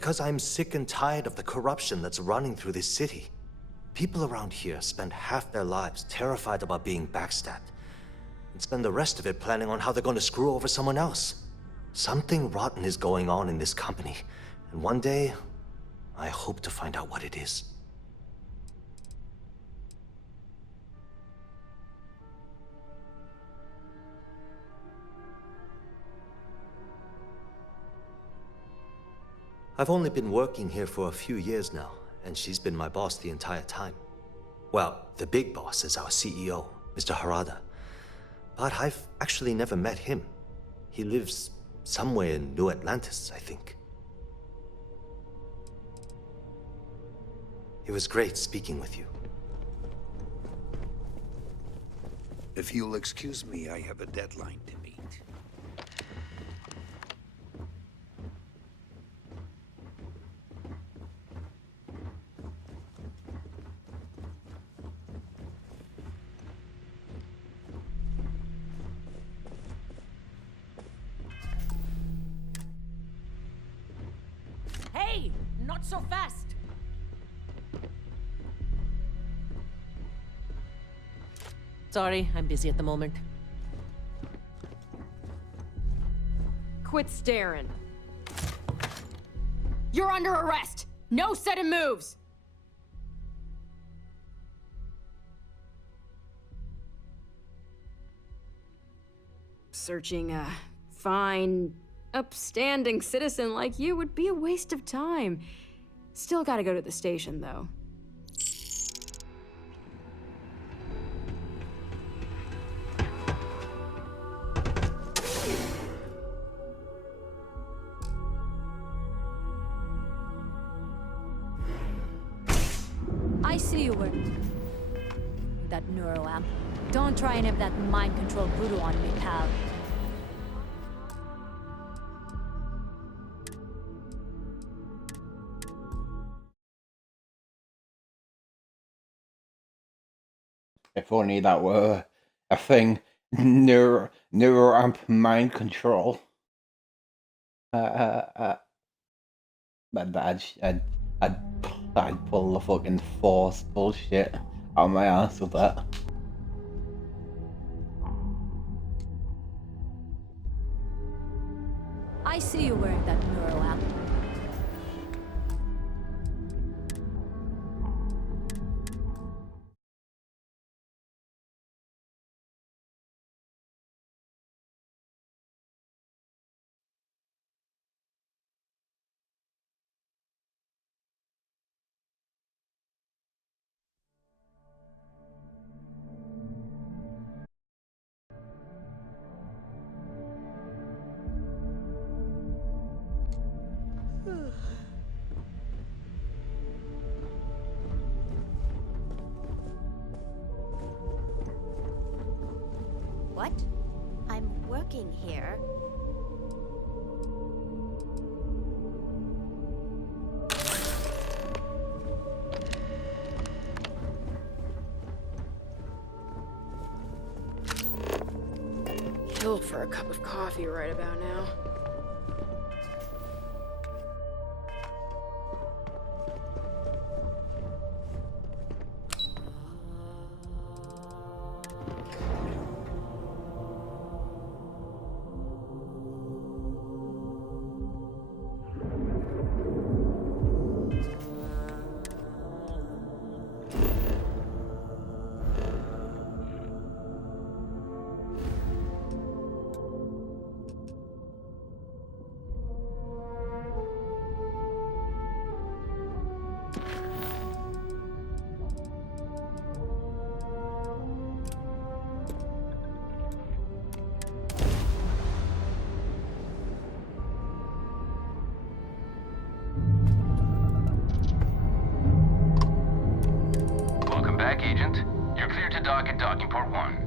Because I'm sick and tired of the corruption that's running through this city. People around here spend half their lives terrified about being backstabbed, and spend the rest of it planning on how they're going to screw over someone else. Something rotten is going on in this company, and one day, I hope to find out what it is. I've only been working here for a few years now, and she's been my boss the entire time. Well, the big boss is our CEO, Mr. Harada. But I've actually never met him. He lives somewhere in New Atlantis, I think. It was great speaking with you. If you'll excuse me, I have a deadline to meet. Hey! Not so fast! Sorry, I'm busy at the moment. Quit staring. You're under arrest! No sudden moves! Searching a fine, upstanding citizen like you would be a waste of time. Still gotta go to the station, though. I see you were... that neuroamp. Don't try and have that mind control voodoo on me, pal. If only that were a thing. Neuroamp mind control. But I'd pull the fucking force bullshit out of my ass with that. I see you wearing that neuroamp. What? I'm working here. Kill for a cup of coffee right about now. Welcome back, Agent. You're clear to dock at docking port 1.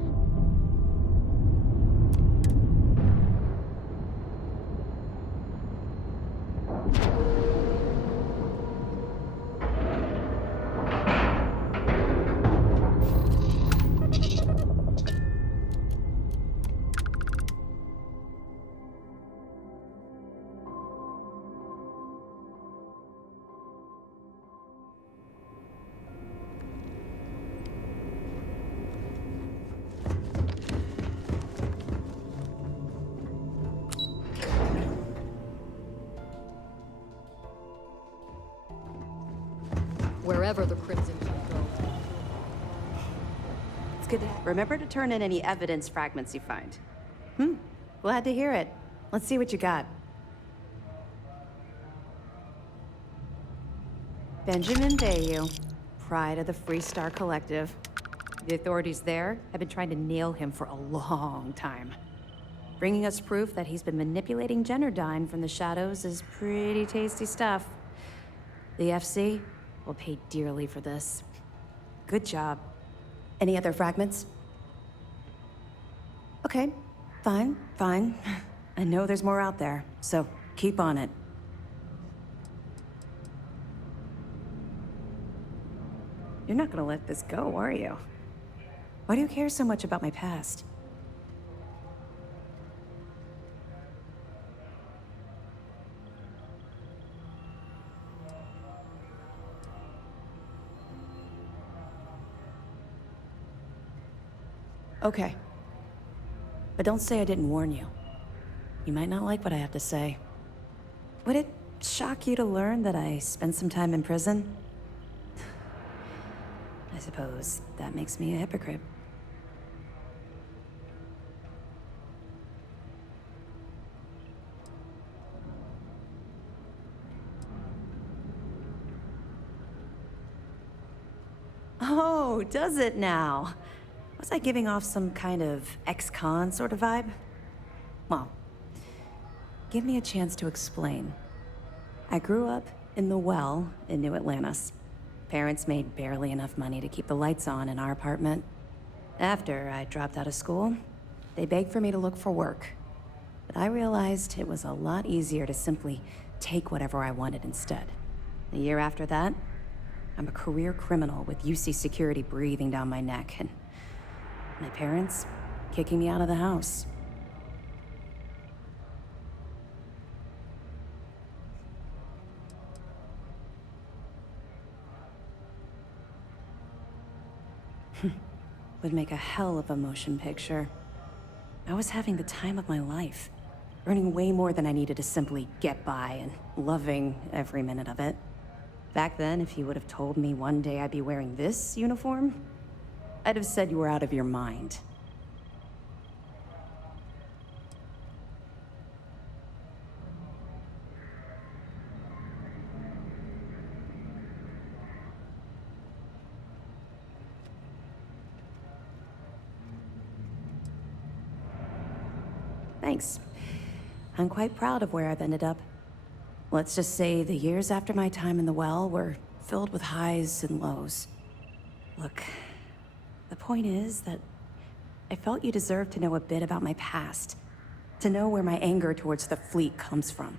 wherever the Crimson can go. It's good to remember to turn in any evidence fragments you find. Glad to hear it. Let's see what you got. Benjamin Bayou, pride of the Free Star Collective. The authorities there have been trying to nail him for a long time. Bringing us proof that he's been manipulating Generdyne from the shadows is pretty tasty stuff. The FC will pay dearly for this. Good job. Any other fragments? Okay, fine. I know there's more out there, so keep on it. You're not gonna let this go, are you? Why do you care so much about my past? Okay. But don't say I didn't warn you. You might not like what I have to say. Would it shock you to learn that I spent some time in prison? I suppose that makes me a hypocrite. Oh, does it now? Was I giving off some kind of ex-con sort of vibe? Well, give me a chance to explain. I grew up in the Well in New Atlantis. Parents made barely enough money to keep the lights on in our apartment. After I dropped out of school, they begged for me to look for work. But I realized it was a lot easier to simply take whatever I wanted instead. A year after that, I'm a career criminal with UC security breathing down my neck, and my parents kicking me out of the house. Would make a hell of a motion picture. I was having the time of my life, earning way more than I needed to simply get by and loving every minute of it. Back then, if you would have told me one day I'd be wearing this uniform, I'd have said you were out of your mind. Thanks. I'm quite proud of where I've ended up. Let's just say the years after my time in the Well were filled with highs and lows. Look, the point is that I felt you deserved to know a bit about my past, to know where my anger towards the fleet comes from.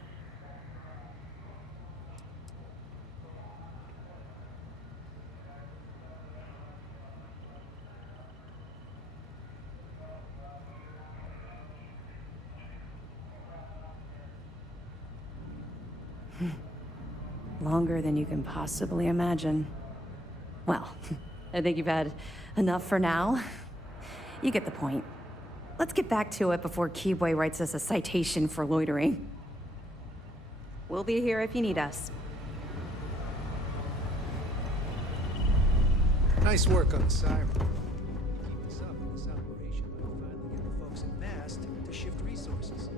Longer than you can possibly imagine. Well, I think you've had enough for now. You get the point. Let's get back to it before Keyboy writes us a citation for loitering. We'll be here if you need us. Nice work on the siren. Keep us up in this operation might finally get the folks at Mast to shift resources.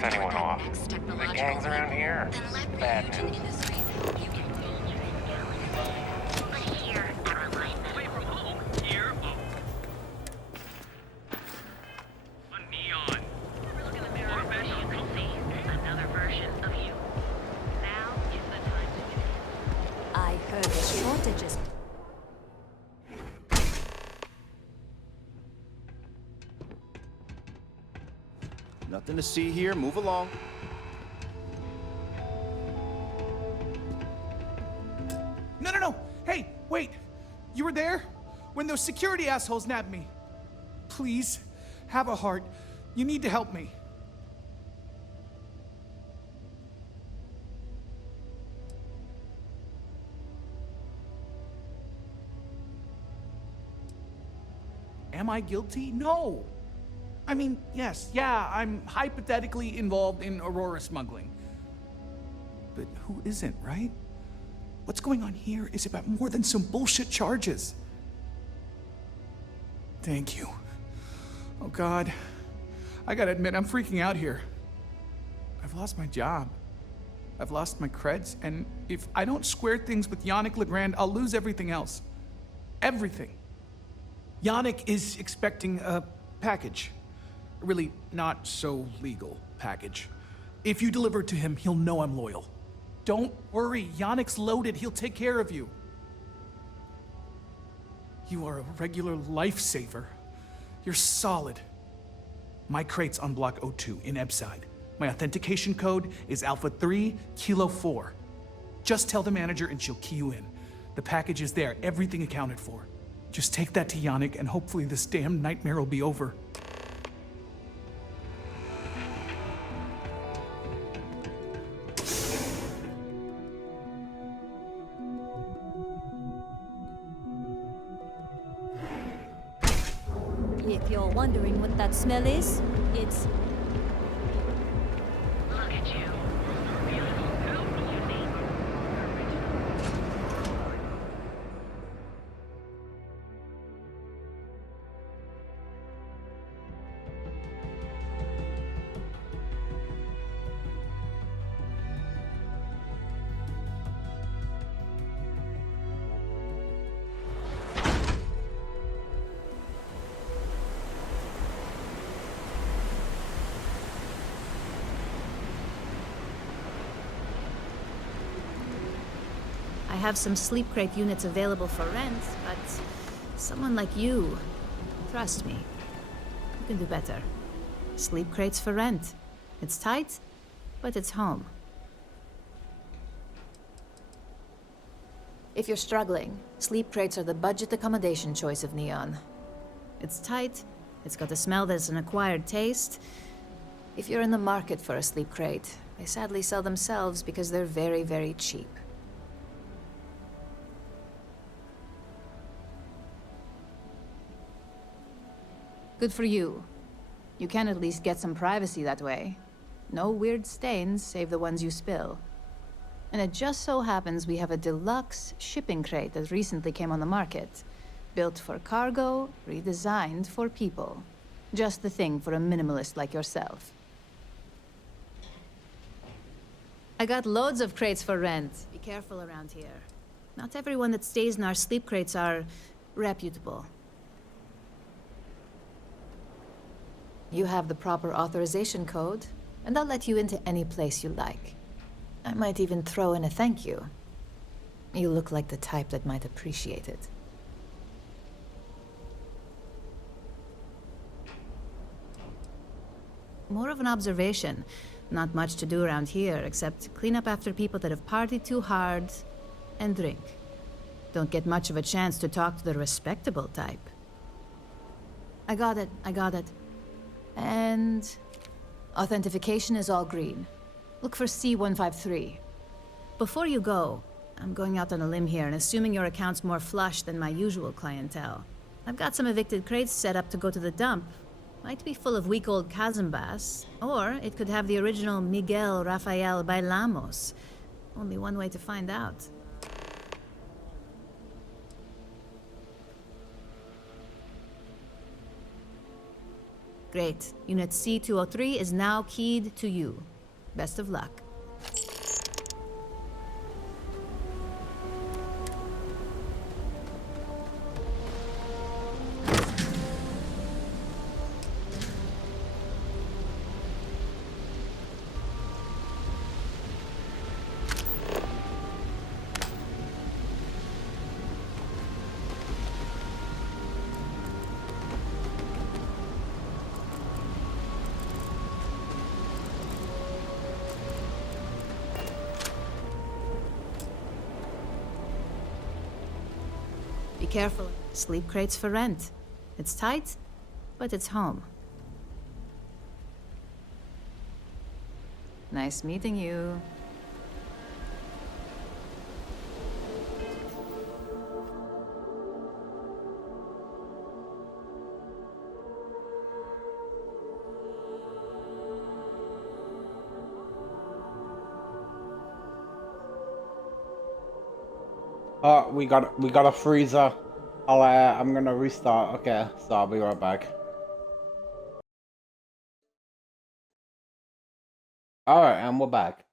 piss anyone off. The gangs around here, bad news. I heard the shortages. Nothing to see here. Move along. No, no, no! Hey, wait! You were there? When those security assholes nabbed me. Please, have a heart. You need to help me. Am I guilty? No! I mean, yes, yeah, I'm hypothetically involved in Aurora smuggling. But who isn't, right? What's going on here is about more than some bullshit charges. Thank you. Oh God. I gotta admit, I'm freaking out here. I've lost my job. I've lost my creds, and if I don't square things with Yannick Legrand, I'll lose everything else. Everything. Yannick is expecting a package. A really not so legal package. If you deliver it to him, he'll know I'm loyal. Don't worry, Yannick's loaded. He'll take care of you. You are a regular lifesaver. You're solid. My crate's on Block O2 in Ebside. My authentication code is Alpha 3 Kilo 4. Just tell the manager and she'll key you in. The package is there, everything accounted for. Just take that to Yannick and hopefully this damn nightmare will be over. If you're wondering what that smell is, it's... Look at you. I have some sleep crate units available for rent, but someone like you, trust me, you can do better. Sleep crates for rent. It's tight, but it's home. If you're struggling, sleep crates are the budget accommodation choice of Neon. It's tight, it's got a smell that's an acquired taste. If you're in the market for a sleep crate, they sadly sell themselves because they're very, very cheap. Good for you. You can at least get some privacy that way. No weird stains, save the ones you spill. And it just so happens we have a deluxe shipping crate that recently came on the market. Built for cargo, redesigned for people. Just the thing for a minimalist like yourself. I got loads of crates for rent. Be careful around here. Not everyone that stays in our sleep crates are reputable. You have the proper authorization code, and I'll let you into any place you like. I might even throw in a thank you. You look like the type that might appreciate it. More of an observation. Not much to do around here, except clean up after people that have partied too hard and drink. Don't get much of a chance to talk to the respectable type. I got it. And authentication is all green. Look for C153. Before you go, I'm going out on a limb here and assuming your account's more flush than my usual clientele. I've got some evicted crates set up to go to the dump. Might be full of week old Kazambas, or it could have the original Miguel Rafael Bailamos. Only one way to find out. Great. Unit C-203 is now keyed to you. Best of luck. Be careful. Sleep crates for rent. It's tight, but it's home. Nice meeting you. Oh, we got a freezer. I'm gonna restart. Okay, so I'll be right back. All right, and we're back.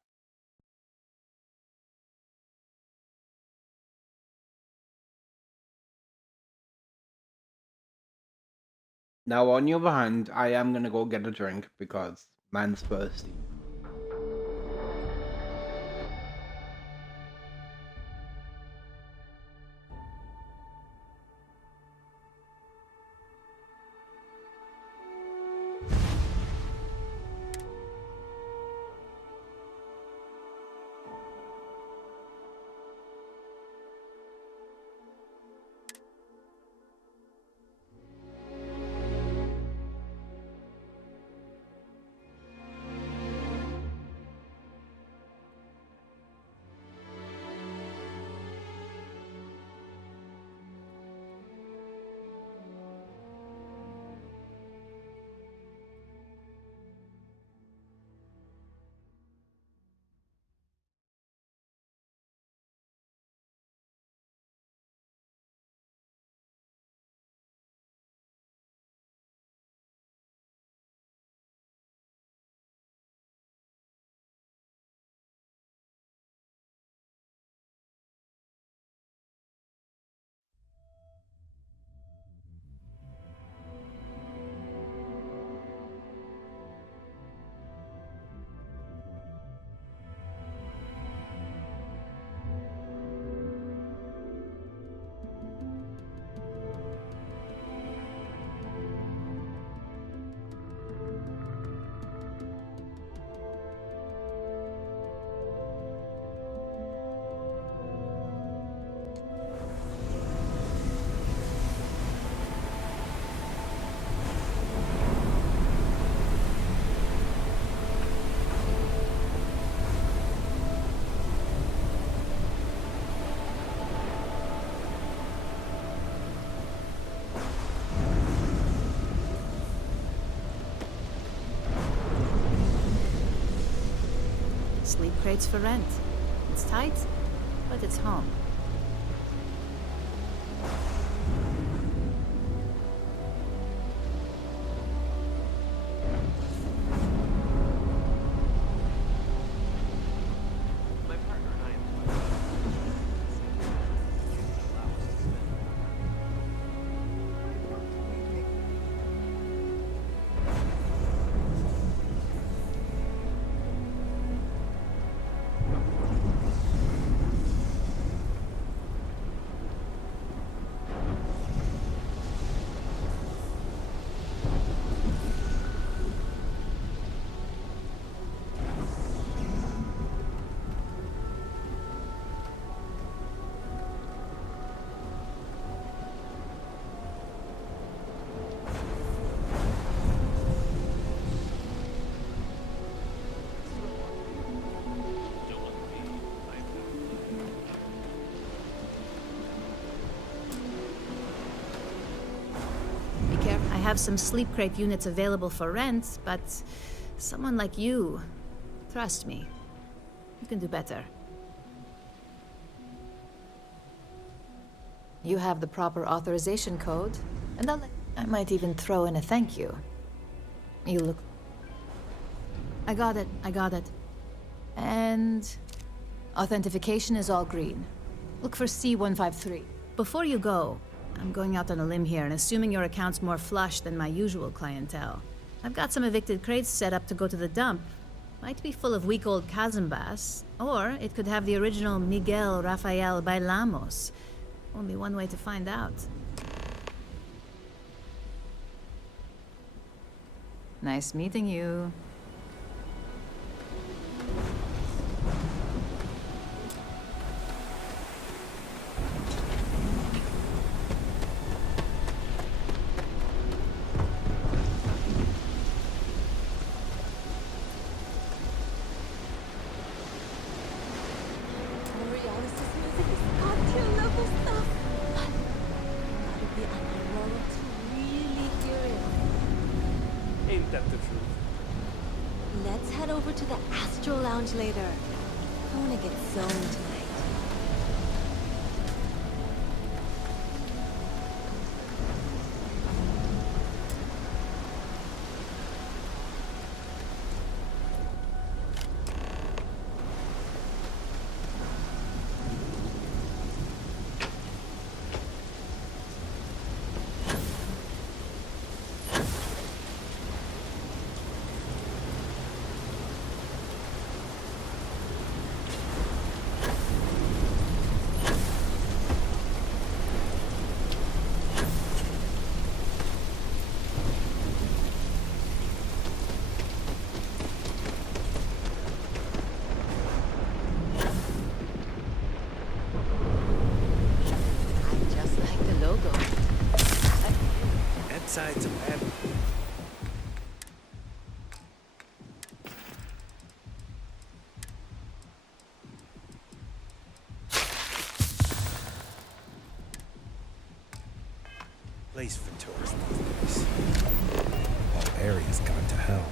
Now, on the other hand, I am gonna go get a drink because man's thirsty. Sleep crates for rent. It's tight, but it's home. I have some sleep crate units available for rent, but someone like you, trust me, you can do better. You have the proper authorization code, and I might even throw in a thank you. You look... I got it. And... authentication is all green. Look for C153. Before you go, I'm going out on a limb here and assuming your account's more flush than my usual clientele. I've got some evicted crates set up to go to the dump. Might be full of weak old Kazambas, or it could have the original Miguel Rafael Bailamos. Only one way to find out. Nice meeting you. Ain't that the truth? Let's head over to the Astro Lounge later. I wanna get zoned tonight. Sides of that. Place for tourists these days. Whole area's gone to hell.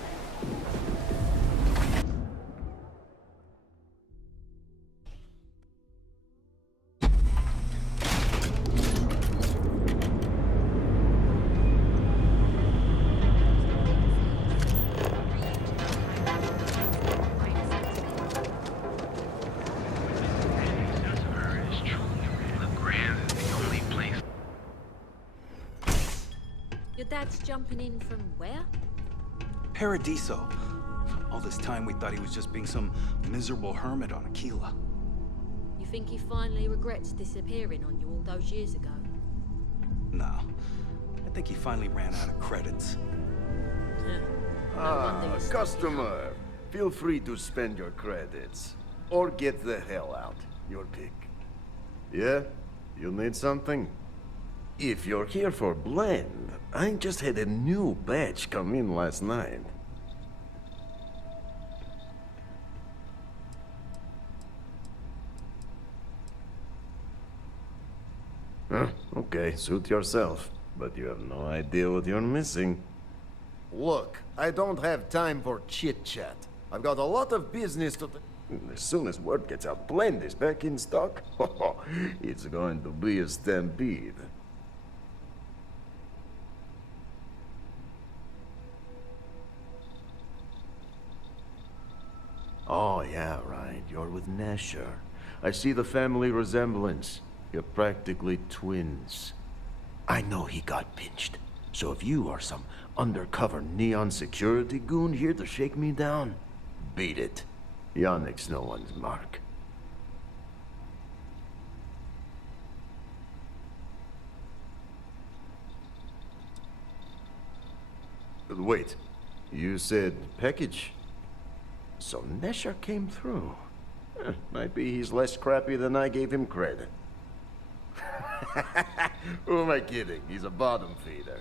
Your dad's jumping in from where? Paradiso. All this time we thought he was just being some miserable hermit on Aquila. You think he finally regrets disappearing on you all those years ago? No. I think he finally ran out of credits. Customer. Feel free to spend your credits. Or get the hell out. Your pick. Yeah? You need something? If you're here for blend, I just had a new batch come in last night. Huh, okay, suit yourself. But you have no idea what you're missing. Look, I don't have time for chit-chat. I've got a lot of business to... As soon as word gets out, blend is back in stock. It's going to be a stampede. Oh, yeah, right. You're with Nasher. I see the family resemblance. You're practically twins. I know he got pinched. So if you are some undercover neon security goon here to shake me down, beat it. Yannick's no one's mark. Wait, you said package? So Nesher came through. Might be he's less crappy than I gave him credit. Who am I kidding? He's a bottom feeder.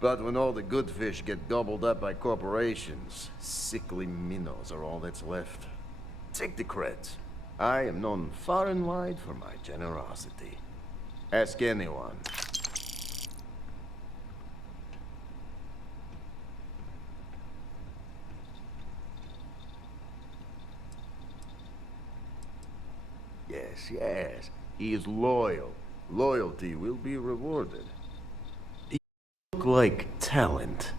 But when all the good fish get gobbled up by corporations, sickly minnows are all that's left. Take the creds. I am known far and wide for my generosity. Ask anyone. Yes. He is loyal. Loyalty will be rewarded. You look like talent.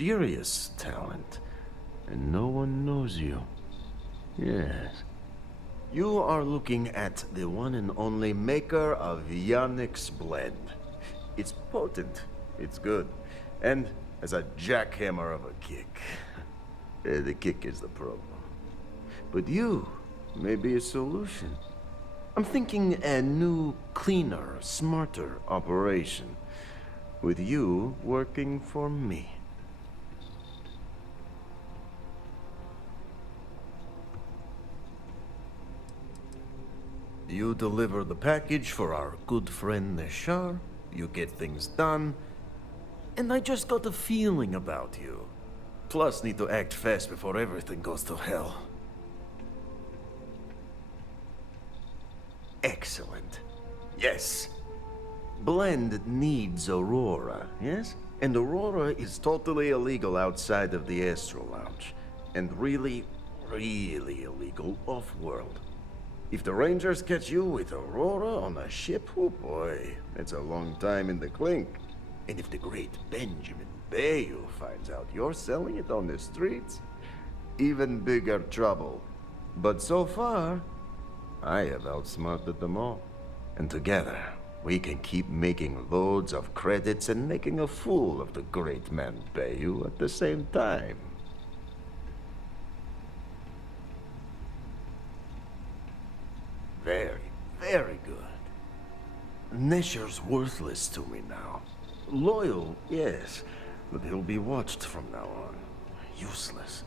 mysterious talent, and no one knows you. Yes. You are looking at the one and only maker of Yannick's blend. It's potent, it's good, and has a jackhammer of a kick. The kick is the problem. But you may be a solution. I'm thinking a new, cleaner, smarter operation, with you working for me. You deliver the package for our good friend Neshar, you get things done, and I just got a feeling about you. Plus, need to act fast before everything goes to hell. Excellent. Yes. Blend needs Aurora, yes? And Aurora is totally illegal outside of the Astral Lounge. And really, really illegal off-world. If the Rangers catch you with Aurora on a ship, oh boy, that's a long time in the clink. And if the great Benjamin Bayou finds out you're selling it on the streets, even bigger trouble. But so far, I have outsmarted them all. And together, we can keep making loads of credits and making a fool of the great man Bayou at the same time. Very, very good. Nesher's worthless to me now. Loyal, yes, but he'll be watched from now on. Useless.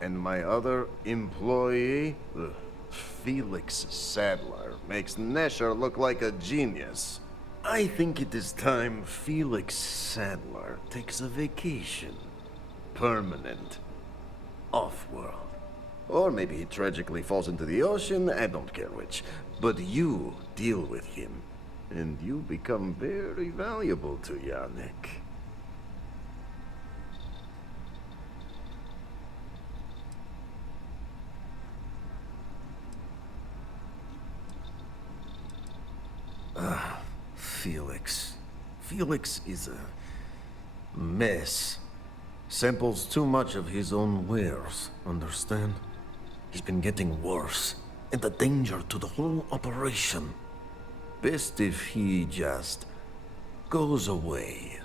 And my other employee, Felix Sadler, makes Nesher look like a genius. I think it is time Felix Sadler takes a vacation. Permanent. Off-world. Or maybe he tragically falls into the ocean, I don't care which. But you deal with him, and you become very valuable to Yannick. Felix. Felix is a mess. Samples too much of his own wares, understand? He's been getting worse, and a danger to the whole operation. Best if he just goes away.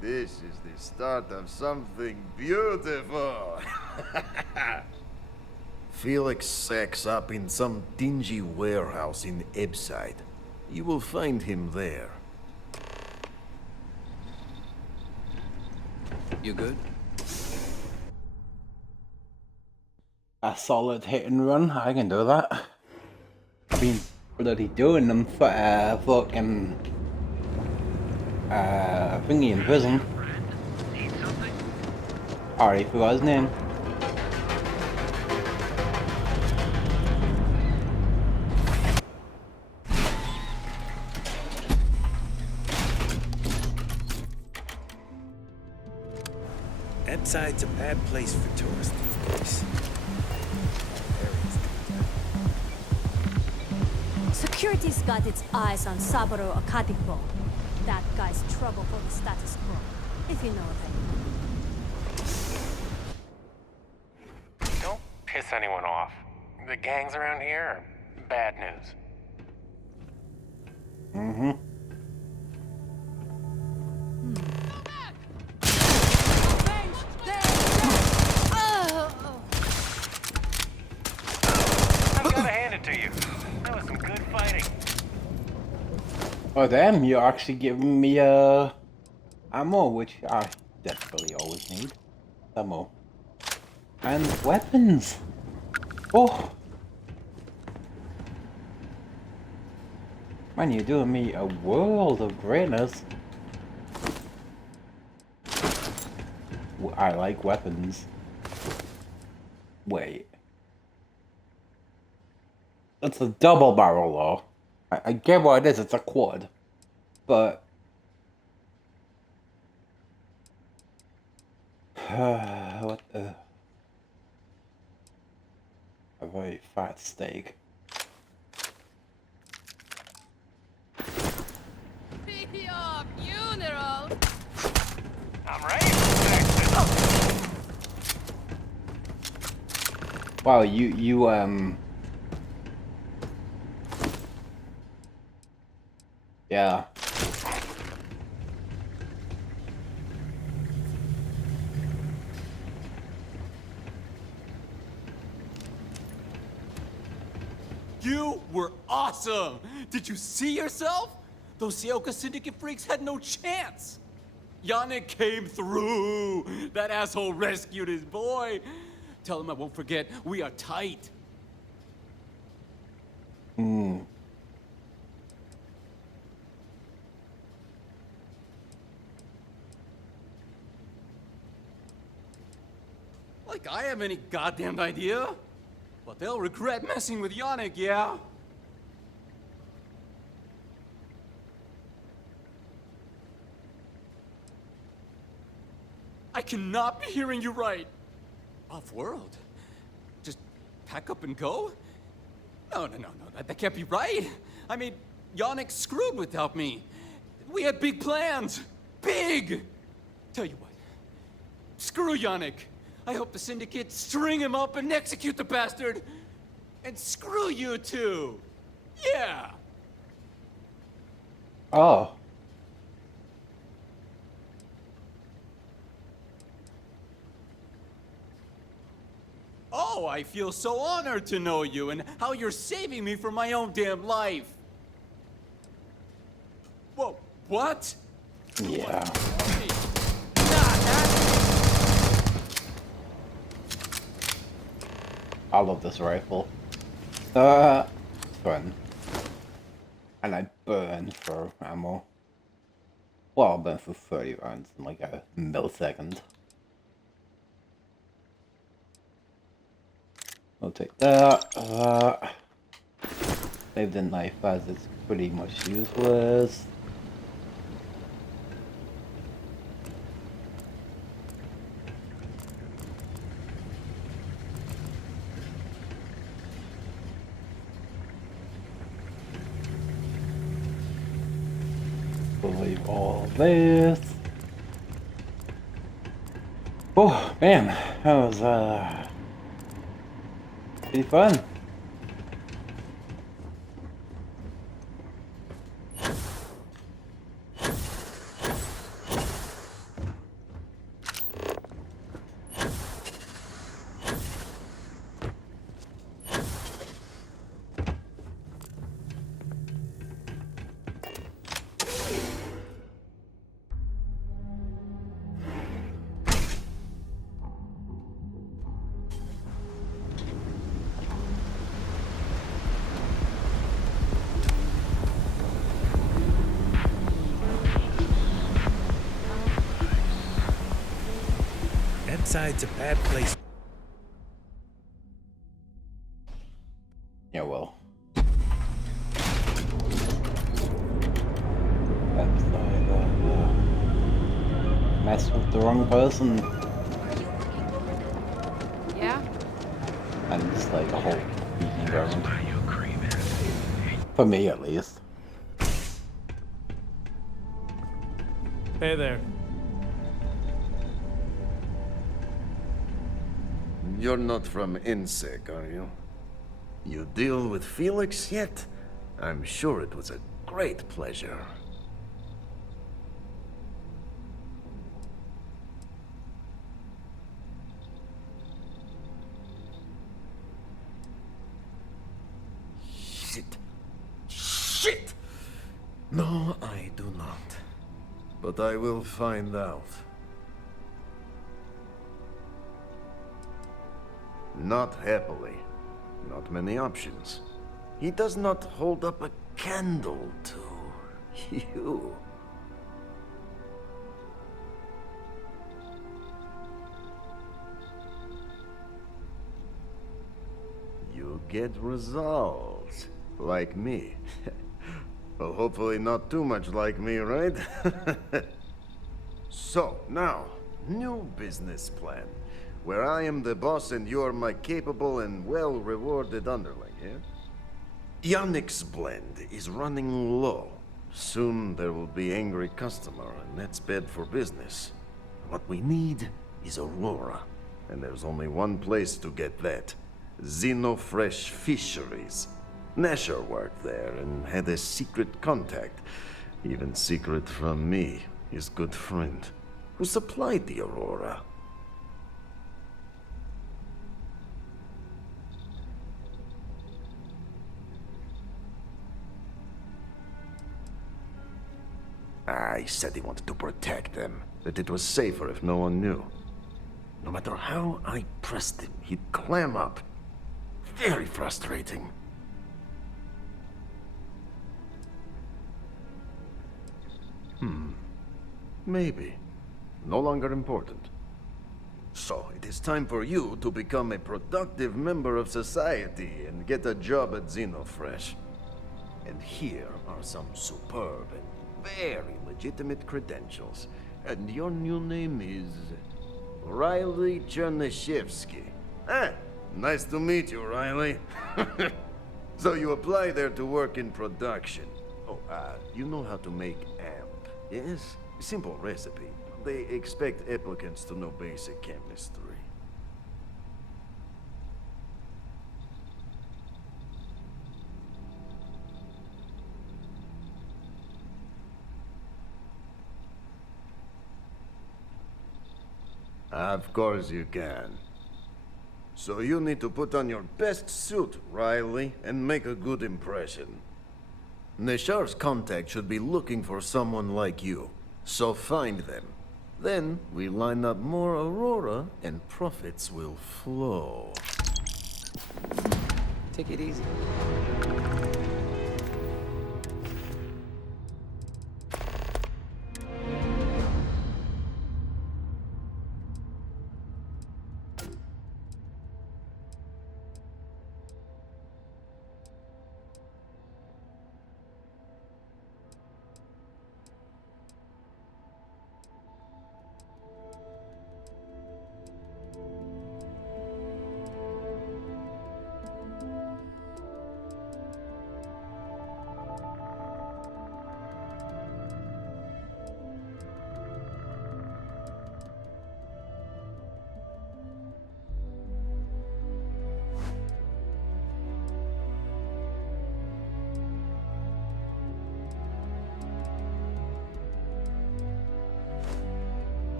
This is the start of something beautiful. Felix sacks up in some dingy warehouse in Ebside. You will find him there. You good? A solid hit and run, I can do that. I've been bloody doing them for fucking thingy in prison. Already forgot his name. Ebside's a bad place for tourists these days. Security's got its eyes on Saburo Akadipo. That guy's trouble for the status quo, if you know what I mean. Don't piss anyone off. The gangs around here are bad news. Mm-hmm. I gotta hand it to you. That was some good fighting. Oh damn, you're actually giving me ammo, which I desperately always need. Ammo. And weapons. Oh! Man, you're doing me a world of greatness. I like weapons. Wait. It's a double barrel though. I get what it is, it's a quad. But... what the... A very fat steak. Your funeral! Wow, you yeah. You were awesome! Did you see yourself? Those Seoka Syndicate freaks had no chance! Yannick came through! That asshole rescued his boy! Tell him I won't forget, we are tight! Like I have any goddamn idea? But they'll regret messing with Yannick, yeah? I cannot be hearing you right. Off-world? Just pack up and go? No, that can't be right. I mean, Yannick screwed without me. We had big plans. Big! Tell you what, screw Yannick. I hope the Syndicate string him up and execute the bastard. And screw you too. Yeah. Oh. Oh, I feel so honored to know you and how you're saving me from my own damn life. Whoa, what? Yeah. I love this rifle. It's fun. And I burn for ammo. Well, I'll burn for 30 rounds in like a millisecond. I'll take that. Save the knife as it's pretty much useless. Leave all this. Oh man, that was pretty fun. Inside's a bad place. Yeah, well. Outside, mess with the wrong person. Yeah? And it's like a whole beating ground. For me, at least. Hey there. You're not from INSEC, are you? You deal with Felix yet? I'm sure it was a great pleasure. Shit! No, I do not. But I will find out. Not happily. Not many options. He does not hold up a candle to you. You get results. Like me. Well, hopefully not too much like me, right? So, now, new business plan. Where I am the boss and you're my capable and well-rewarded underling, yeah? Yannick's blend is running low. Soon there will be angry customer, and that's bad for business. What we need is Aurora, and there's only one place to get that. Xenofresh Fisheries. Nasher worked there and had a secret contact. Even secret from me, his good friend, who supplied the Aurora. He said he wanted to protect them, that it was safer if no one knew. No matter how I pressed him, he'd clam up. Very frustrating. Maybe. No longer important. So, it is time for you to become a productive member of society and get a job at Xenofresh. And here are some superb and very legitimate credentials. And your new name is... Riley Chernyshevsky. Nice to meet you, Riley. So you apply there to work in production. Oh, you know how to make amp, yes? Simple recipe. They expect applicants to know basic chemistry. Of course you can. So you need to put on your best suit, Riley, and make a good impression. Neshar's contact should be looking for someone like you, so find them. Then we line up more Aurora, and profits will flow. Take it easy.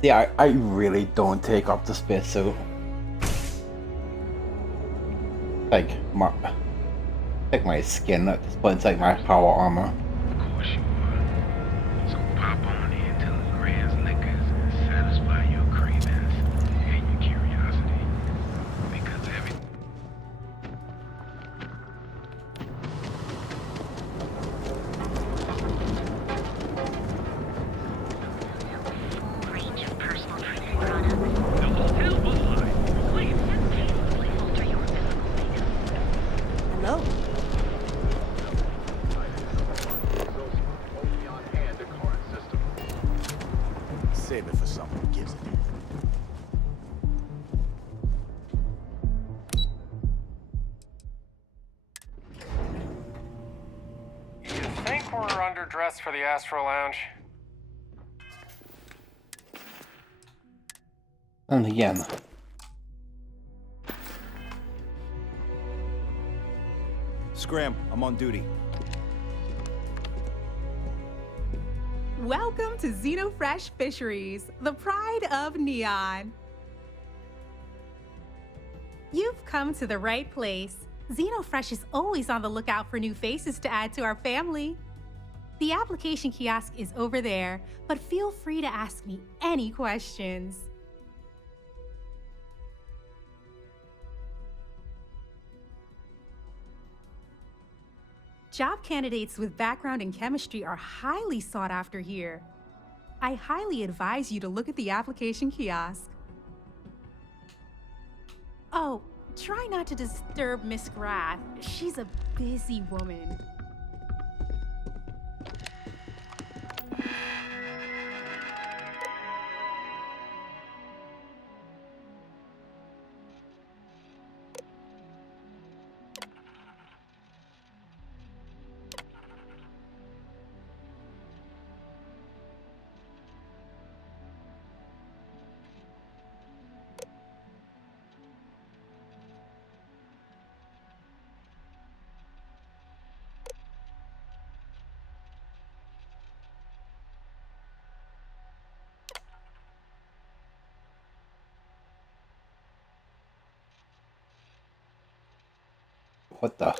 See, I really don't take up the spacesuit. Like my skin at this point, it's like my power armor. Of course you are. So pop on into the Grand's Liquors and satisfy your cravings and your curiosity. Because every... Hello? Save it for someone who gives it. You think we're underdressed for the Astro Lounge? And again, Scram, I'm on duty. Welcome to Xenofresh Fisheries, the pride of Neon. You've come to the right place. Xenofresh is always on the lookout for new faces to add to our family. The application kiosk is over there, but feel free to ask me any questions. Job candidates with background in chemistry are highly sought after here. I highly advise you to look at the application kiosk. Oh, try not to disturb Miss Grath. She's a busy woman. what the?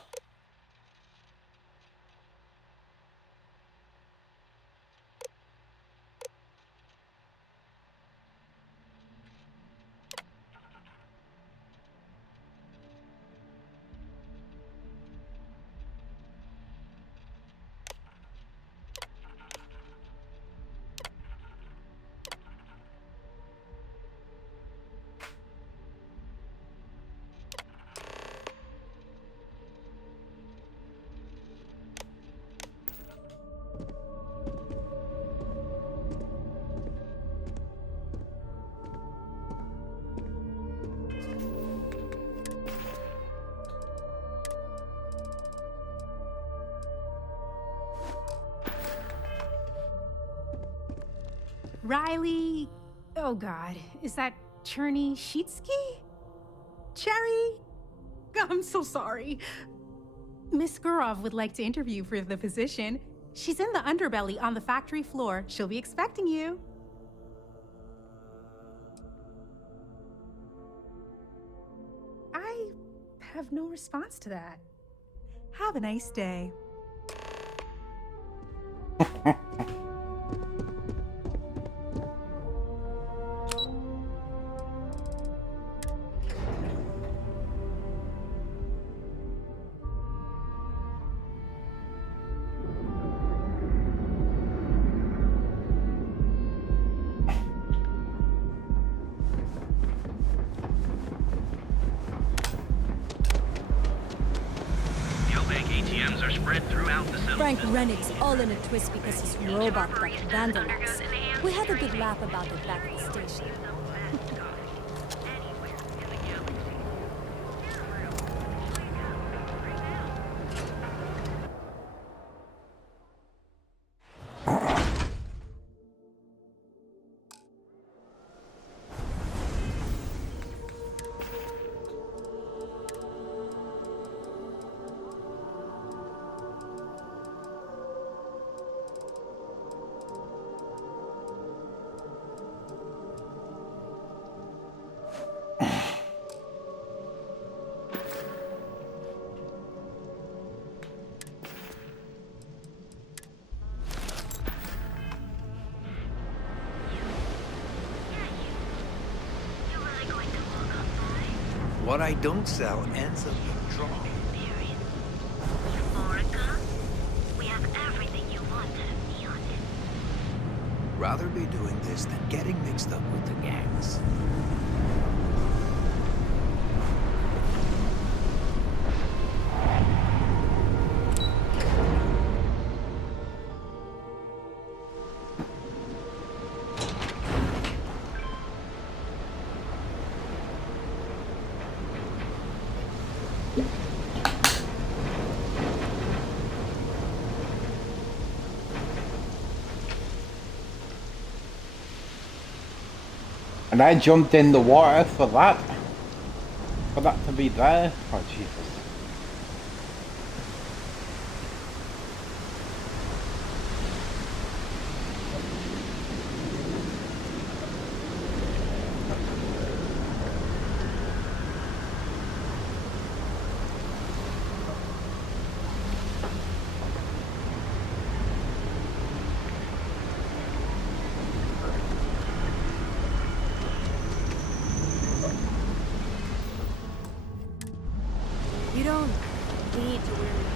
Riley. Oh God, is that Cherny Sheetsky? Cherry? I'm so sorry. Miss Gurov would like to interview for the position. She's in the underbelly on the factory floor. She'll be expecting you. I have no response to that. Have a nice day. ATMs are spread throughout the settlement. Frank Rennick's all in a twist because his robot got vandalized. We had a good laugh about it back at the station. What I don't sell ends up being drawn. We have everything you want out of Neon. Rather be doing this than getting mixed up with the gangs. And I jumped in the water for that to be there. Oh Jesus. You don't need to wear it.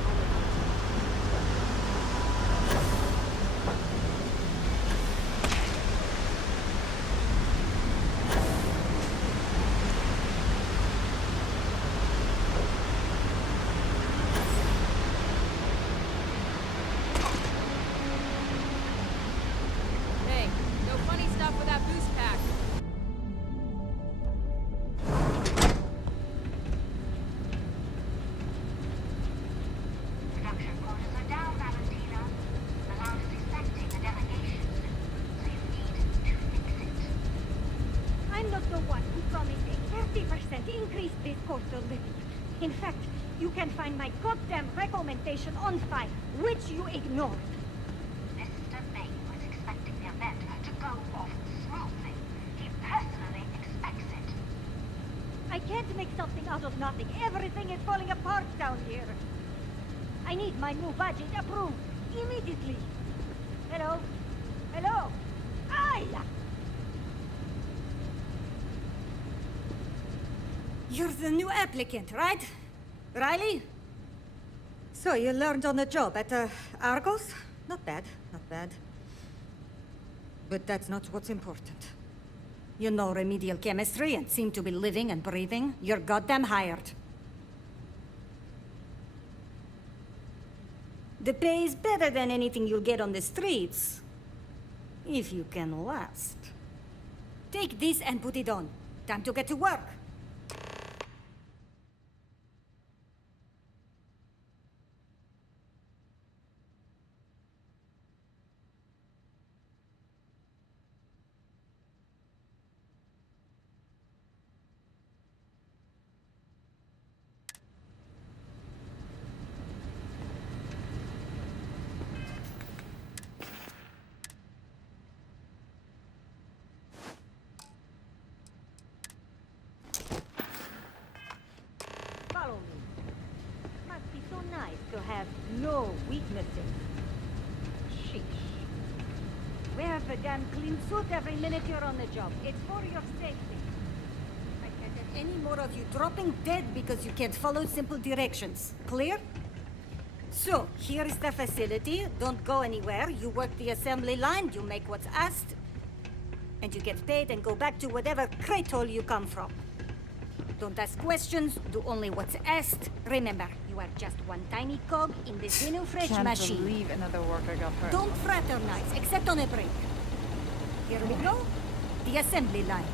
Hey, no funny stuff with that boost pack. I'm not the one who promised a 30% increase this coastal living. In fact, you can find my goddamn recommendation on file, which you ignored. Mr. May was expecting the event to go off smoothly. He personally expects it. I can't make something out of nothing. Everything is falling apart down here. I need my new budget approved immediately. Hello? Hello? Ay! You're the new applicant, right? Riley? So you learned on the job at Argos? Not bad, not bad. But that's not what's important. You know remedial chemistry and seem to be living and breathing. You're goddamn hired. The pay is better than anything you'll get on the streets. If you can last. Take this and put it on. Time to get to work. Follow me. Must be so nice to have no weaknesses. Sheesh. Wear the damn clean suit every minute you're on the job. It's for your safety. I can't have any more of you dropping dead because you can't follow simple directions. Clear? So, here is the facility. Don't go anywhere. You work the assembly line, you make what's asked, and you get paid and go back to whatever crate hole you come from. Don't ask questions, do only what's asked. Remember, you are just one tiny cog in the Xenofresh Can't machine. believe another worker got hurt. Don't fraternize, except on a break. Here we go. The assembly line.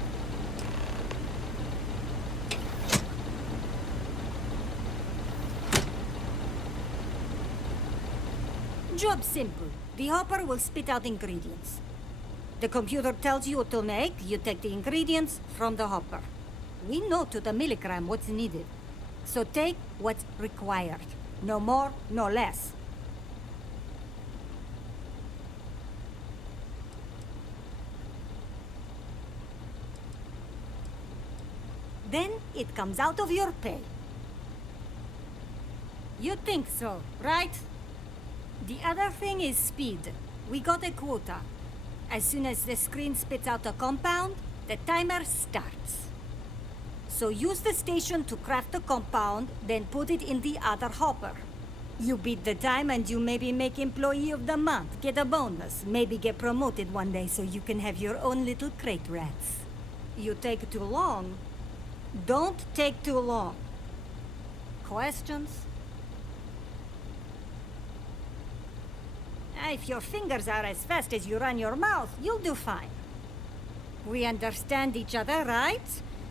Job simple. The hopper will spit out ingredients. The computer tells you what to make, you take the ingredients from the hopper. We know to the milligram what's needed. So take what's required. No more, no less. Then it comes out of your pay. You think so, right? The other thing is speed. We got a quota. As soon as the screen spits out a compound, the timer starts. So use the station to craft the compound, then put it in the other hopper. You beat the time and you maybe make Employee of the Month, get a bonus, maybe get promoted one day so you can have your own little crate rats. You take too long. Don't take too long. Questions? If your fingers are as fast as you run your mouth, you'll do fine. We understand each other, right?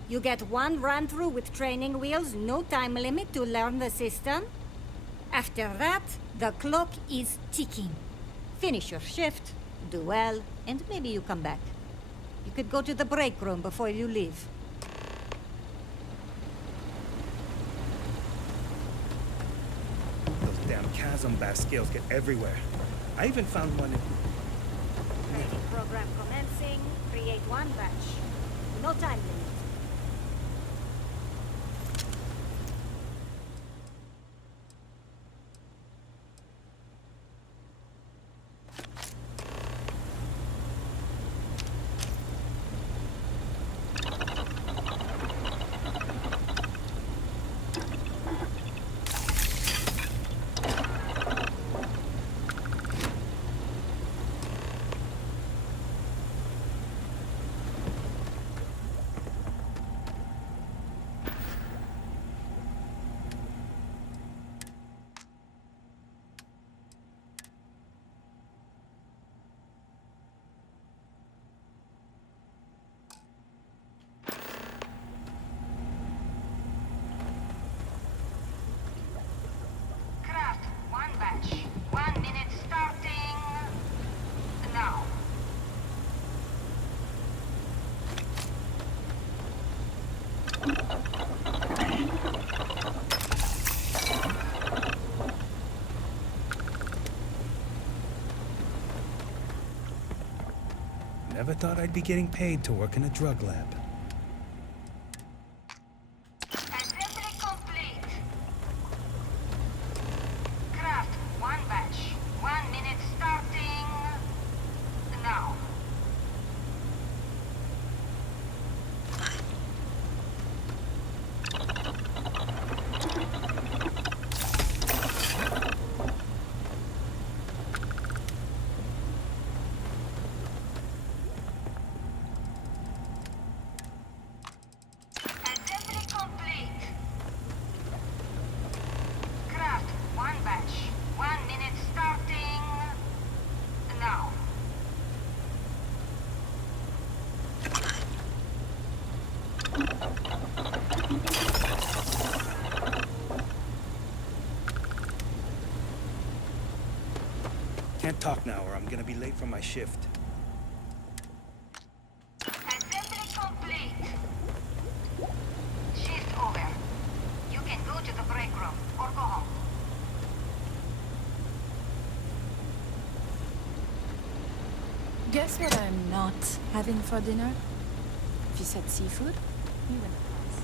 You get one run-through with training wheels, no time limit to learn the system. After that, the clock is ticking. Finish your shift, do well, and maybe you come back. You could go to the break room before you leave. Those damn chasm bass scales get everywhere. I even found one in... Training program commencing. Create one batch. No time limit. Never thought I'd be getting paid to work in a drug lab. As Can't talk now or I'm gonna be late for my shift. Assembly complete. Shift over. You can go to the break room or go home. Guess what I'm not having for dinner? If you said seafood, you win the prize.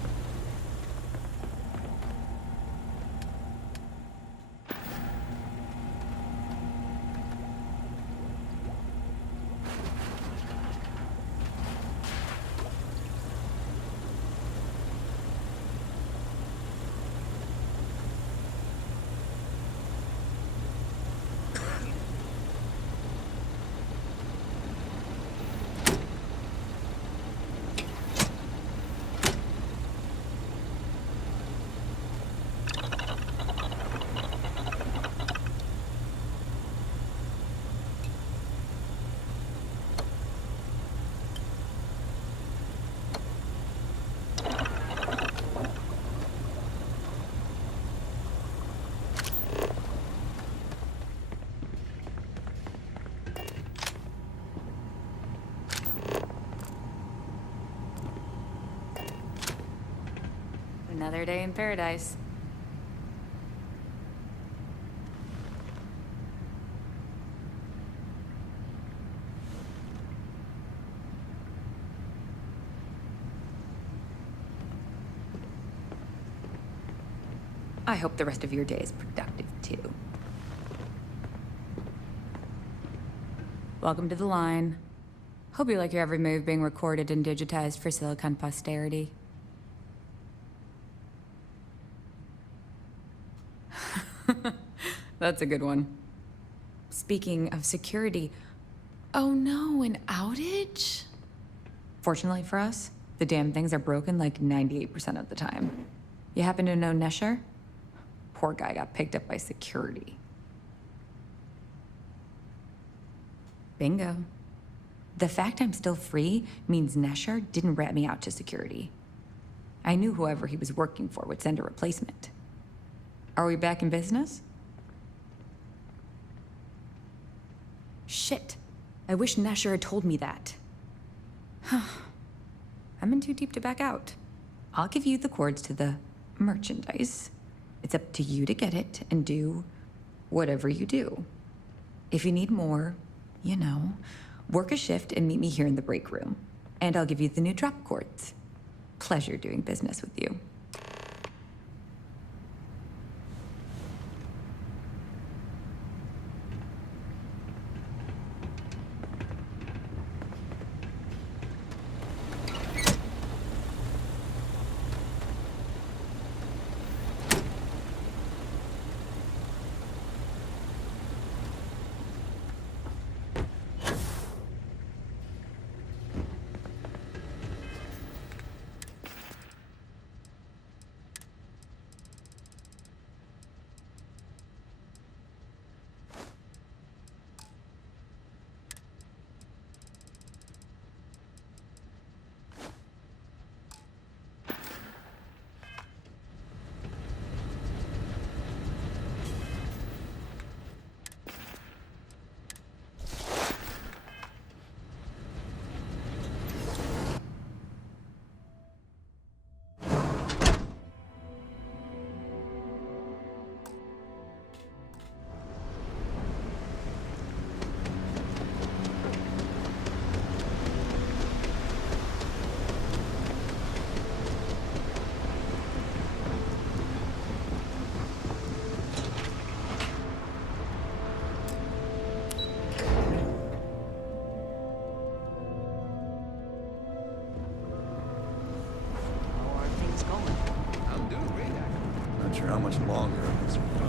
Another day in paradise. I hope the rest of your day is productive, too. Welcome to the line. Hope you like your every move being recorded and digitized for Silicon posterity. That's a good one. Speaking of security, oh no, an outage? Fortunately for us, the damn things are broken like 98% of the time. You happen to know Nesher? Poor guy got picked up by security. Bingo. The fact I'm still free means Nesher didn't rat me out to security. I knew whoever he was working for would send a replacement. Are we back in business? Shit. I wish Nesher had told me that. I'm in too deep to back out. I'll give you the cords to the merchandise. It's up to you to get it and do whatever you do. If you need more, you know, work a shift and meet me here in the break room. And I'll give you the new drop cords. Pleasure doing business with you. Not sure how much longer this will go.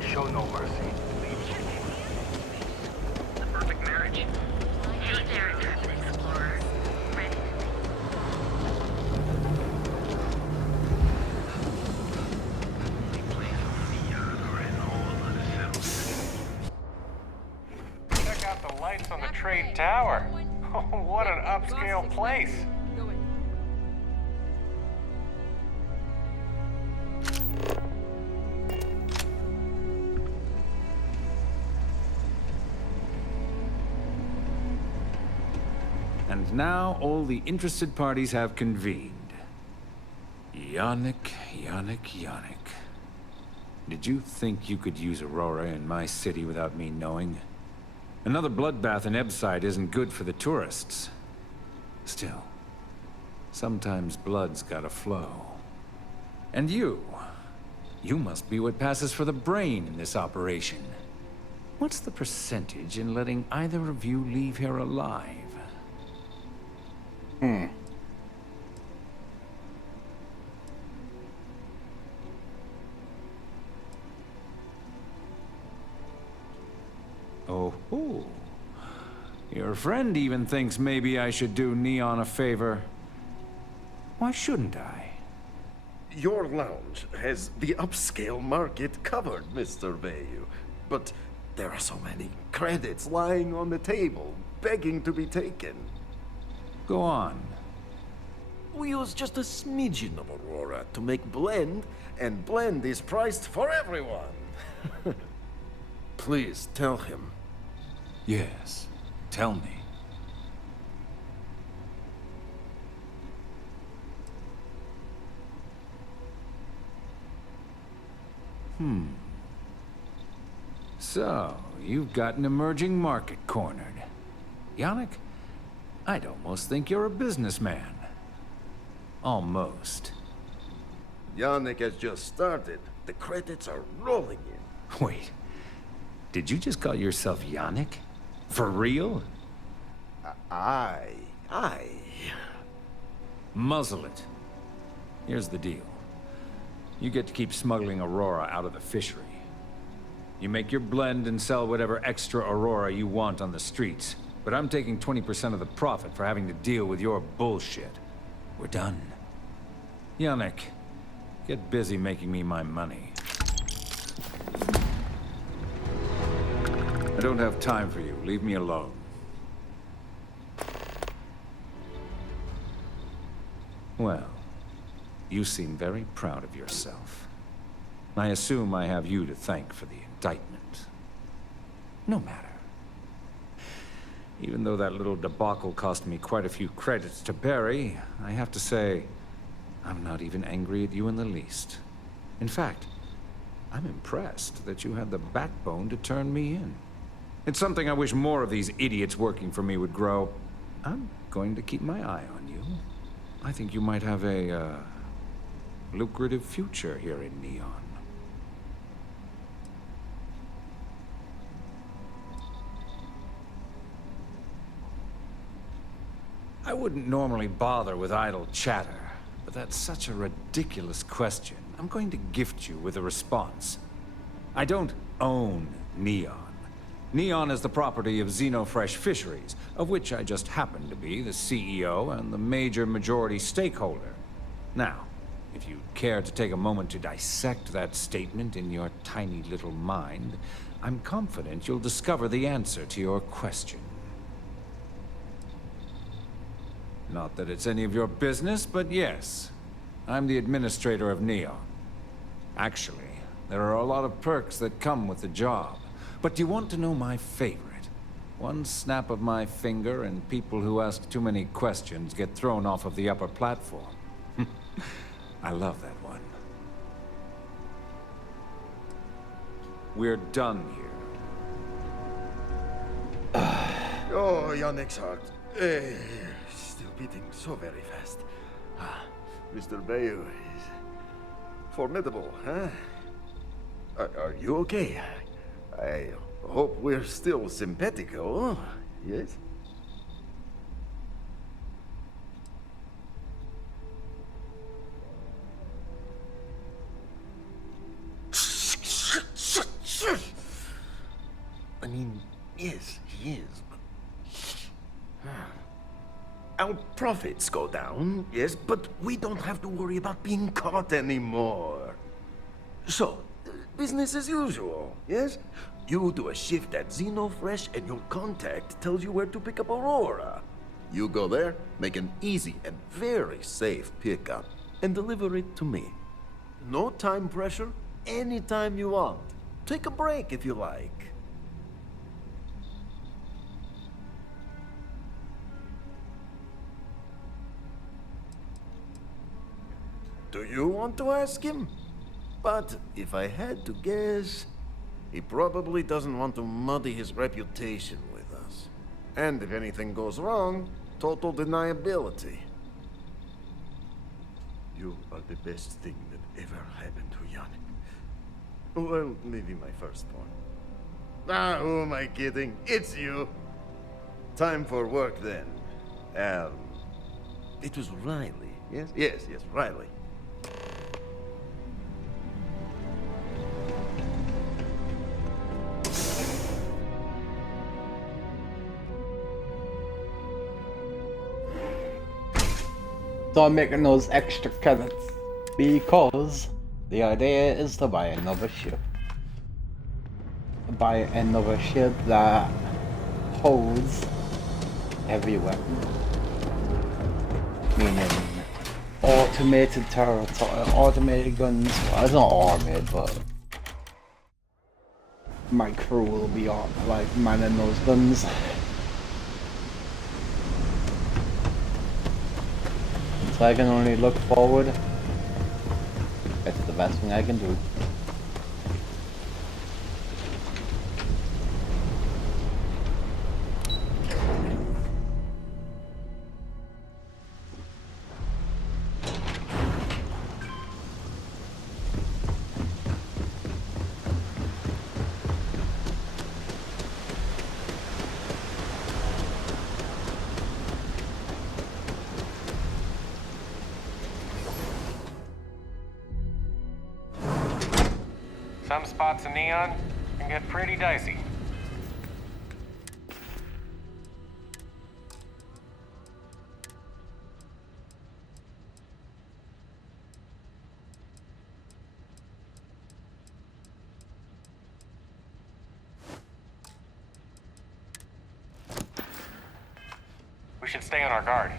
Show no mercy. The perfect marriage. Hey there, explorer. Ready? Check out the light. lights on the Trade Tower. Oh, what an upscale place. And now all the interested parties have convened. Yannick. Did you think you could use Aurora in my city without me knowing? Another bloodbath in Ebside isn't good for the tourists. Still, sometimes blood's gotta flow. And you must be what passes for the brain in this operation. What's the percentage in letting either of you leave here alive? Oh, your friend even thinks maybe I should do Neon a favor. Why shouldn't I? Your lounge has the upscale market covered, Mr. Bayou. But there are so many credits lying on the table, begging to be taken. Go on. We use just a smidgen of Aurora to make blend, and blend is priced for everyone. Please tell him. Yes, tell me. So, you've got an emerging market cornered. Yannick, I'd almost think you're a businessman. Almost. Yannick has just started. The credits are rolling in. Wait, did you just call yourself Yannick? For real? Aye. Muzzle it. Here's the deal. You get to keep smuggling Aurora out of the fishery. You make your blend and sell whatever extra Aurora you want on the streets. But I'm taking 20% of the profit for having to deal with your bullshit. We're done. Yannick, get busy making me my money. I don't have time for you. Leave me alone. Well, you seem very proud of yourself. I assume I have you to thank for the indictment. No matter. Even though that little debacle cost me quite a few credits to bury, I have to say, I'm not even angry at you in the least. In fact, I'm impressed that you had the backbone to turn me in. It's something I wish more of these idiots working for me would grow. I'm going to keep my eye on you. I think you might have a, lucrative future here in Neon. I wouldn't normally bother with idle chatter, but that's such a ridiculous question. I'm going to gift you with a response. I don't own Neon. Neon is the property of Xenofresh Fisheries, of which I just happen to be the CEO and the major majority stakeholder. Now, if you care to take a moment to dissect that statement in your tiny little mind, I'm confident you'll discover the answer to your question. Not that it's any of your business, but yes, I'm the administrator of Neon. Actually, there are a lot of perks that come with the job. But do you want to know my favorite? One snap of my finger and people who ask too many questions get thrown off of the upper platform. I love that one. We're done here. Oh, Yannick's heart. Still beating so very fast. Mr. Bayou is formidable, huh? Are you okay? I hope we're still simpatico, yes? I mean, yes, he is. Our profits go down, yes, but we don't have to worry about being caught anymore. So, business as usual, yes? You do a shift at Xenofresh and your contact tells you where to pick up Aurora. You go there, make an easy and very safe pickup, and deliver it to me. No time pressure, anytime you want. Take a break if you like. Do you want to ask him? But if I had to guess, he probably doesn't want to muddy his reputation with us. And if anything goes wrong, total deniability. You are the best thing that ever happened to Yannick. Well, maybe my firstborn. Ah, who am I kidding? It's you. Time for work then. It was Riley, yes? Yes, Riley. So I'm making those extra credits because the idea is to buy another ship. Buy another ship that holds heavy weapons. Meaning automated turrets, automated guns. Well, it's not automated, but my crew will be like manning those guns. So I can only look forward. It's the best thing I can do. Some spots in Neon can get pretty dicey. We should stay on our guard.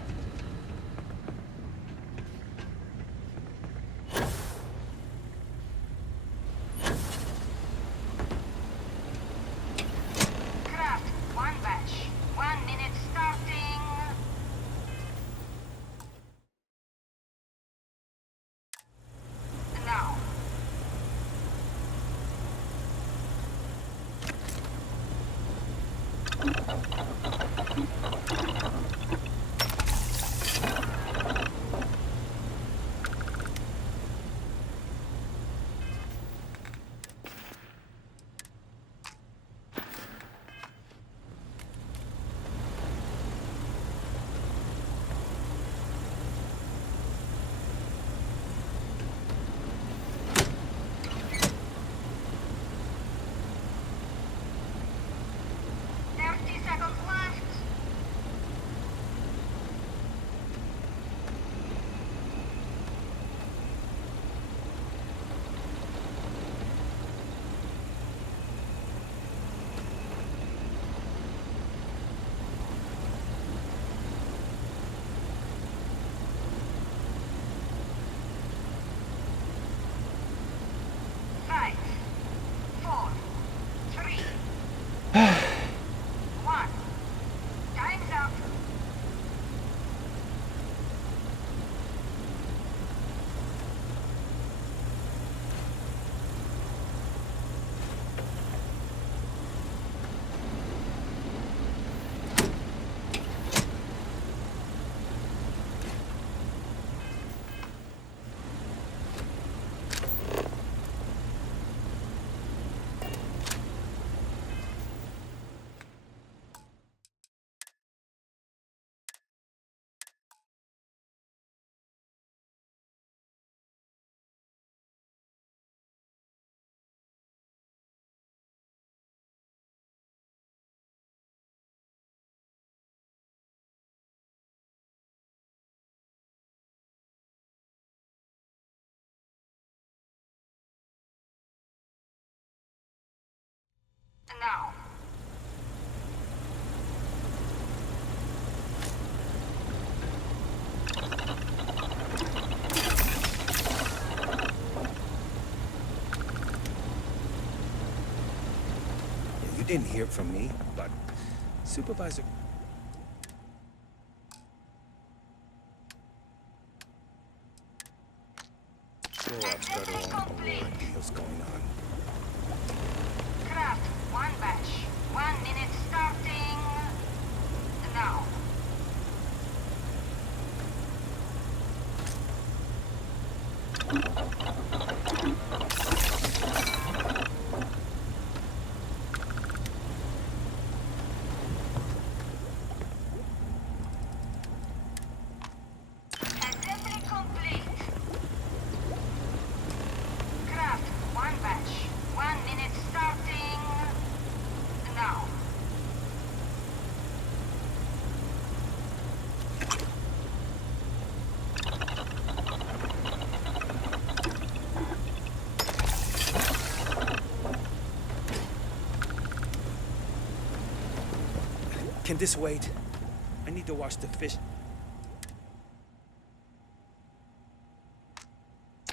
didn't hear from me, but Supervisor... Warlock's got her own Aurora deals going on. Craft, one batch. 1 minute starting now. Assembly complete. Craft, one batch. 1 minute starting now. Can this wait? I need to wash the fish.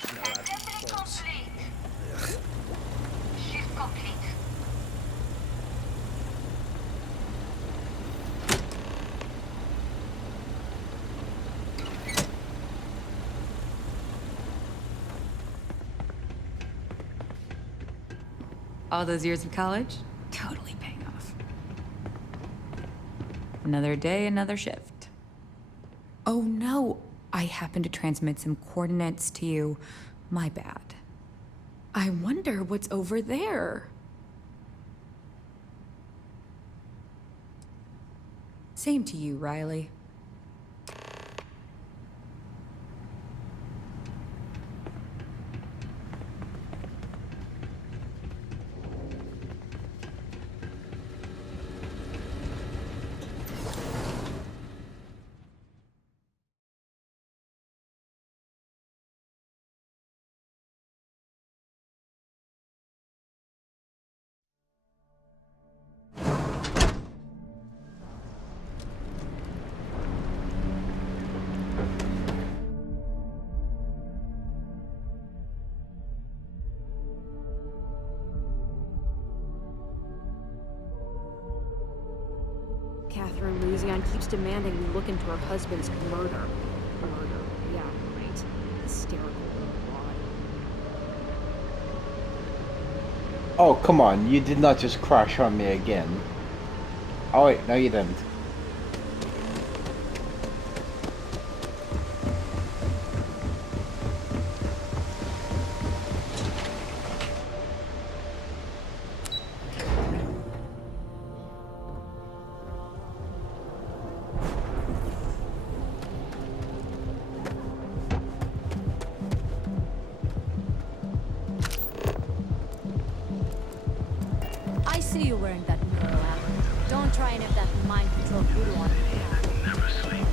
Now I have to close. Ugh. Shift complete. All those years of college? Totally paying off. Another day, another shift. Oh no, I happened to transmit some coordinates to you. My bad. I wonder what's over there. Same to you, Riley. Catherine Louisiane keeps demanding we look into her husband's murder. Murder, yeah, right. Hysterical wad. Oh, come on. You did not just crash on me again. Oh, wait. No, you didn't. I see you wearing that mirror lamp. Don't try any of that mind control voodoo on me. Never sleeps.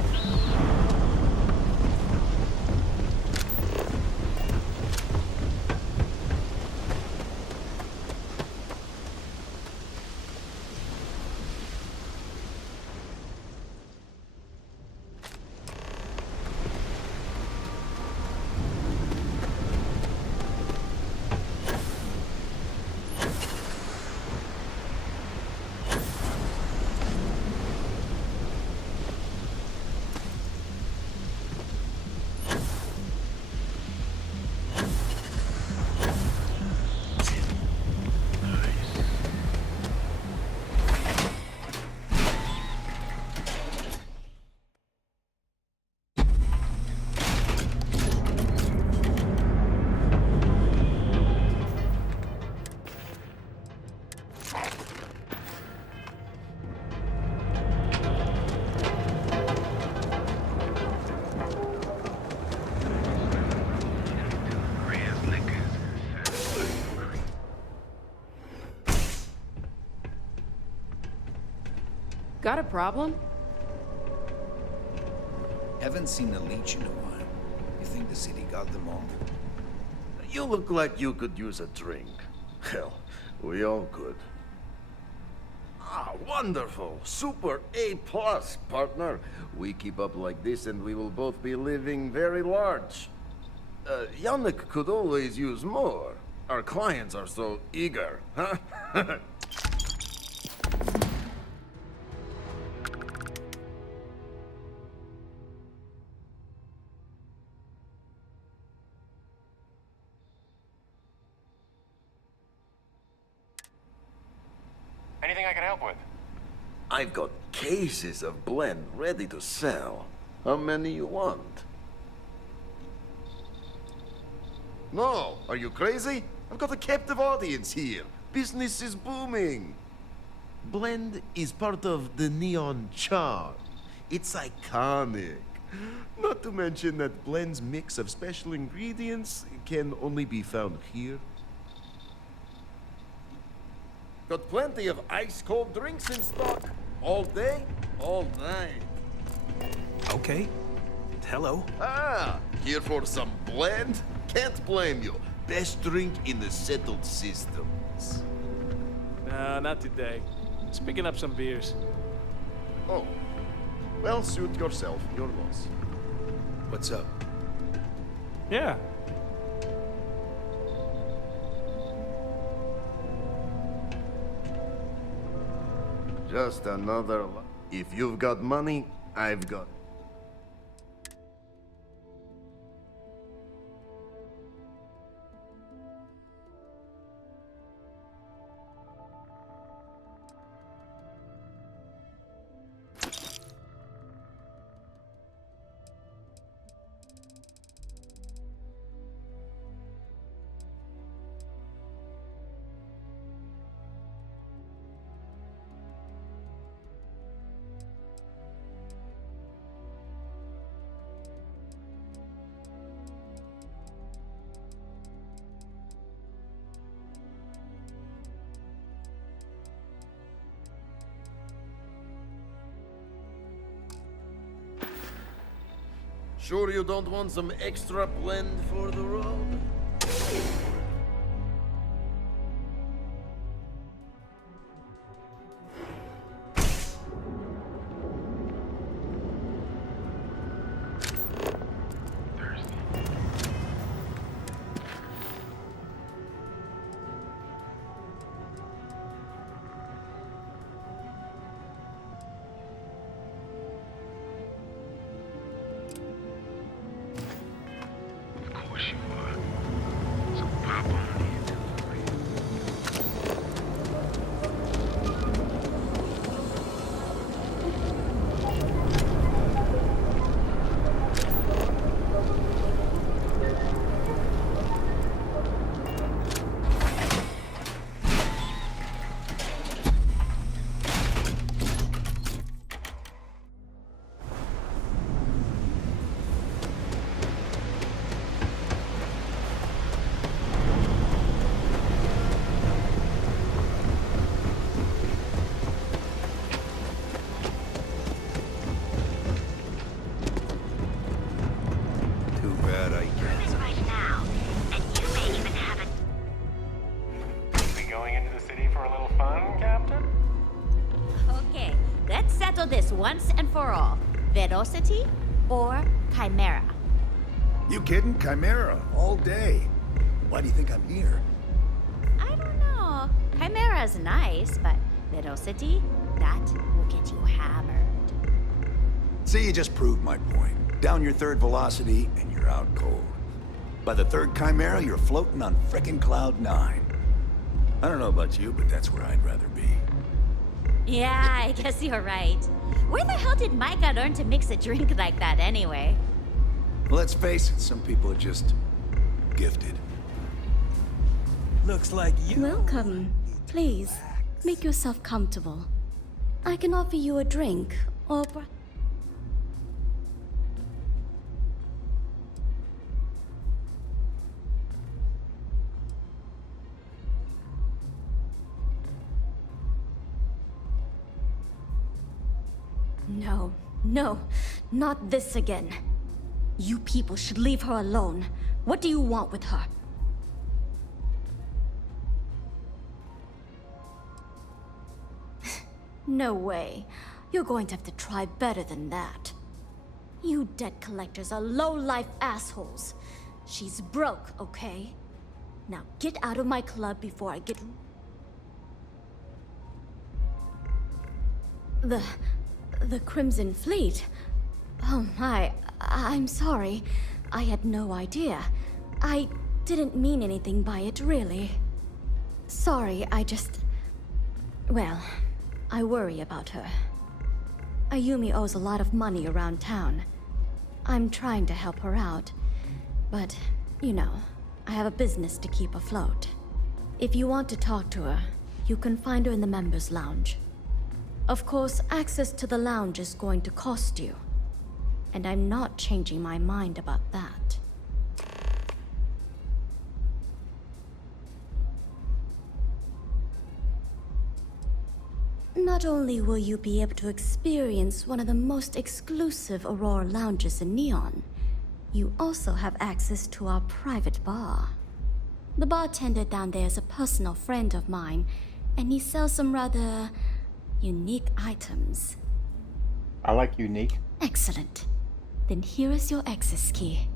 Got a problem? Haven't seen the Leech in a while. You think the city got them all? You look like you could use a drink. Hell, we all could. Ah, wonderful. Super A+, partner. We keep up like this and we will both be living very large. Yannick could always use more. Our clients are so eager, huh? Anything I can help with? I've got cases of blend ready to sell. How many you want? No, are you crazy? I've got a captive audience here. Business is booming. Blend is part of the neon charm. It's iconic. Not to mention that Blend's mix of special ingredients can only be found here. Got plenty of ice-cold drinks in stock. All day, all night. Okay. Hello. Ah, here for some Blend? Can't blame you. Best drink in the settled systems. Nah, not today. Just picking up some beers. Oh. Well, suit yourself. Your loss. What's up? Yeah. Just another... If you've got money, I've got... Sure you don't want some extra Blend for the road? This once and for all. Velocity or Chimera? You kidding? Chimera, all day. Why do you think I'm here? I don't know. Chimera's nice, but Velocity, that will get you hammered. See, you just proved my point. Down your third velocity, and you're out cold. By the third Chimera, you're floating on frickin' Cloud 9. I don't know about you, but that's where I'd rather be. Yeah, I guess you're right. Where the hell did Micah learn to mix a drink like that anyway? Well, let's face it, some people are just gifted. Looks like you... Welcome. Please, make yourself comfortable. I can offer you a drink, or... No, no, not this again. You people should leave her alone. What do you want with her? No way. You're going to have to try better than that. You debt collectors are low-life assholes. She's broke, okay? Now get out of my club before I get... The Crimson Fleet? Oh my, I'm sorry. I had no idea. I didn't mean anything by it, really. Sorry, I just... Well, I worry about her. Ayumi owes a lot of money around town. I'm trying to help her out, but, you know, I have a business to keep afloat. If you want to talk to her, you can find her in the members' lounge. Of course, access to the lounge is going to cost you, and I'm not changing my mind about that. Not only will you be able to experience one of the most exclusive Aurora lounges in Neon, you also have access to our private bar. The bartender down there is a personal friend of mine, and he sells some rather unique items. I like unique. Excellent. Then here is your access key.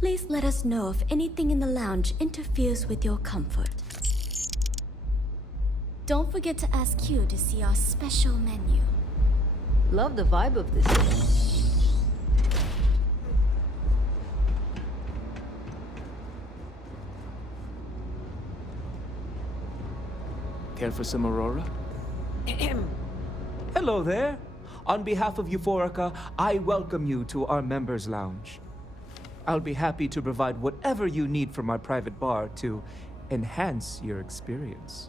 Please let us know if anything in the lounge interferes with your comfort. Don't forget to ask Q to see our special menu. Love the vibe of this. Care for some Aurora? Hello there. On behalf of Euphorica, I welcome you to our members' lounge. I'll be happy to provide whatever you need from our private bar to enhance your experience.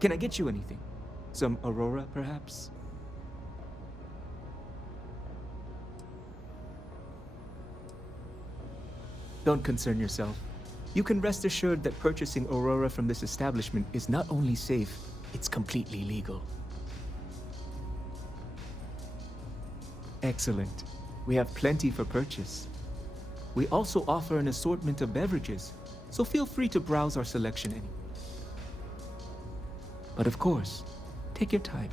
Can I get you anything? Some Aurora, perhaps? Don't concern yourself. You can rest assured that purchasing Aurora from this establishment is not only safe, it's completely legal. Excellent. We have plenty for purchase. We also offer an assortment of beverages, so feel free to browse our selection anywhere. But of course, take your time.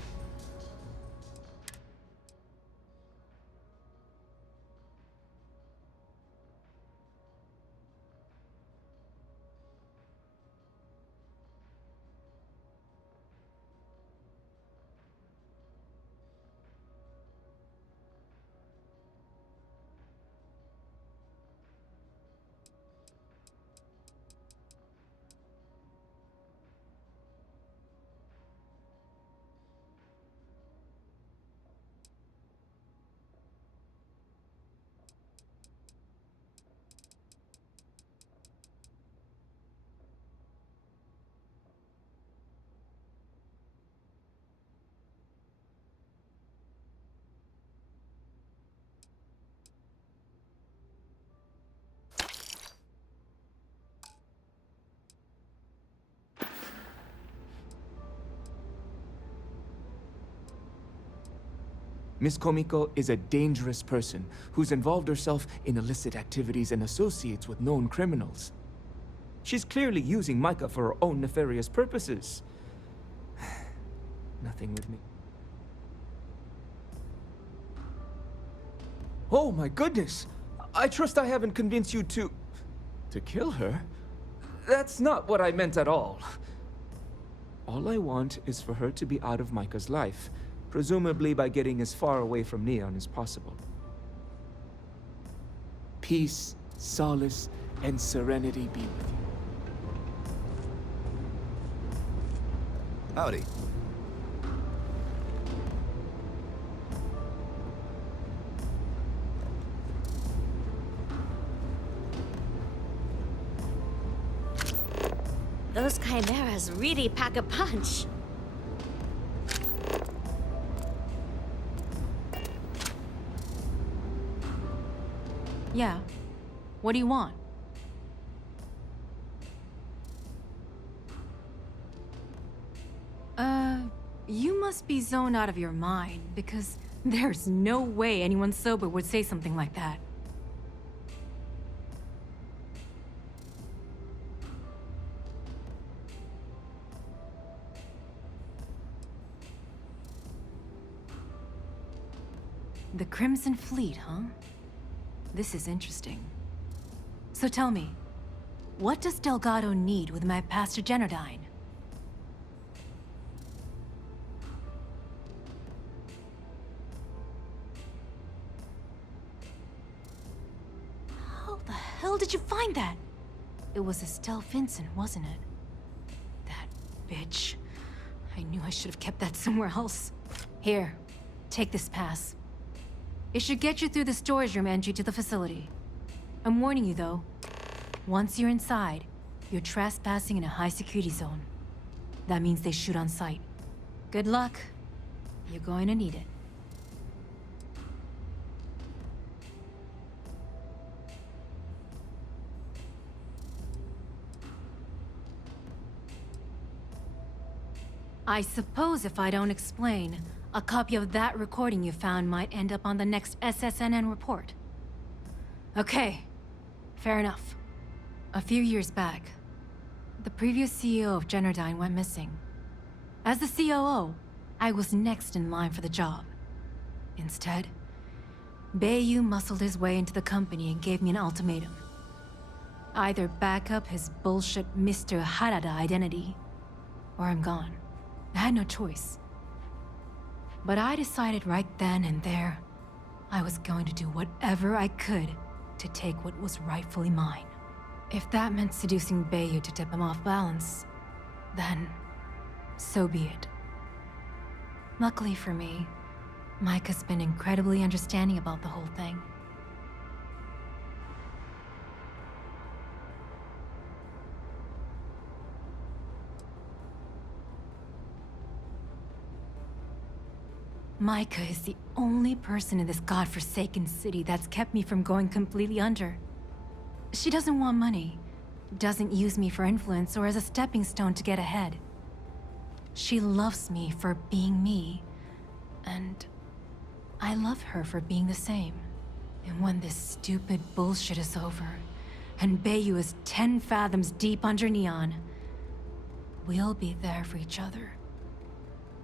Miss Komiko is a dangerous person who's involved herself in illicit activities and associates with known criminals. She's clearly using Micah for her own nefarious purposes. Nothing with me. Oh my goodness! I trust I haven't convinced you to kill her? That's not what I meant at all. All I want is for her to be out of Micah's life. Presumably by getting as far away from Neon as possible. Peace, solace, and serenity be with you. Howdy. Those chimeras really pack a punch. Yeah. What do you want? You must be zoned out of your mind, because there's no way anyone sober would say something like that. The Crimson Fleet, huh? This is interesting. So tell me, what does Delgado need with my Pastor Genardine? How the hell did you find that? It was Estelle Vincent, wasn't it? That bitch. I knew I should have kept that somewhere else. Here, take this pass. It should get you through the storage room entry to the facility. I'm warning you though, once you're inside, you're trespassing in a high security zone. That means they shoot on sight. Good luck. You're going to need it. I suppose if I don't explain, a copy of that recording you found might end up on the next SSNN report. Okay, fair enough. A few years back, the previous CEO of Generdyne went missing. As the COO, I was next in line for the job. Instead, Bayu muscled his way into the company and gave me an ultimatum. Either back up his bullshit Mr. Harada identity, or I'm gone. I had no choice. But I decided right then and there, I was going to do whatever I could to take what was rightfully mine. If that meant seducing Bayu to tip him off balance, then so be it. Luckily for me, Mike has been incredibly understanding about the whole thing. Micah is the only person in this godforsaken city that's kept me from going completely under. She doesn't want money, doesn't use me for influence or as a stepping stone to get ahead. She loves me for being me, and I love her for being the same. And when this stupid bullshit is over, and Bayu is 10 fathoms deep under Neon, we'll be there for each other.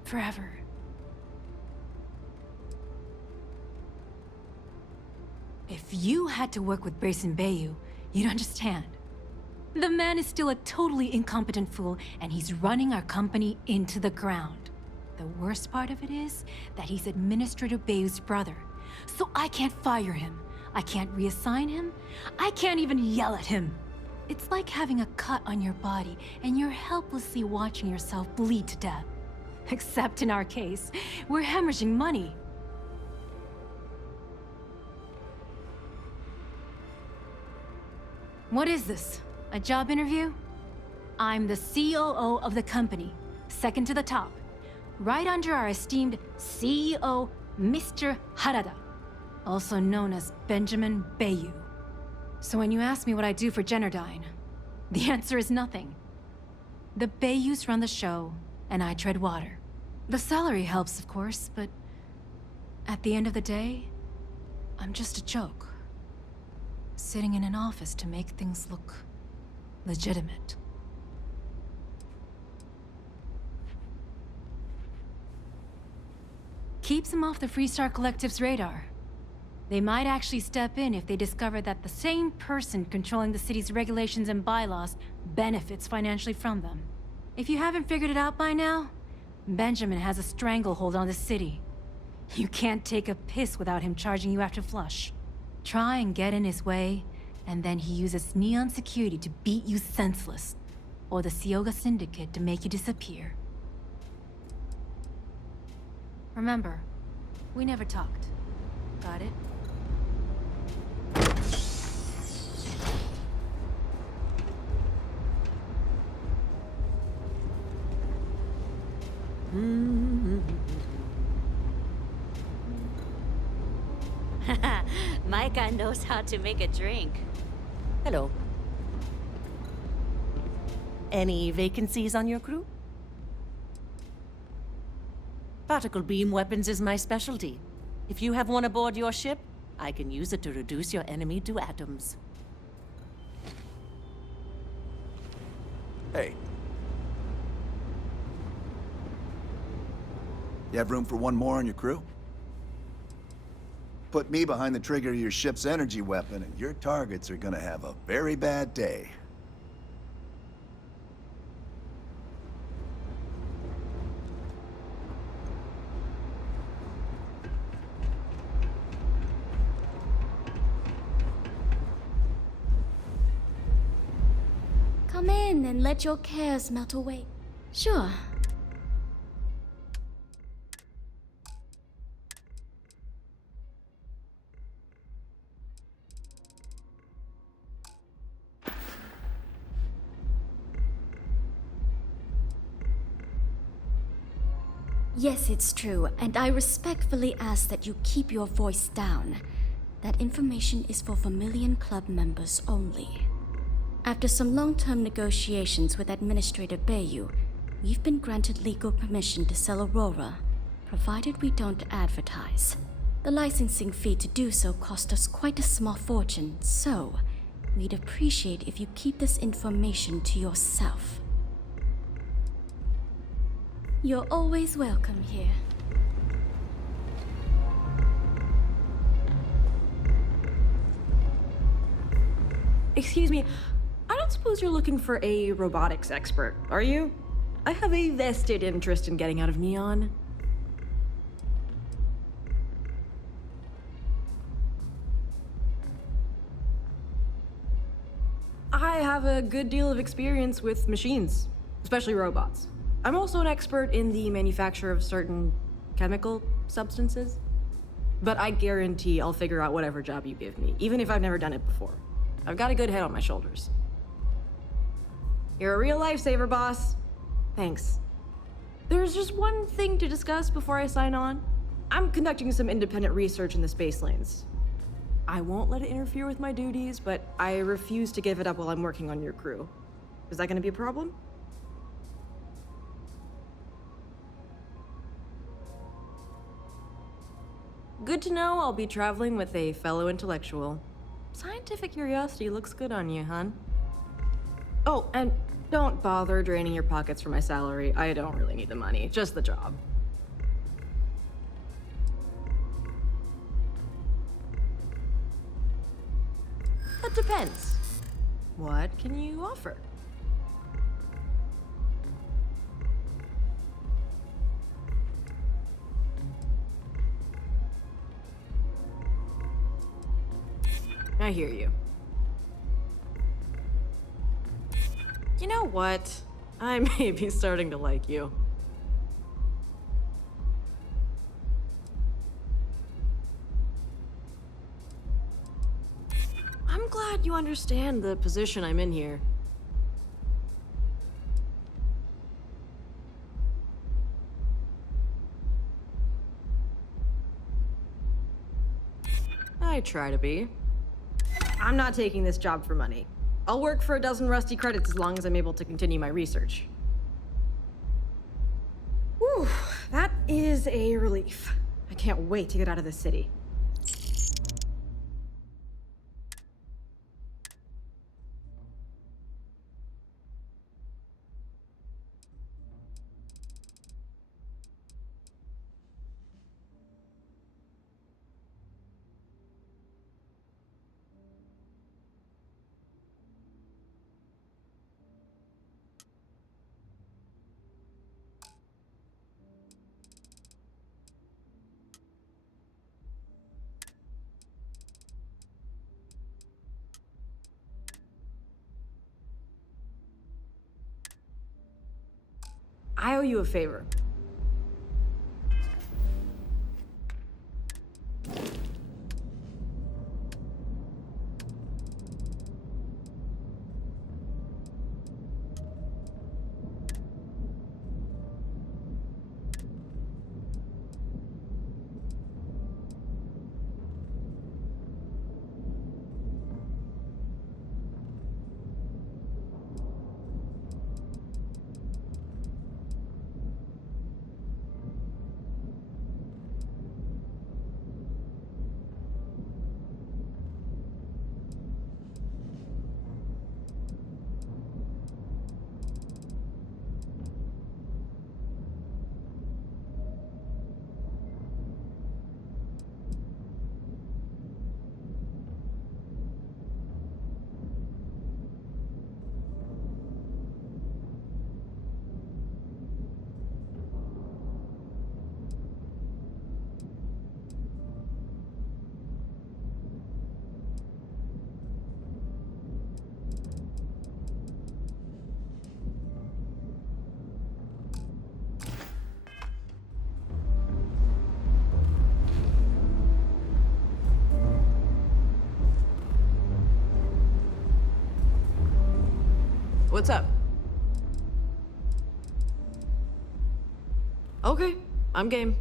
Forever. If you had to work with Grayson Bayu, you'd understand. The man is still a totally incompetent fool, and he's running our company into the ground. The worst part of it is that he's Administrator Bayu's brother. So I can't fire him. I can't reassign him. I can't even yell at him. It's like having a cut on your body, and you're helplessly watching yourself bleed to death. Except in our case, we're hemorrhaging money. What is this? A job interview? I'm the COO of the company, second to the top, right under our esteemed CEO, Mr. Harada, also known as Benjamin Bayu. So when you ask me what I do for Generdyne, the answer is nothing. The Bayus run the show, and I tread water. The salary helps, of course, but at the end of the day, I'm just a joke. Sitting in an office to make things look legitimate. Keeps him off the Freestar Collective's radar. They might actually step in if they discover that the same person controlling the city's regulations and bylaws benefits financially from them. If you haven't figured it out by now, Benjamin has a stranglehold on the city. You can't take a piss without him charging you after flush. Try and get in his way, and then he uses Neon security to beat you senseless, or the Sioga Syndicate to make you disappear. Remember, we never talked. Got it? Micah knows how to make a drink. Hello. Any vacancies on your crew? Particle beam weapons is my specialty. If you have one aboard your ship, I can use it to reduce your enemy to atoms. Hey. You have room for one more on your crew? Put me behind the trigger of your ship's energy weapon, and your targets are gonna have a very bad day. Come in and let your cares melt away. Sure. Yes, it's true, and I respectfully ask that you keep your voice down. That information is for Vermilion Club members only. After some long-term negotiations with Administrator Bayou, we've been granted legal permission to sell Aurora, provided we don't advertise. The licensing fee to do so cost us quite a small fortune, so we'd appreciate if you keep this information to yourself. You're always welcome here. Excuse me, I don't suppose you're looking for a robotics expert, are you? I have a vested interest in getting out of Neon. I have a good deal of experience with machines, especially robots. I'm also an expert in the manufacture of certain chemical substances. But I guarantee I'll figure out whatever job you give me, even if I've never done it before. I've got a good head on my shoulders. You're a real lifesaver, boss. Thanks. There's just one thing to discuss before I sign on. I'm conducting some independent research in the space lanes. I won't let it interfere with my duties, but I refuse to give it up while I'm working on your crew. Is that gonna be a problem? Good to know I'll be traveling with a fellow intellectual. Scientific curiosity looks good on you, hon. Oh, and don't bother draining your pockets for my salary. I don't really need the money, just the job. That depends. What can you offer? I hear you. You know what? I may be starting to like you. I'm glad you understand the position I'm in here. I try to be. I'm not taking this job for money. I'll work for a dozen rusty credits as long as I'm able to continue my research. Whew, that is a relief. I can't wait to get out of this city. I owe you a favor. What's up? Okay, I'm game.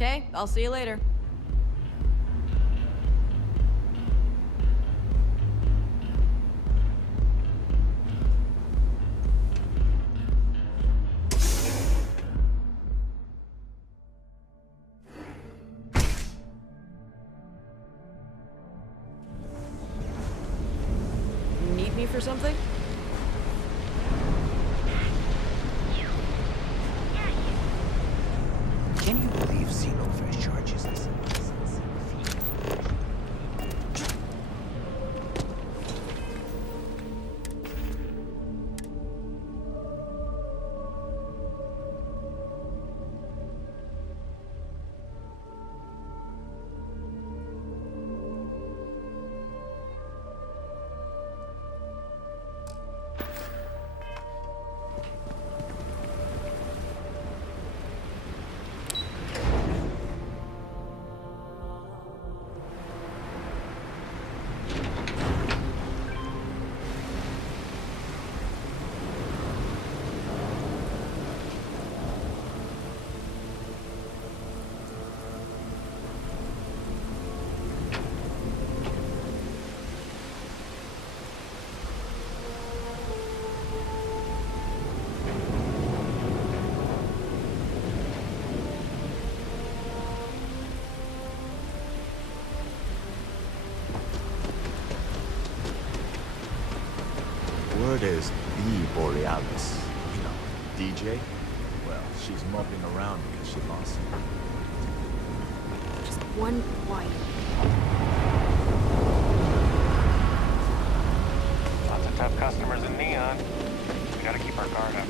Okay, I'll see you later. Need me for something? Can you believe Xenofresh charges us? Word is the Borealis. You know, DJ? Well, she's moping around because she lost him. Just one quiet. Lots of tough customers in Neon. We gotta keep our guard up.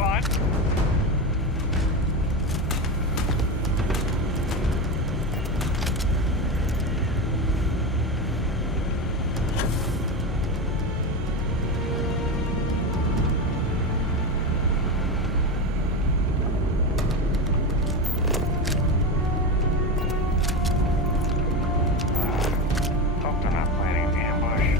fun. Hope they're not planning an ambush.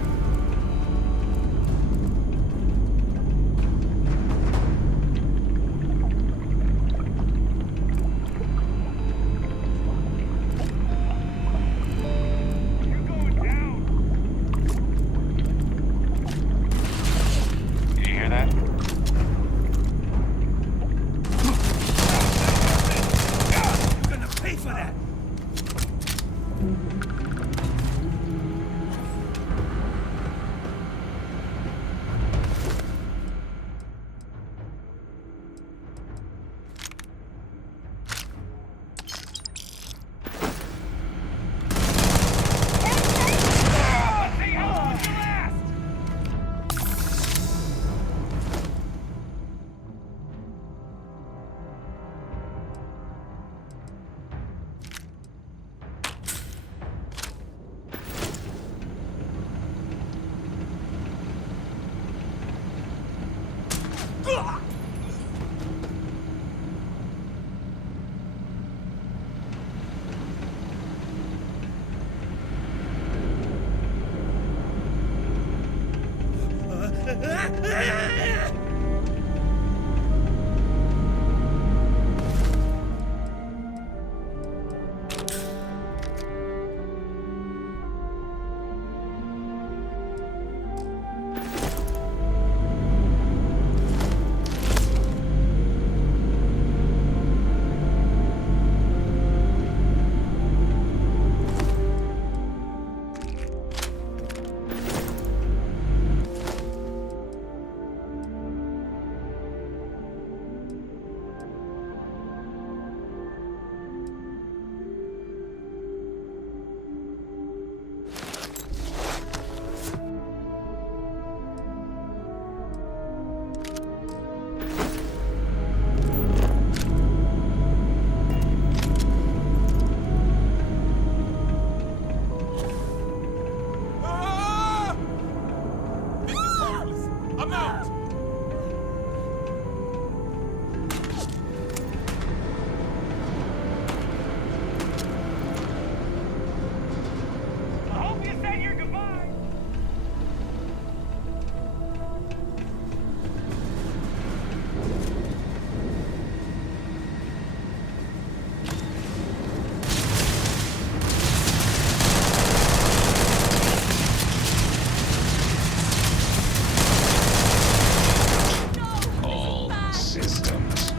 Did you hear that? You're gonna pay for that! Let's see how long you last! I'm out! I hope you said your goodbye. All systems.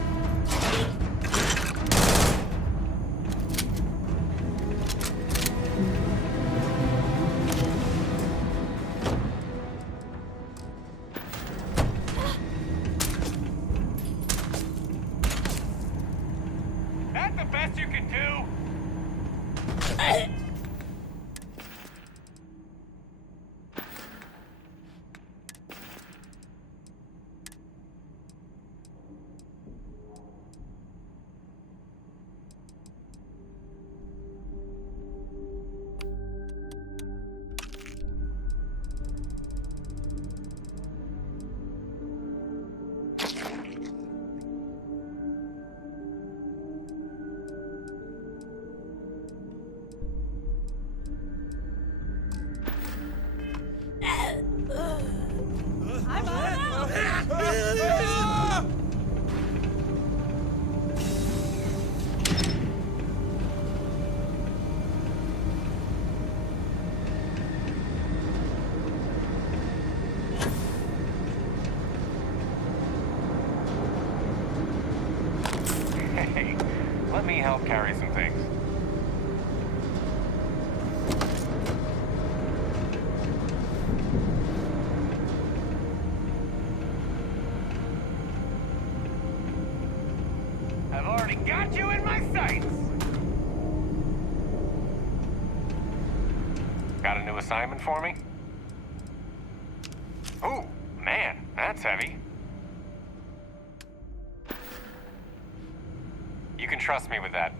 That's the best you can do. Hey, let me help carry some things. I've already got you in my sights! Got a new assignment for me? Ooh, man, that's heavy. trust me with that.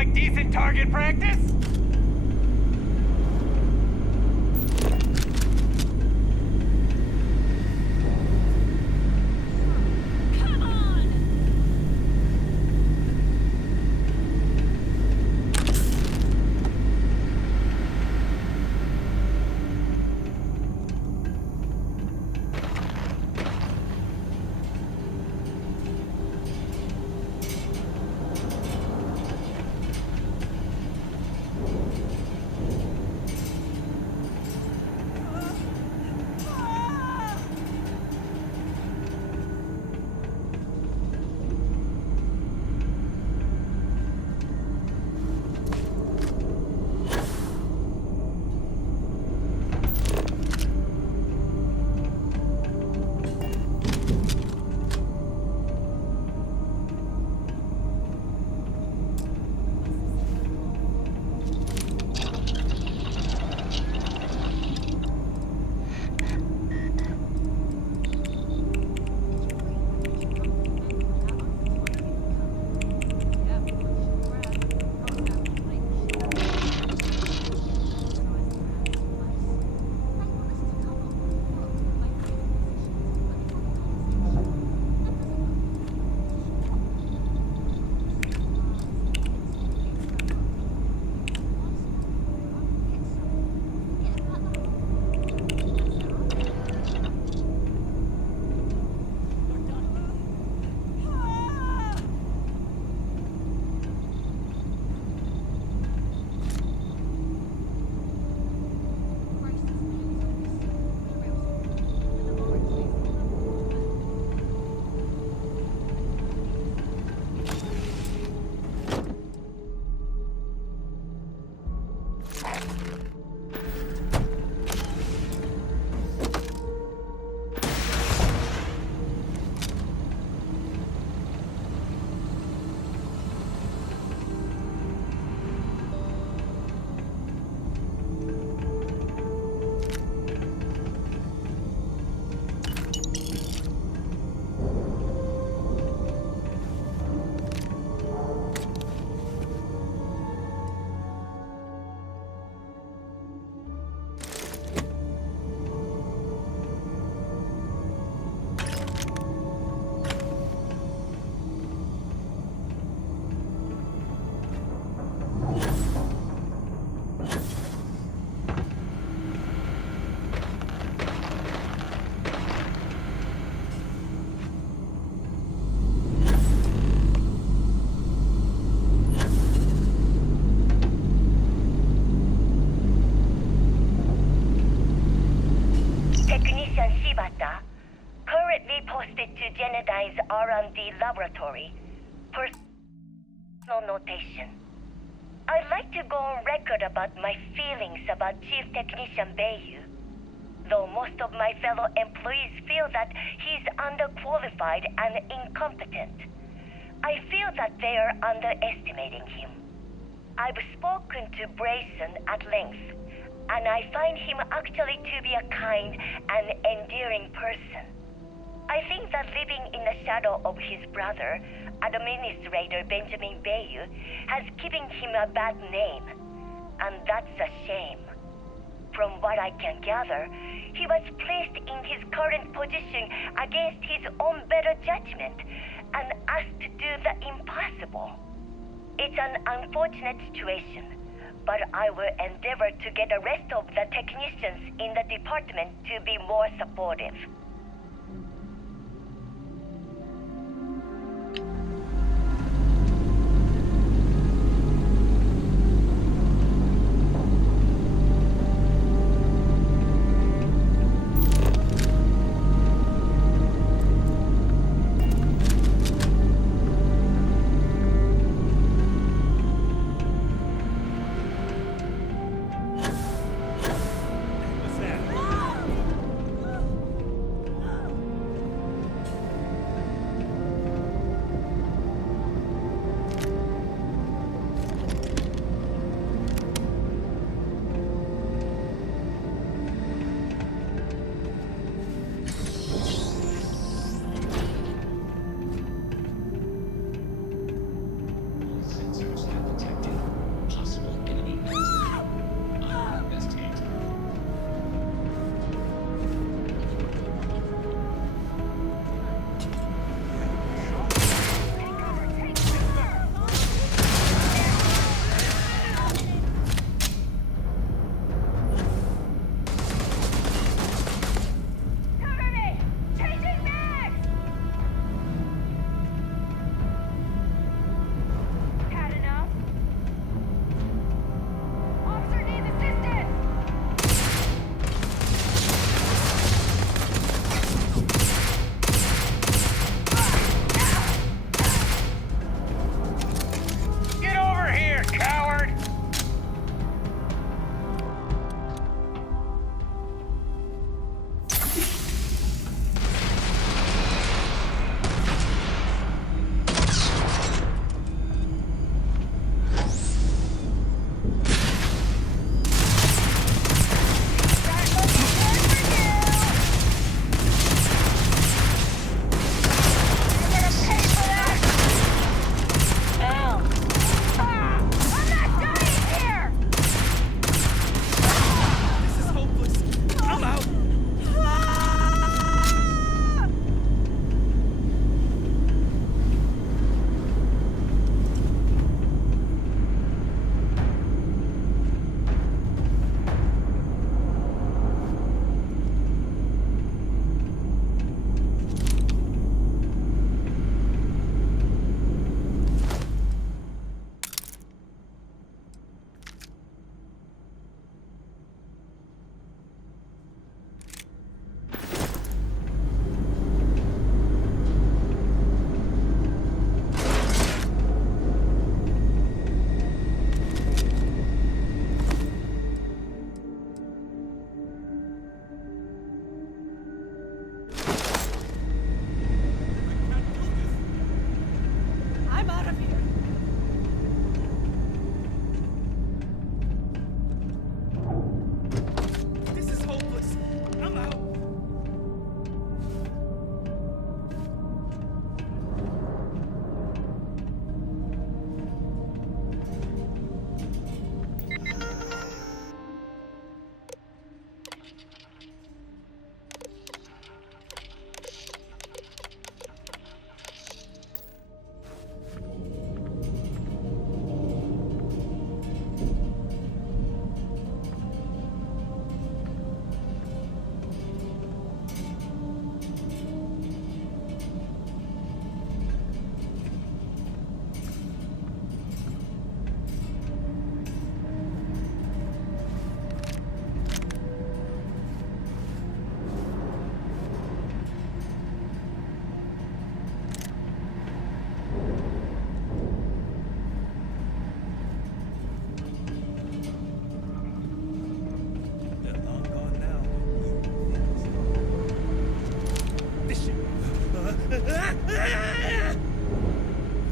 like decent target practice? R&D laboratory. Personal notation. I'd like to go on record about my feelings about Chief Technician Bayou. Though most of my fellow employees feel that he's underqualified and incompetent, I feel that they are underestimating him. I've spoken to Brayson at length, and I find him actually to be a kind and endearing person. I think that living in the shadow of his brother, Administrator Benjamin Bayou, has given him a bad name, and that's a shame. From what I can gather, he was placed in his current position against his own better judgment and asked to do the impossible. It's an unfortunate situation, but I will endeavor to get the rest of the technicians in the department to be more supportive.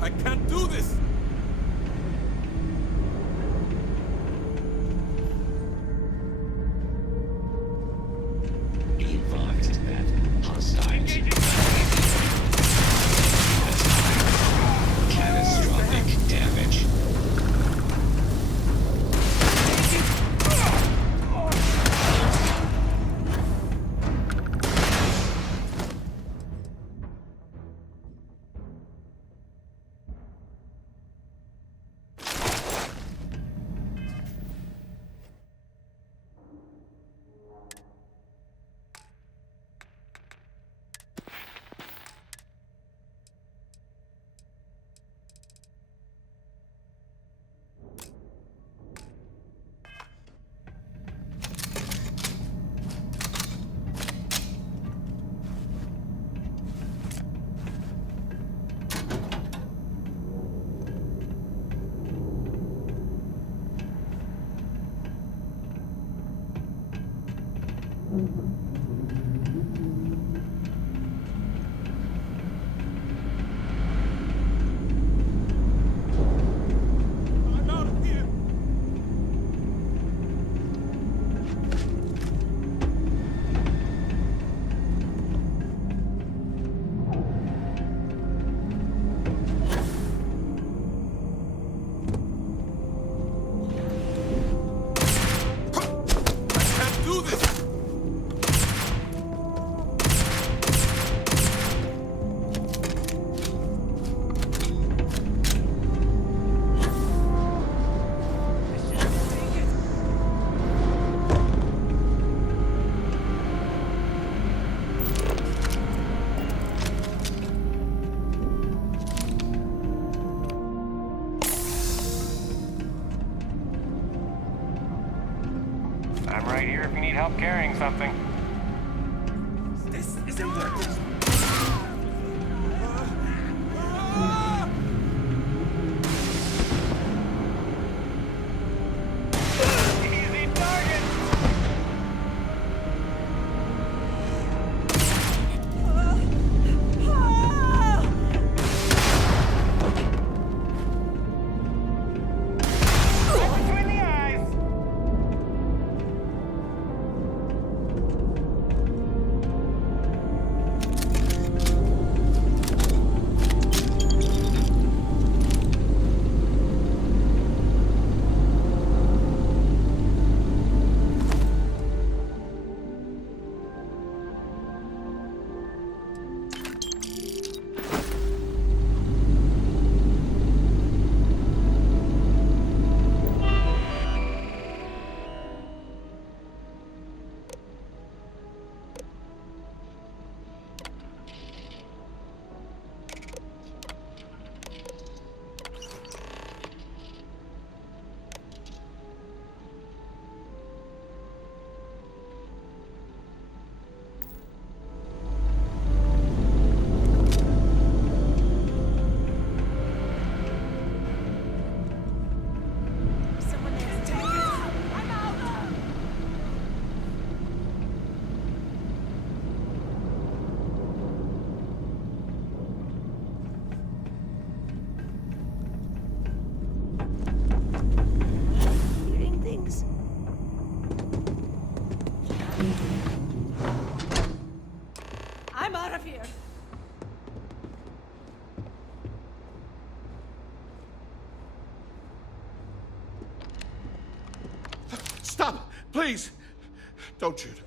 I can't do this! Be advised that hostiles catastrophic damage. I'm right here if you need help carrying something. This isn't working. Easy target! Right between the eyes! Hearing things. I'm out of here. Stop! Please! Don't shoot.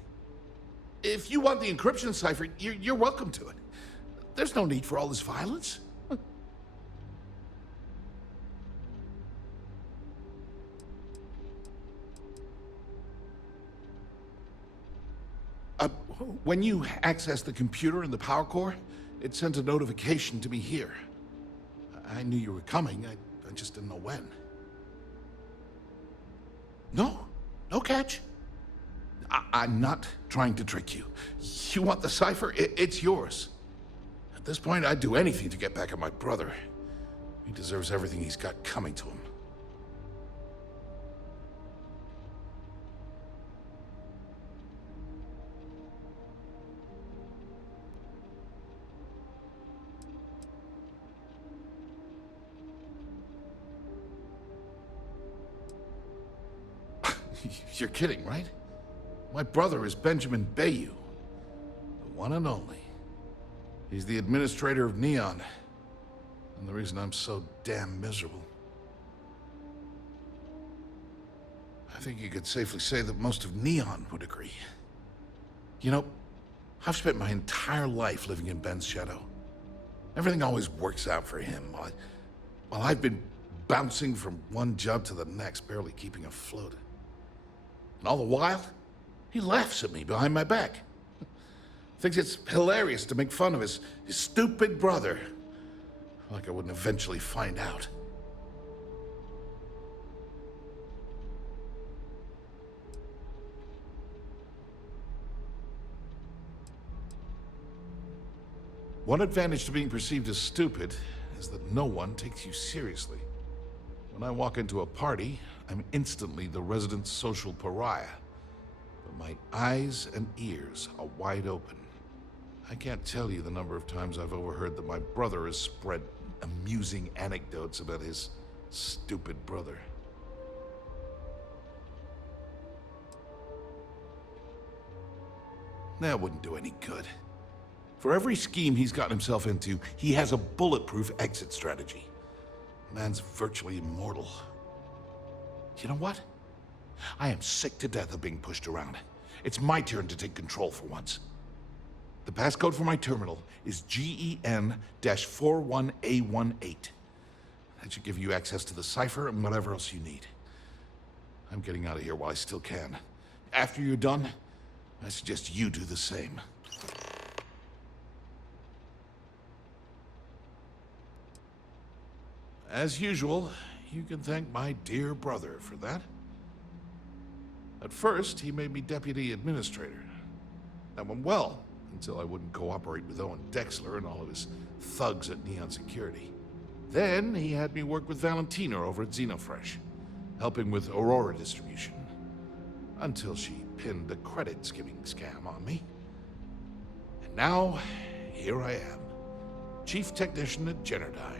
If you want the encryption cipher, you're welcome to it. There's no need for all this violence. When you access the computer in the power core, it sends a notification to me here. I knew you were coming, I just didn't know when. No catch. I'm not trying to trick you. You want the cipher? It's yours. At this point, I'd do anything to get back at my brother. He deserves everything he's got coming to him. You're kidding, right? My brother is Benjamin Bayou. The one and only. He's the administrator of Neon. And the reason I'm so damn miserable. I think you could safely say that most of Neon would agree. You know, I've spent my entire life living in Ben's shadow. Everything always works out for him, while I've been bouncing from one job to the next, barely keeping afloat. And all the while, he laughs at me behind my back. Thinks it's hilarious to make fun of his stupid brother. Like I wouldn't eventually find out. One advantage to being perceived as stupid is that no one takes you seriously. When I walk into a party, I'm instantly the resident social pariah. But my eyes and ears are wide open. I can't tell you the number of times I've overheard that my brother has spread amusing anecdotes about his stupid brother. That wouldn't do any good. For every scheme he's gotten himself into, he has a bulletproof exit strategy. Man's virtually immortal. You know what? I am sick to death of being pushed around. It's my turn to take control for once. The passcode for my terminal is GEN-41A18. That should give you access to the cipher and whatever else you need. I'm getting out of here while I still can. After you're done, I suggest you do the same. As usual, you can thank my dear brother for that. At first, he made me deputy administrator. That went well, until I wouldn't cooperate with Owen Dexler and all of his thugs at Neon Security. Then, he had me work with Valentina over at Xenofresh, helping with Aurora distribution. Until she pinned a credit skimming scam on me. And now, here I am, chief technician at Generdyne.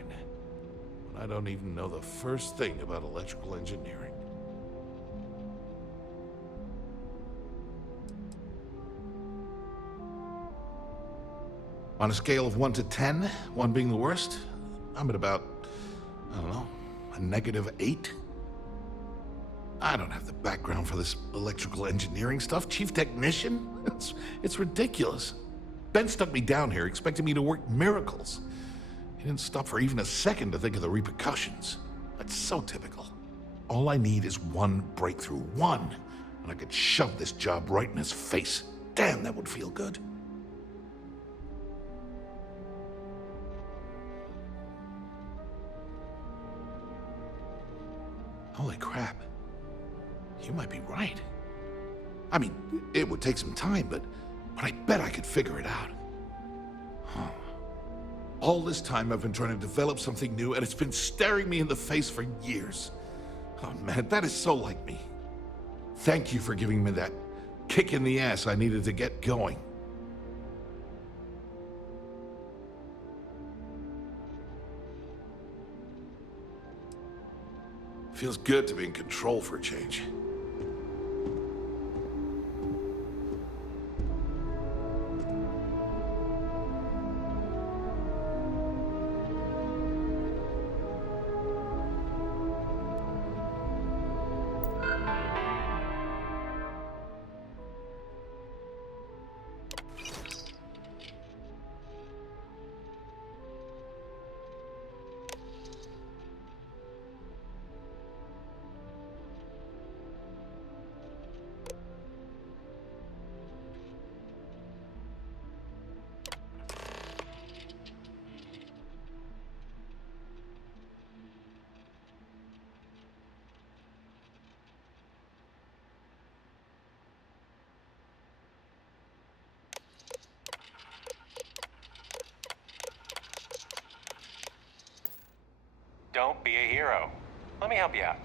I don't even know the first thing about electrical engineering. On a scale of 1 to 10, 1 being the worst, I'm at about, I don't know, a -8. I don't have the background for this electrical engineering stuff. Chief technician? It's ridiculous. Ben stuck me down here expecting me to work miracles. He didn't stop for even a second to think of the repercussions. That's so typical. All I need is one breakthrough, one, and I could shove this job right in his face. Damn, that would feel good. Holy crap. You might be right. I mean, it would take some time, but I bet I could figure it out. Huh. All this time I've been trying to develop something new, and it's been staring me in the face for years. Oh man, that is so like me. Thank you for giving me that kick in the ass I needed to get going. Feels good to be in control for a change. Don't be a hero. Let me help you out.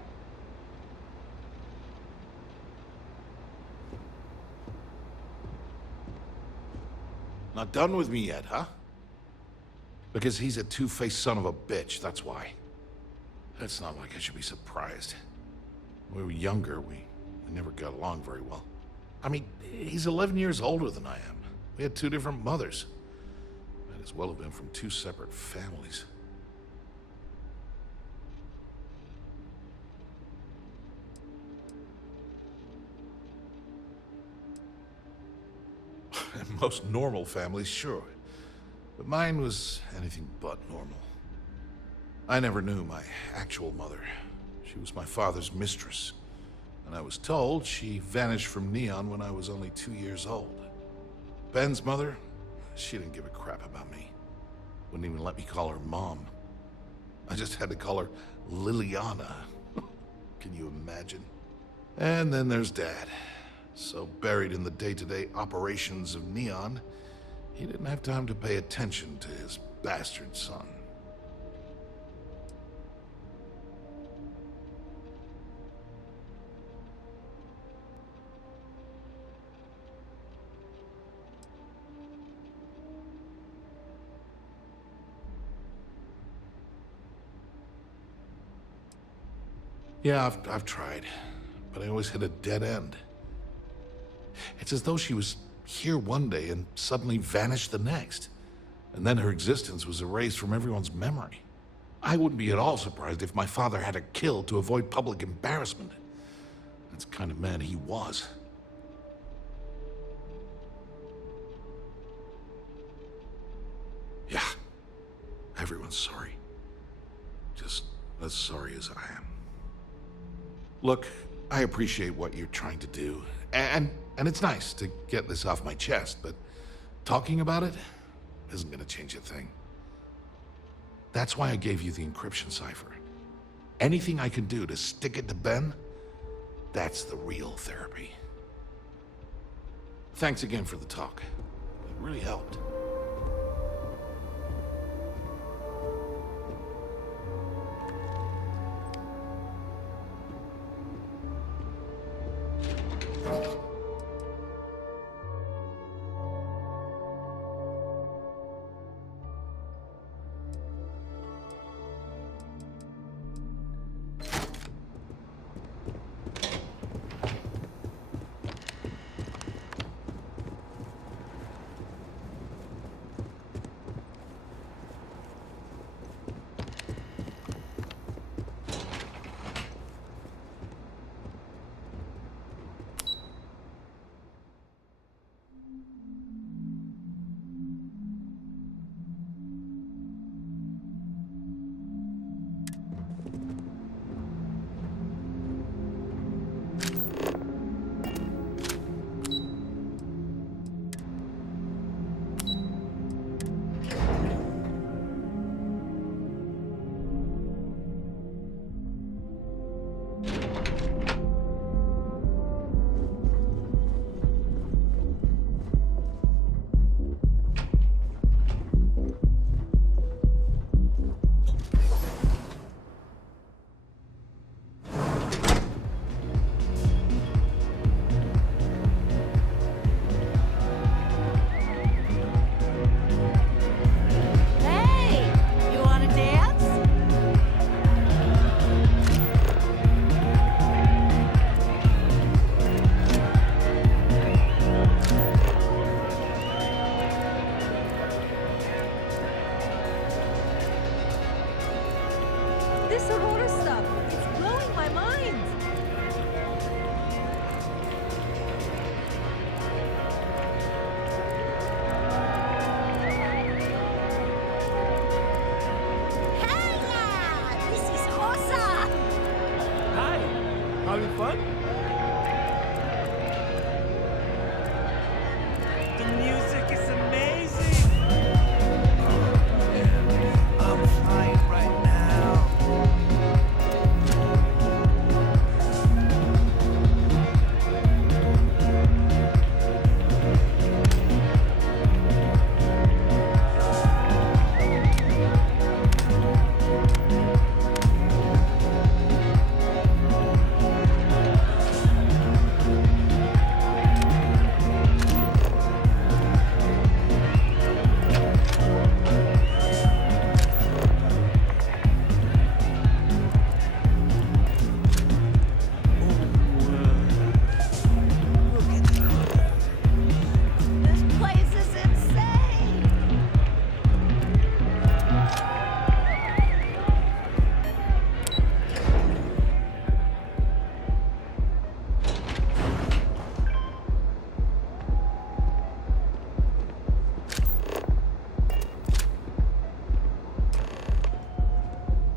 Not done with me yet, huh? Because he's a two-faced son of a bitch, that's why. It's not like I should be surprised. When we were younger, we We never got along very well. I mean, he's 11 years older than I am. We had 2 different mothers. Might as well have been from 2 separate families. Most normal families, sure. But mine was anything but normal. I never knew my actual mother. She was my father's mistress. And I was told she vanished from Neon when I was only 2 years old. Ben's mother, she didn't give a crap about me. Wouldn't even let me call her Mom. I just had to call her Liliana. Can you imagine? And then there's Dad. So buried in the day-to-day operations of Neon, he didn't have time to pay attention to his bastard son. Yeah, I've tried, but I always hit a dead end. It's as though she was here one day and suddenly vanished the next. And then her existence was erased from everyone's memory. I wouldn't be at all surprised if my father had her killed to avoid public embarrassment. That's the kind of man he was. Yeah, everyone's sorry. Just as sorry as I am. Look, I appreciate what you're trying to do, and it's nice to get this off my chest, but talking about it isn't gonna change a thing. That's why I gave you the encryption cipher. Anything I can do to stick it to Ben, that's the real therapy. Thanks again for the talk. It really helped.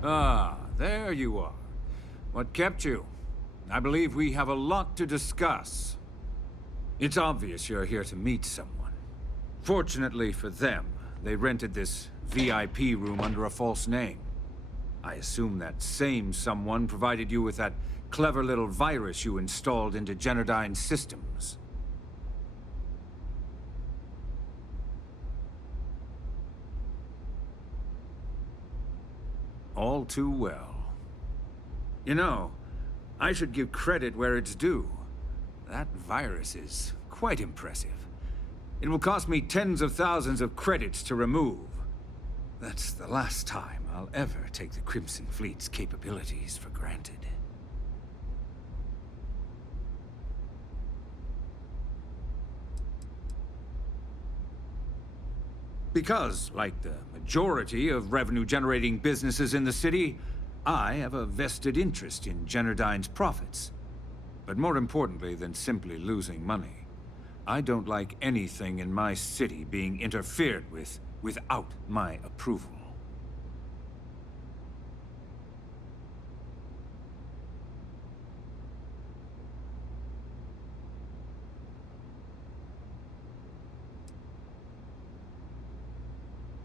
Ah, there you are. What kept you? I believe we have a lot to discuss. It's obvious you're here to meet someone. Fortunately for them, they rented this VIP room under a false name. I assume that same someone provided you with that clever little virus you installed into Generdyne's systems. All too well. You know, I should give credit where it's due. That virus is quite impressive. It will cost me tens of thousands of credits to remove. That's the last time I'll ever take the Crimson Fleet's capabilities for granted. Because, like the majority of revenue-generating businesses in the city, I have a vested interest in Generdyne's profits. But more importantly than simply losing money, I don't like anything in my city being interfered with without my approval.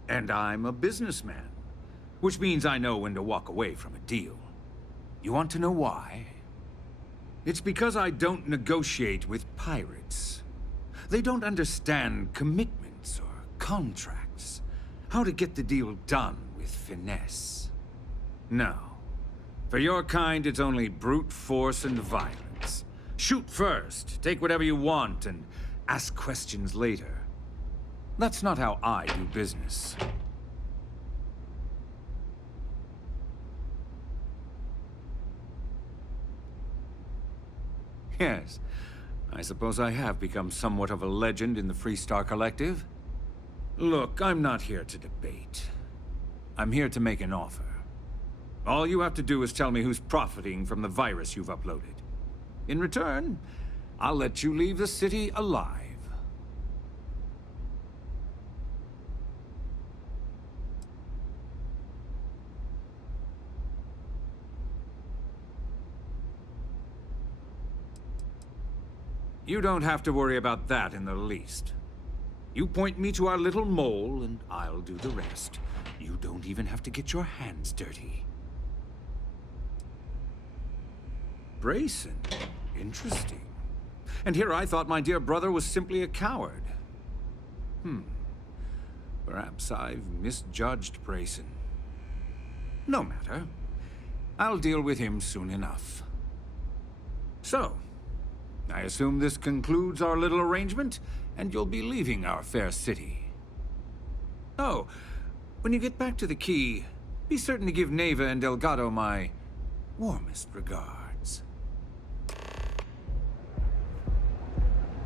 And I'm a businessman, which means I know when to walk away from a deal. You want to know why? It's because I don't negotiate with pirates. They don't understand commitments or contracts, how to get the deal done with finesse. No. For your kind, it's only brute force and violence. Shoot first, take whatever you want, and ask questions later. That's not how I do business. Yes, I suppose I have become somewhat of a legend in the Freestar Collective. Look, I'm not here to debate. I'm here to make an offer. All you have to do is tell me who's profiting from the virus you've uploaded. In return, I'll let you leave the city alive. You don't have to worry about that in the least. You point me to our little mole, and I'll do the rest. You don't even have to get your hands dirty. Brayson? Interesting. And here I thought my dear brother was simply a coward. Perhaps I've misjudged Brayson. No matter. I'll deal with him soon enough. So, I assume this concludes our little arrangement, and you'll be leaving our fair city. Oh, when you get back to the Key, be certain to give Neva and Delgado my warmest regards.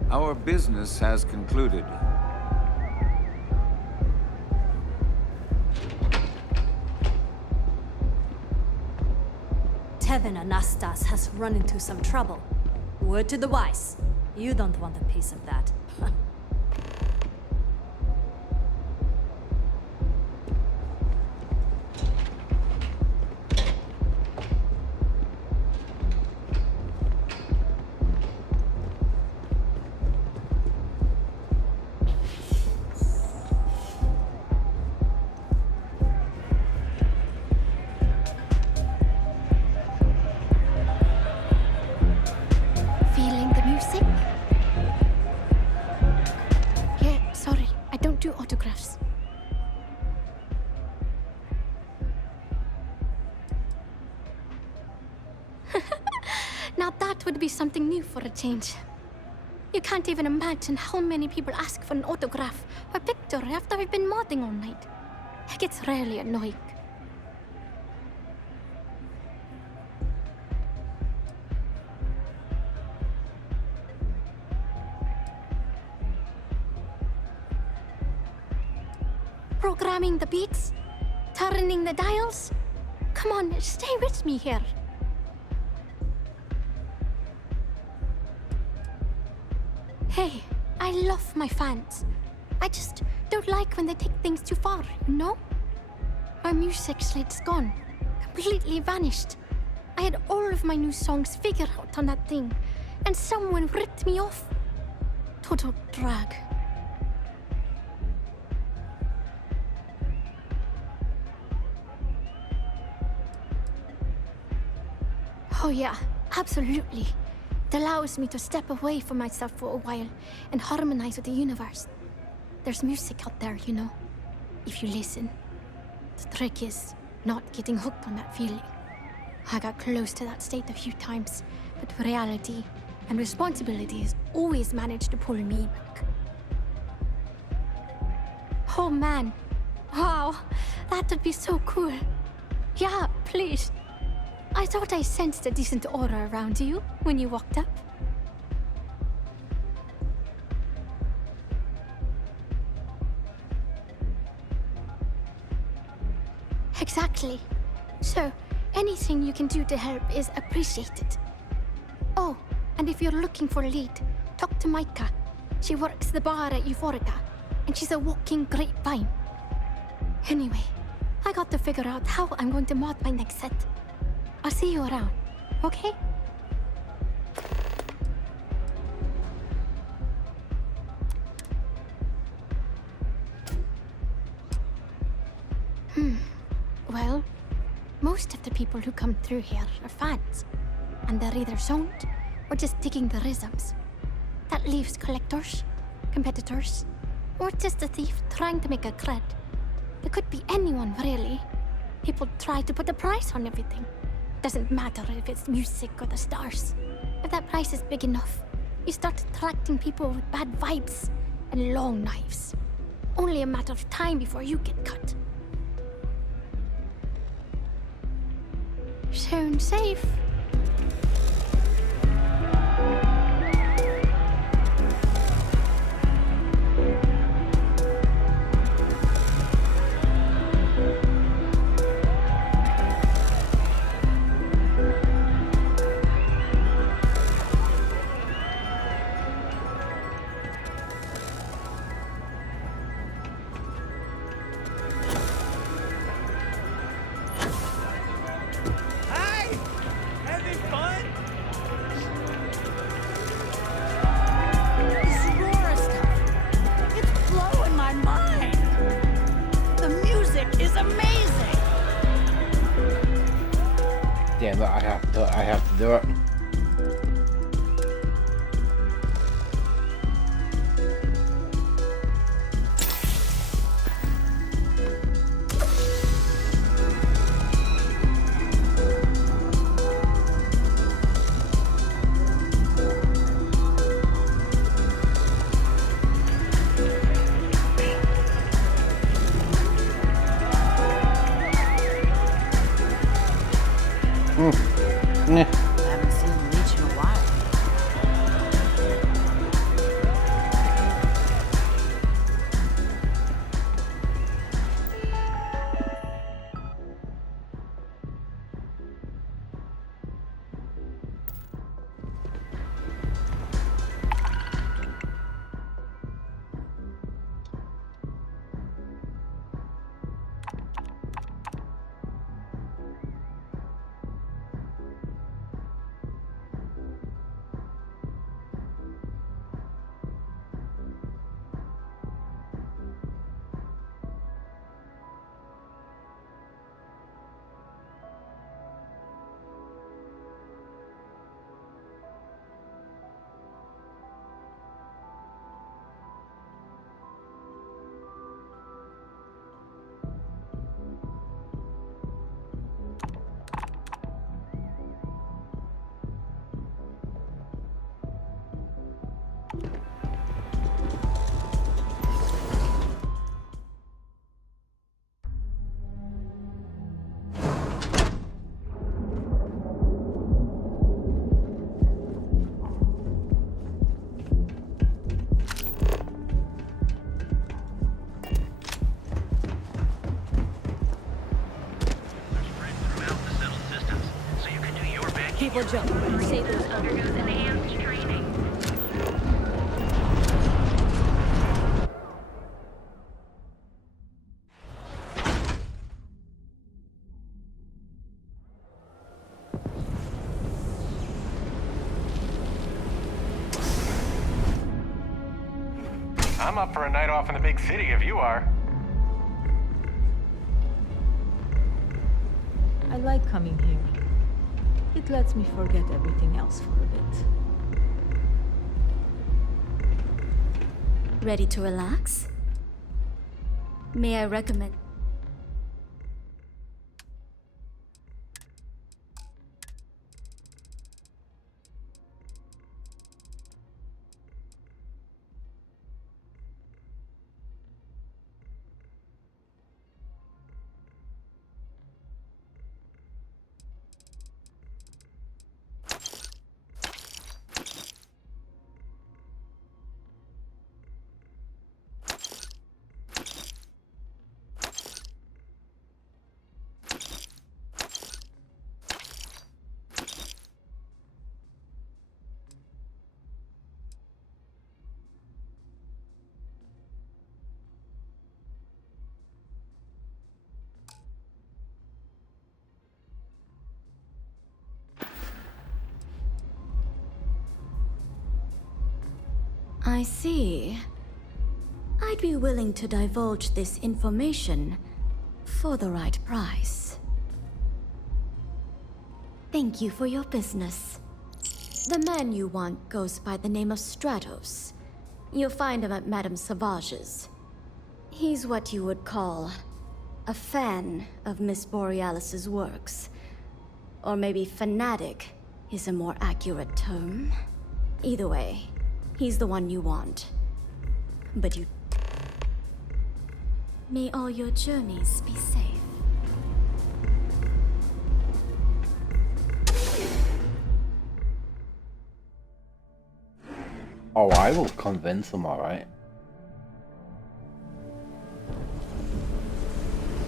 Our business has concluded. Tevin Anastas has run into some trouble. Word to the wise. You don't want a piece of that. Feeling the music? Yeah, sorry, I don't do autographs. Now that would be something new for a change. You can't even imagine how many people ask for an autograph or picture after we've been modding all night. It gets really annoying. Programming the beats? Turning the dials? Come on, stay with me here. Hey, I love my fans. I just don't like when they take things too far, you know? Our music slate's gone. completely vanished. I had all of my new songs figured out on that thing, and someone ripped me off. Total drag. Oh yeah, absolutely. It allows me to step away from myself for a while and harmonize with the universe. There's music out there, you know, if you listen. The trick is not getting hooked on that feeling. I got close to that state a few times, but reality and responsibilities always manage to pull me back. Oh man, wow, that would be so cool. Yeah, please. I thought I sensed a decent aura around you when you walked up. Exactly. So, anything you can do to help is appreciated. Oh, and if you're looking for a lead, talk to Micah. She works the bar at Euphorica, and she's a walking grapevine. Anyway, I got to figure out how I'm going to mod my next set. I'll see you around, okay? Well, most of the people who come through here are fans, and they're either zoned or just digging the rhythms. That leaves collectors, competitors, or just a thief trying to make a cred. It could be anyone, really. People try to put a price on everything. Doesn't matter if it's music or the stars. If that price is big enough, you start attracting people with bad vibes and long knives. Only a matter of time before you get cut. Sound safe. Damn it, I have to do it. Haven't seen Leech in a while. People jump. Say those undergoes enhanced training. I'm up for a night off in the big city if you are. I like coming here. It lets me forget everything else for a bit. Ready to relax? May I recommend? I see. I'd be willing to divulge this information for the right price. Thank you for your business. The man you want goes by the name of Stratos. You'll find him at Madame Savage's. He's what you would call a fan of Miss Borealis's works. Or maybe fanatic is a more accurate term. Either way, he's the one you want. But you... May all your journeys be safe. Oh, I will convince him, alright.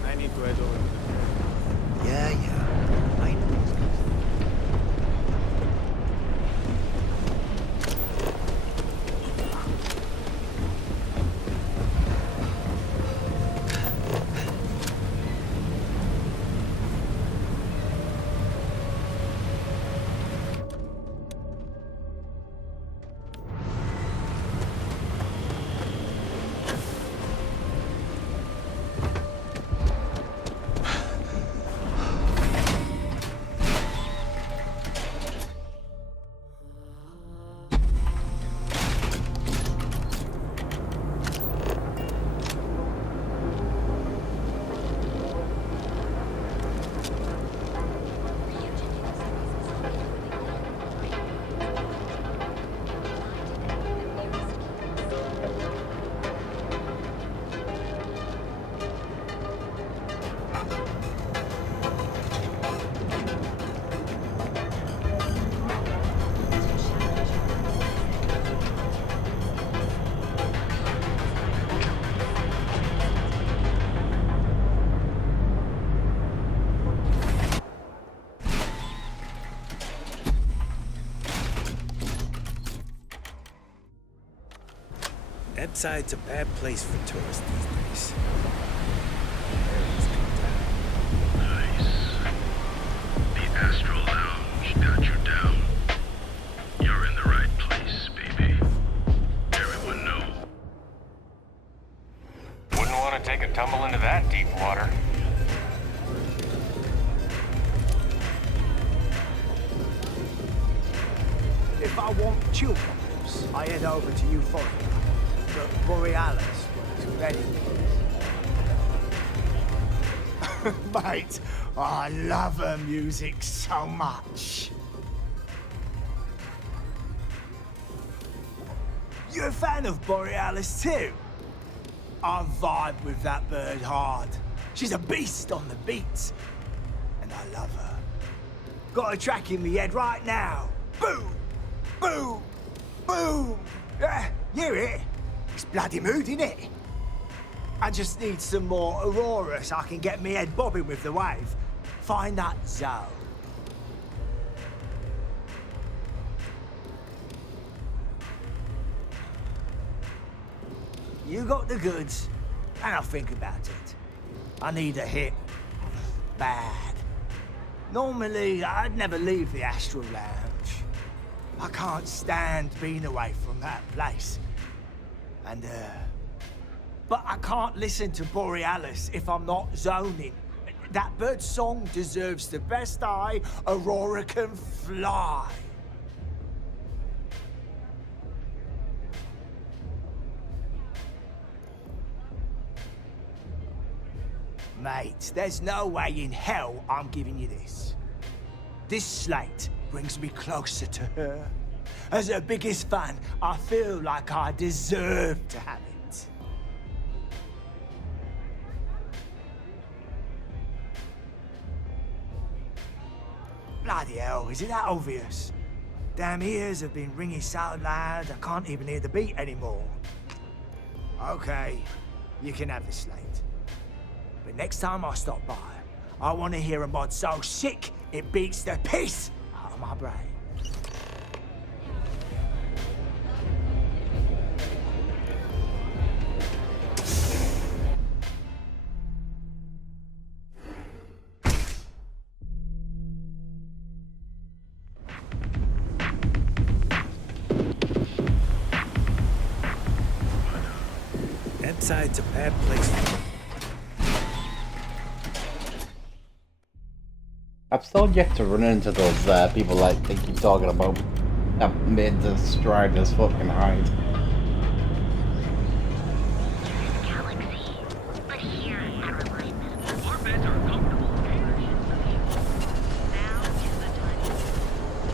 I need to head over. Yeah. I know this goes. Side's a bad place for tourists these days. Nice. The Astral Lounge got you down. You're in the right place, baby. Everyone know. Wouldn't want to take a tumble into that deep water. If I want chill pops, I head over to Euphoria. But Borealis was ready. Mate, I love her music so much. You a fan of Borealis too? I vibe with that bird hard. She's a beast on the beats. And I love her. Got a track in me head right now. Boom! Boom! Boom! Yeah, you hear it? It's bloody mood, innit? I just need some more Aurora so I can get me head bobbing with the wave. Find that zone. You got the goods, and I'll think about it. I need a hit. Bad. Normally, I'd never leave the Astral Lounge. I can't stand being away from that place. And, but I can't listen to Borealis if I'm not zoning. That bird's song deserves the best eye Aurora can fly. Mate, there's no way in hell I'm giving you this. This slate brings me closer to her. As her biggest fan, I feel like I deserve to have it. Bloody hell, is it that obvious? Damn ears have been ringing so loud I can't even hear the beat anymore. Okay, you can have the slate. But next time I stop by, I want to hear a mod so sick it beats the piss out of my brain. That side's a bad place. I've still yet to run into those people like they keep talking about that made the Striders fucking hide.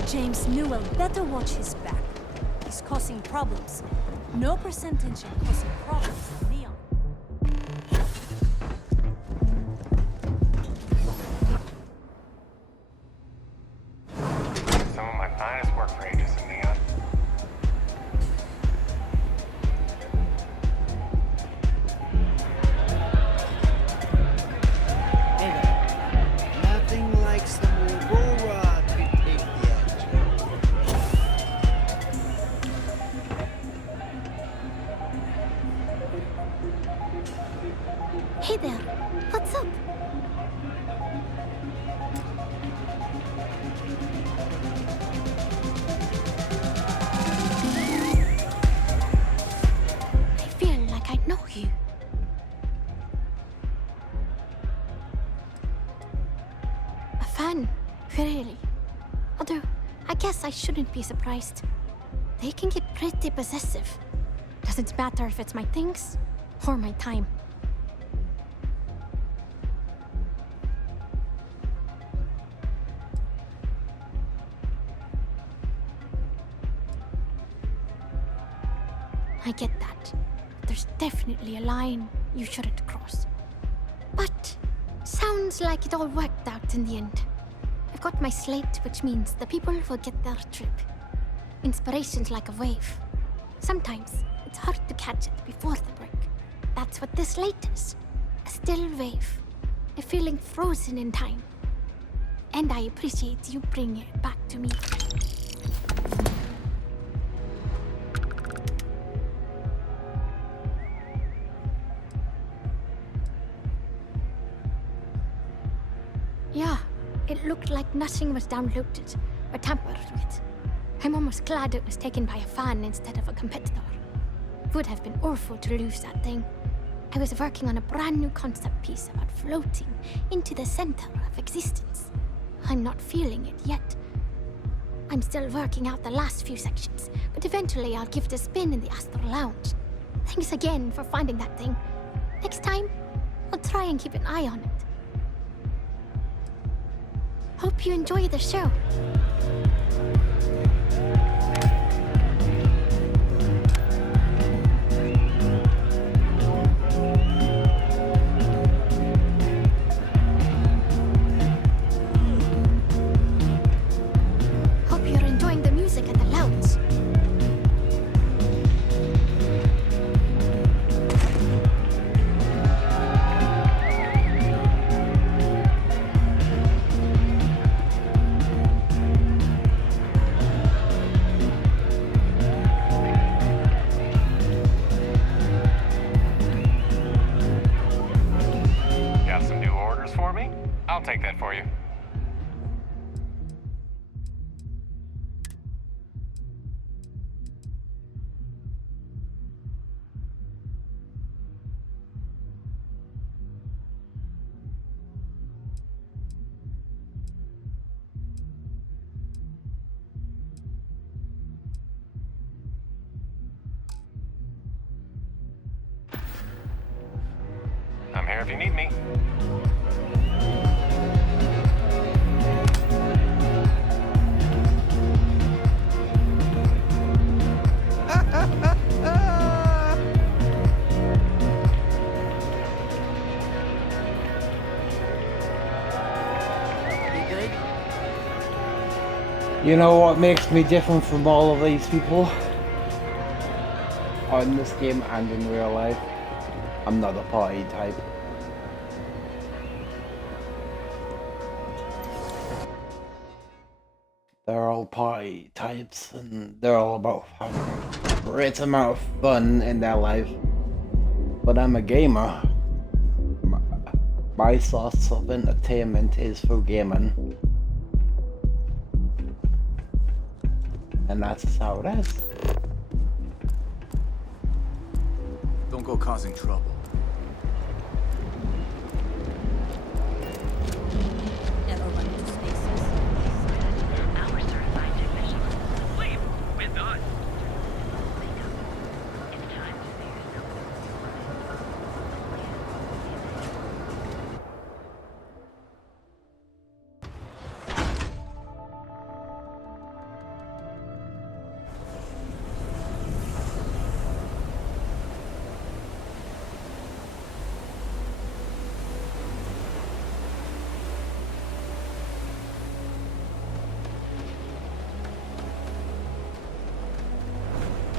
James Newell better watch his back. He's causing problems. No percentage in causing problems in Neon. Some of my finest work for Aegis and Neon. Hey there. Nothing like some Aurora to take the edge. Hey there, what's up? I feel like I know you. A fan, really. Although, I guess I shouldn't be surprised. They can get pretty possessive. Doesn't matter if it's my things or my time. I get that. There's definitely a line you shouldn't cross. But sounds like it all worked out in the end. I've got my slate, which means the people will get their trip. Inspiration's like a wave. Sometimes it's hard to catch it before the break. That's what this slate is. A still wave. A feeling frozen in time. And I appreciate you bringing it back to me. Yeah, it looked like nothing was downloaded or tampered with. I'm almost glad it was taken by a fan instead of a competitor. It would have been awful to lose that thing. I was working on a brand new concept piece about floating into the center of existence. I'm not feeling it yet. I'm still working out the last few sections, but eventually I'll give it a spin in the Astral Lounge. Thanks again for finding that thing. Next time, I'll try and keep an eye on it. Hope you enjoy the show. Hope you're enjoying the music at the lounge. Got some new orders for me? I'll take that for you. if you need me. You know what makes me different from all of these people? In this game and in real life, I'm not a party type. They're all party types and they're all about having a great amount of fun in their life. But I'm a gamer. My source of entertainment is through gaming. And that's how it is. Don't go causing trouble. Never run into spaces. Our certified technicians. Sleep with us. Wake up. It's time to pay yourself.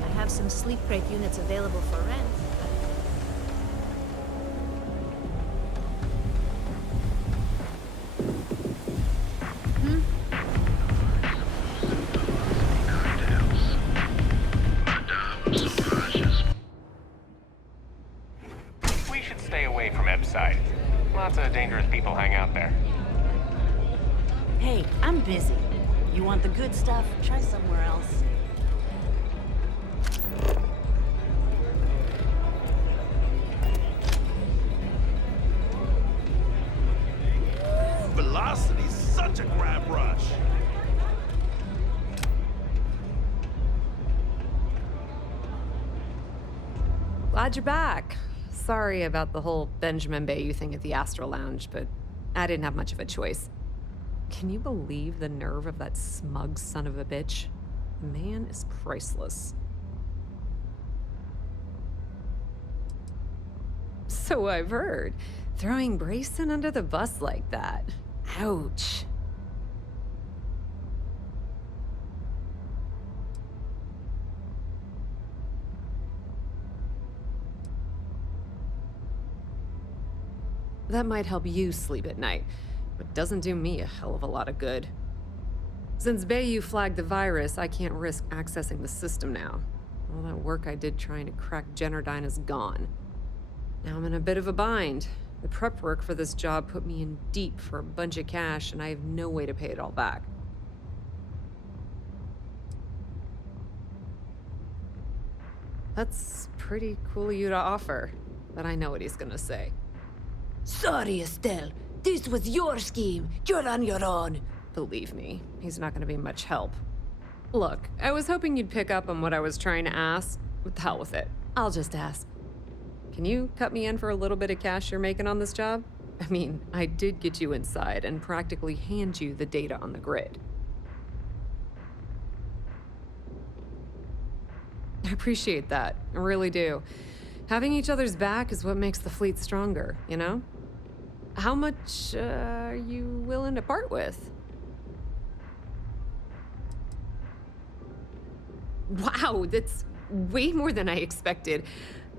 I have some sleep crate units available for rent. We should stay away from Epside. Lots of dangerous people hang out there. Hey, I'm busy. You want the good stuff? Try somewhere else. Velocity's such a grab rush. Glad you're back. Sorry about the whole Benjamin Bayou thing at the Astral Lounge, but I didn't have much of a choice. Can you believe the nerve of that smug son of a bitch? The man is priceless. So I've heard. Throwing Brayson under the bus like that. Ouch. That might help you sleep at night, but doesn't do me a hell of a lot of good. Since Bayou flagged the virus, I can't risk accessing the system now. All that work I did trying to crack Generdyne is gone. Now I'm in a bit of a bind. The prep work for this job put me in deep for a bunch of cash, and I have no way to pay it all back. That's pretty cool of you to offer, but I know what he's gonna say. Sorry, Estelle. This was your scheme. You're on your own. Believe me, he's not gonna be much help. Look, I was hoping you'd pick up on what I was trying to ask. What the hell with it? I'll just ask. Can you cut me in for a little bit of cash you're making on this job? I mean, I did get you inside and practically hand you the data on the grid. I appreciate that. I really do. Having each other's back is what makes the fleet stronger, you know? How much are you willing to part with? Wow, that's way more than I expected.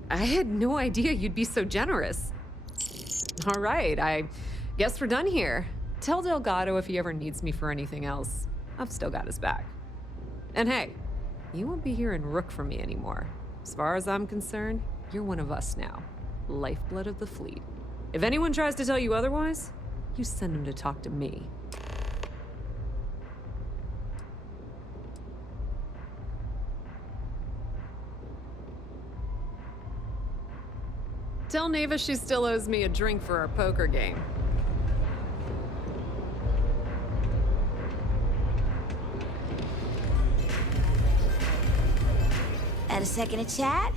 I had no idea you'd be so generous. All right, I guess we're done here. Tell Delgado if he ever needs me for anything else. I've still got his back. And hey, you won't be hearing Rook from me anymore. As far as I'm concerned, you're one of us now. Lifeblood of the fleet. If anyone tries to tell you otherwise, you send them to talk to me. Tell Neva she still owes me a drink for our poker game. Had a second to chat?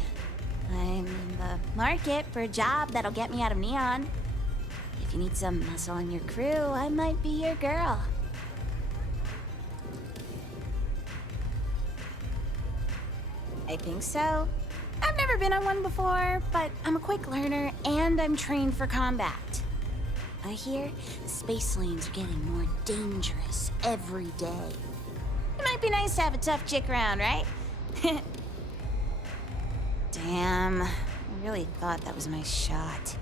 I'm in the market for a job that'll get me out of Neon. you need some muscle on your crew, I might be your girl. I think so. I've never been on one before, but I'm a quick learner and I'm trained for combat. I hear the space lanes are getting more dangerous every day. It might be nice to have a tough chick around, right? Damn, I really thought that was my shot.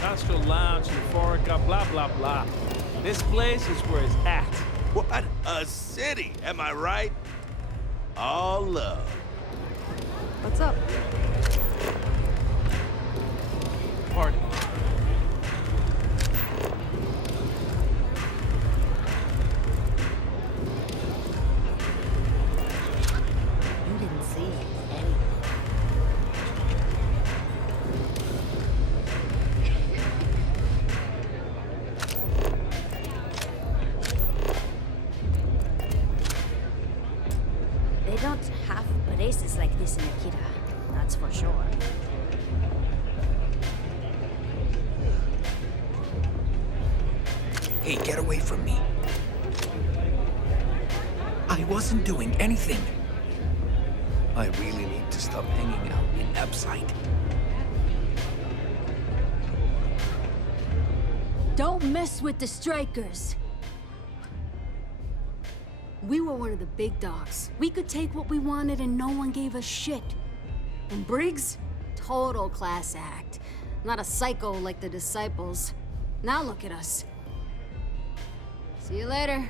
Nostro Lounge, Euphorica, blah, blah, blah. This place is where it's at. What a city, am I right? All love. What's up? Party. You didn't see anything. They don't have places like this in Akira, that's for sure. Hey, get away from me. I wasn't doing anything. I really need to stop hanging out in Epside. Don't mess with the strikers. We were one of the big dogs. We could take what we wanted and no one gave us shit. And Briggs? Total class act. Not a psycho like the disciples. Now look at us. See you later.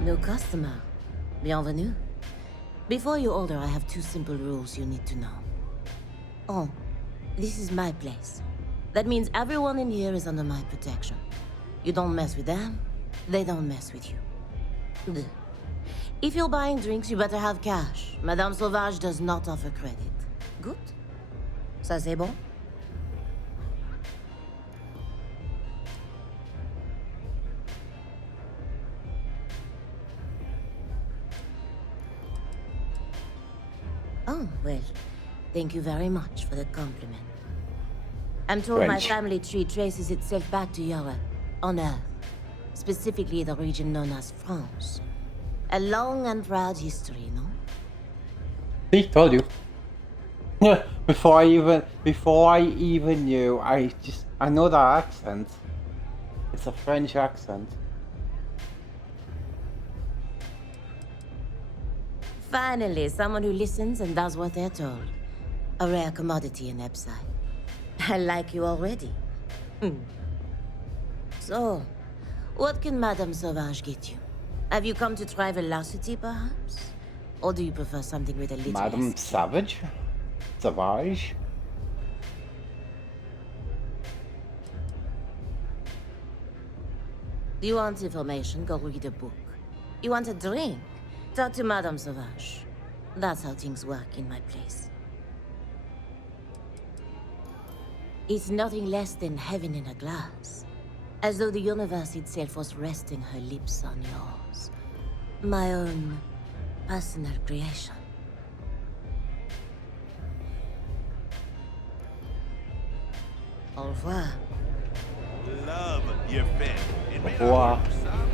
New customer. Bienvenue. Before you order, I have 2 simple rules you need to know. Oh, this is my place. That means everyone in here is under my protection. You don't mess with them, they don't mess with you. If you're buying drinks, you better have cash. Madame Sauvage does not offer credit. Good? Ça c'est bon? Oh, well, thank you very much for the compliment. I'm told my French. family tree traces itself back to Europe, on Earth. Specifically the region known as France. A long and proud history, no? See, told you. before I even knew, I know that accent. It's a French accent. Finally, someone who listens and does what they're told. A rare commodity in Epside. I like you already. So, what can Madame Sauvage get you? Have you come to try velocity, perhaps? Or do you prefer something with a little Madame less? Savage? Savage? Do you want information? Go read a book. You want a drink? Talk to Madame Sauvage. That's how things work in my place. It's nothing less than heaven in a glass. As though the universe itself was resting her lips on yours. My own personal creation. Au revoir. Love your fit. It may Au revoir. not work, son,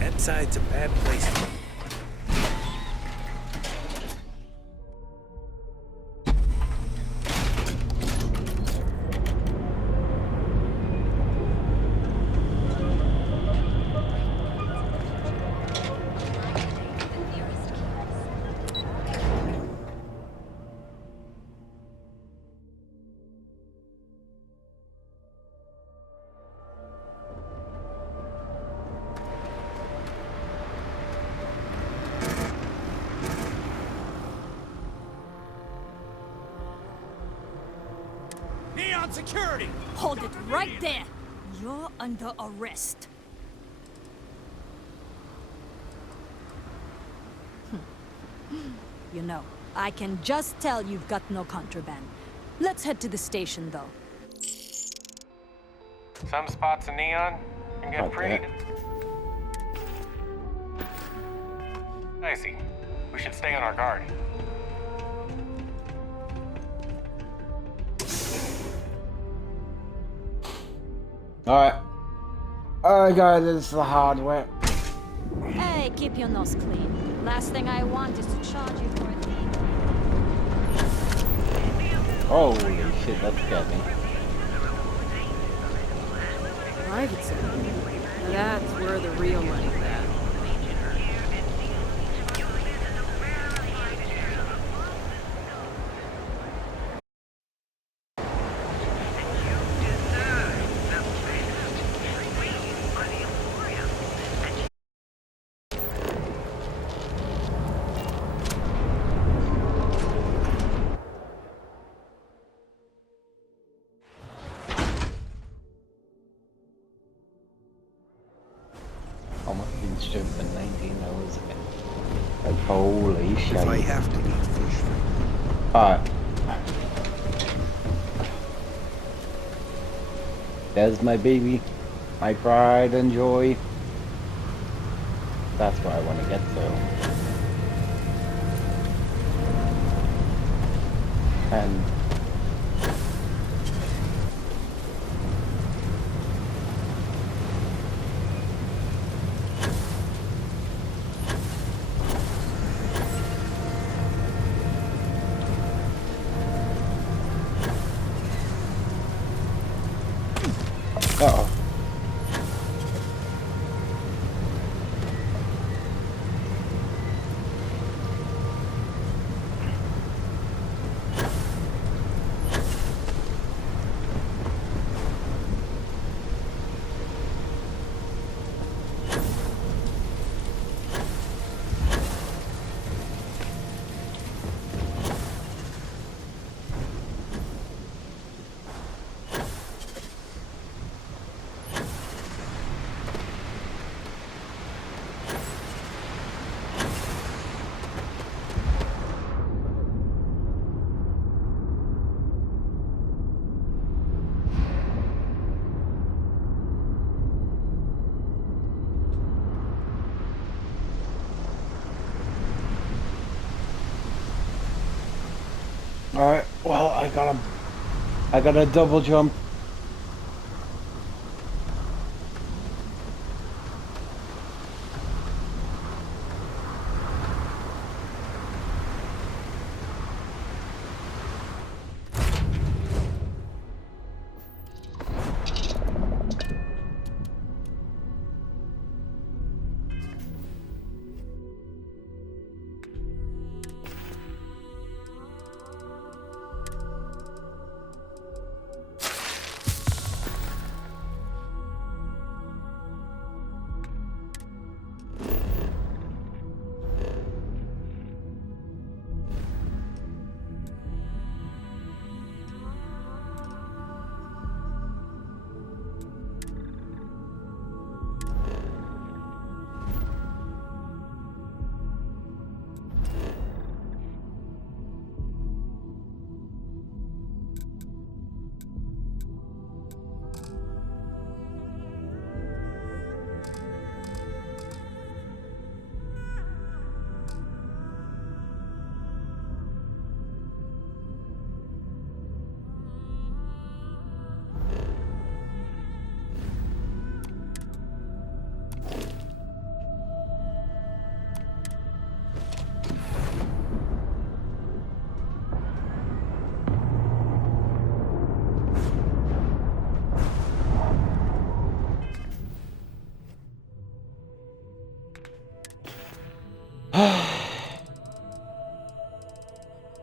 Epside's a bad place for me. Neon security! Hold it right there. You're under arrest. You know, I can just tell you've got no contraband. Let's head to the station, though. Some spots in Neon can get pretty. I see. We should stay on our guard. Alright. Alright guys, it's the hardware. Hey, keep your nose clean. Last thing I want is to charge you for a thing. Holy shit, that scared me. Private sector. That's where the real money's at. Almost been stripped for 19 hours again. Like, holy shit. If I have to eat fish. Alright. There's my baby. My pride and joy. That's where I want to get to. And uh-oh. Alright, well, I got a double jump.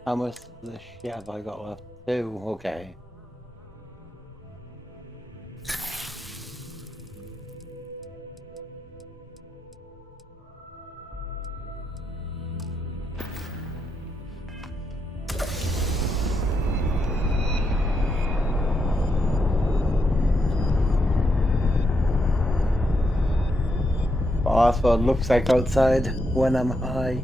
How much of the shit have I got left? 2, okay. Well, that's what it looks like outside when I'm high.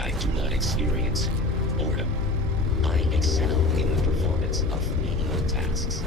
I do not experience boredom. I excel in the performance of menial tasks.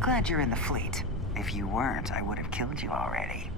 Glad you're in the fleet. If you weren't, I would have killed you already.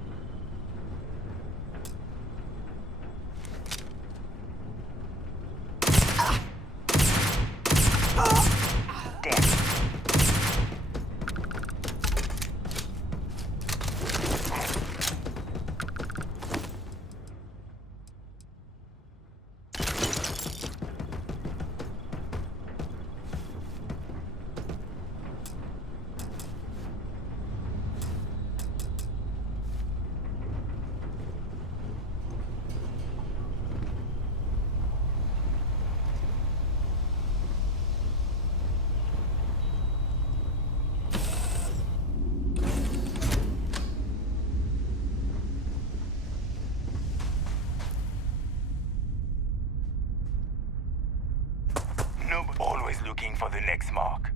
looking for the next mark.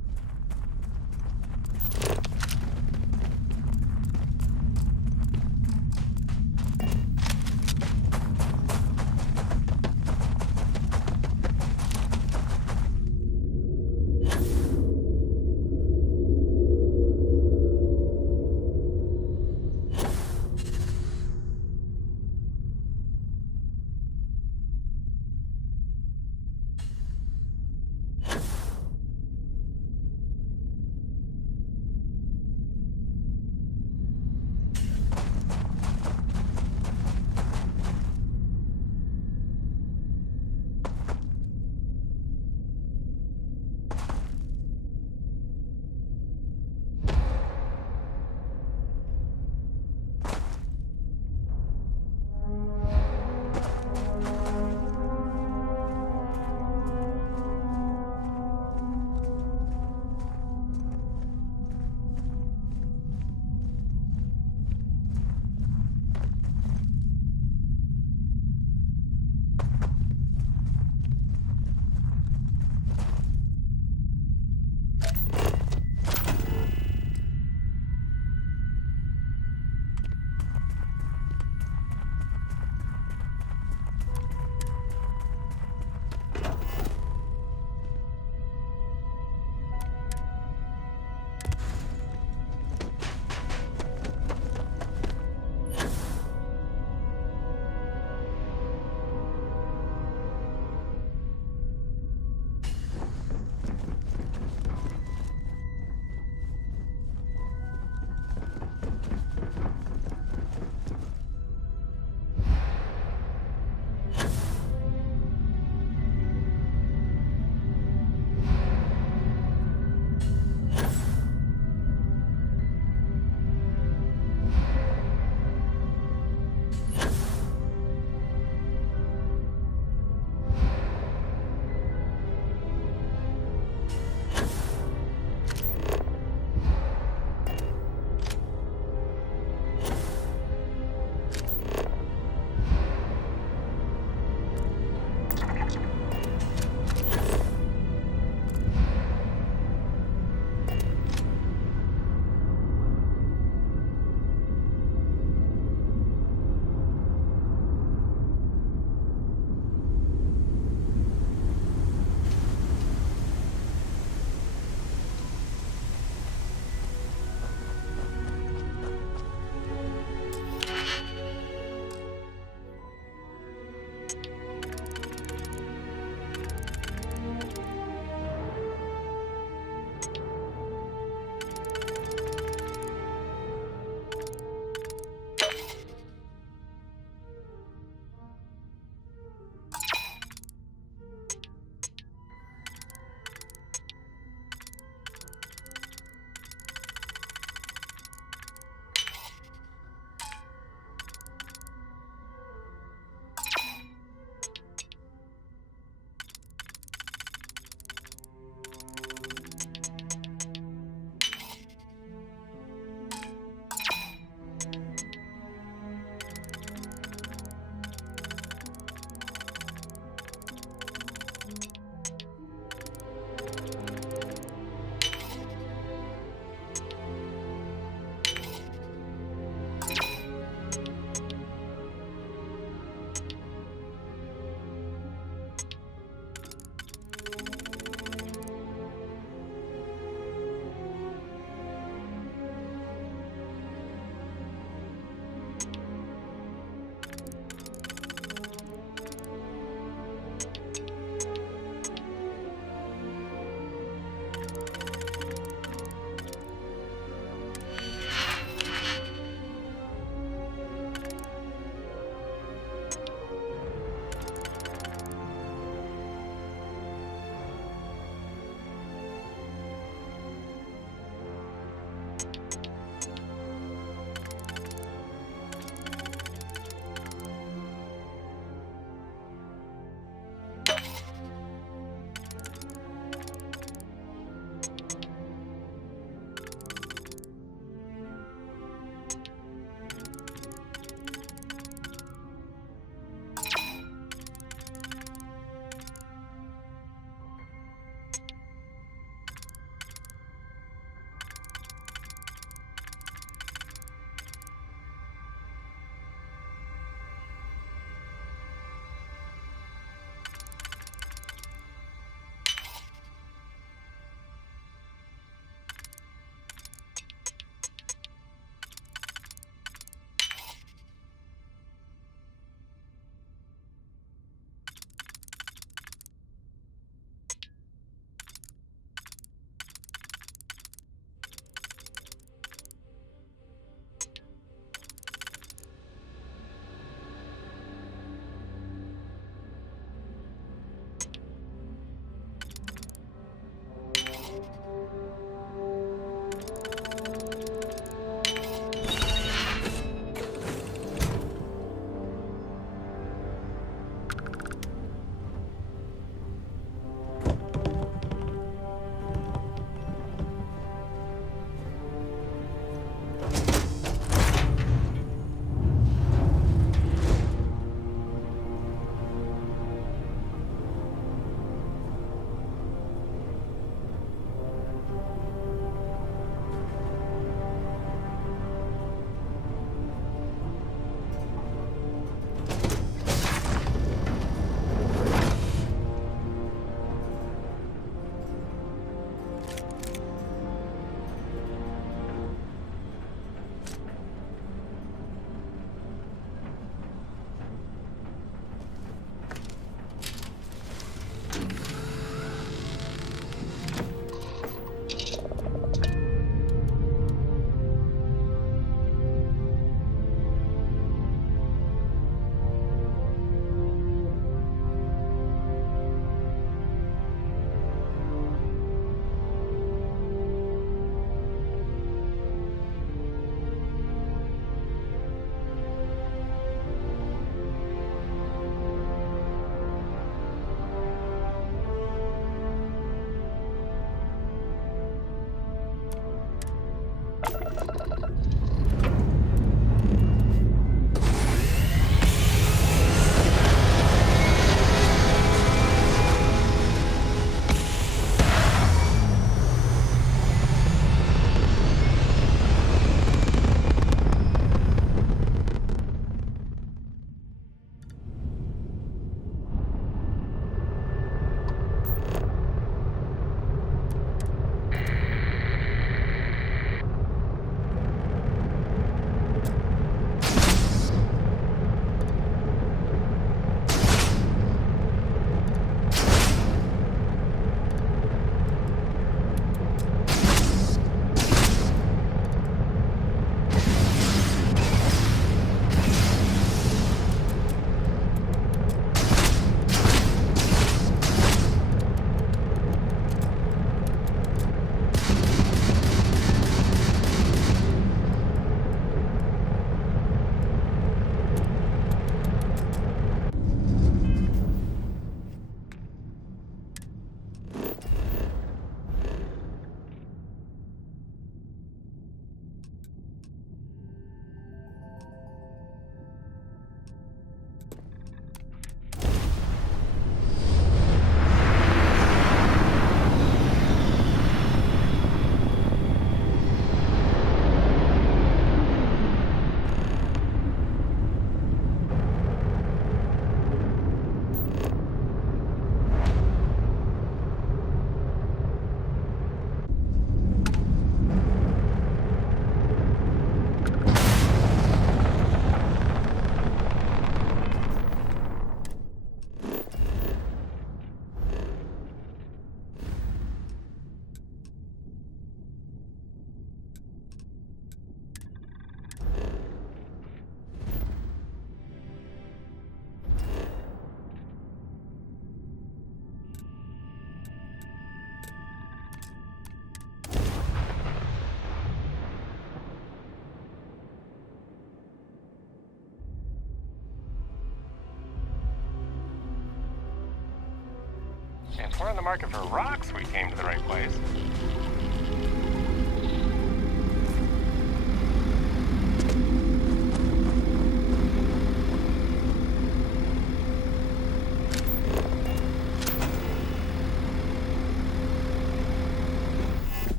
If we're in the market for rocks, we came to the right place.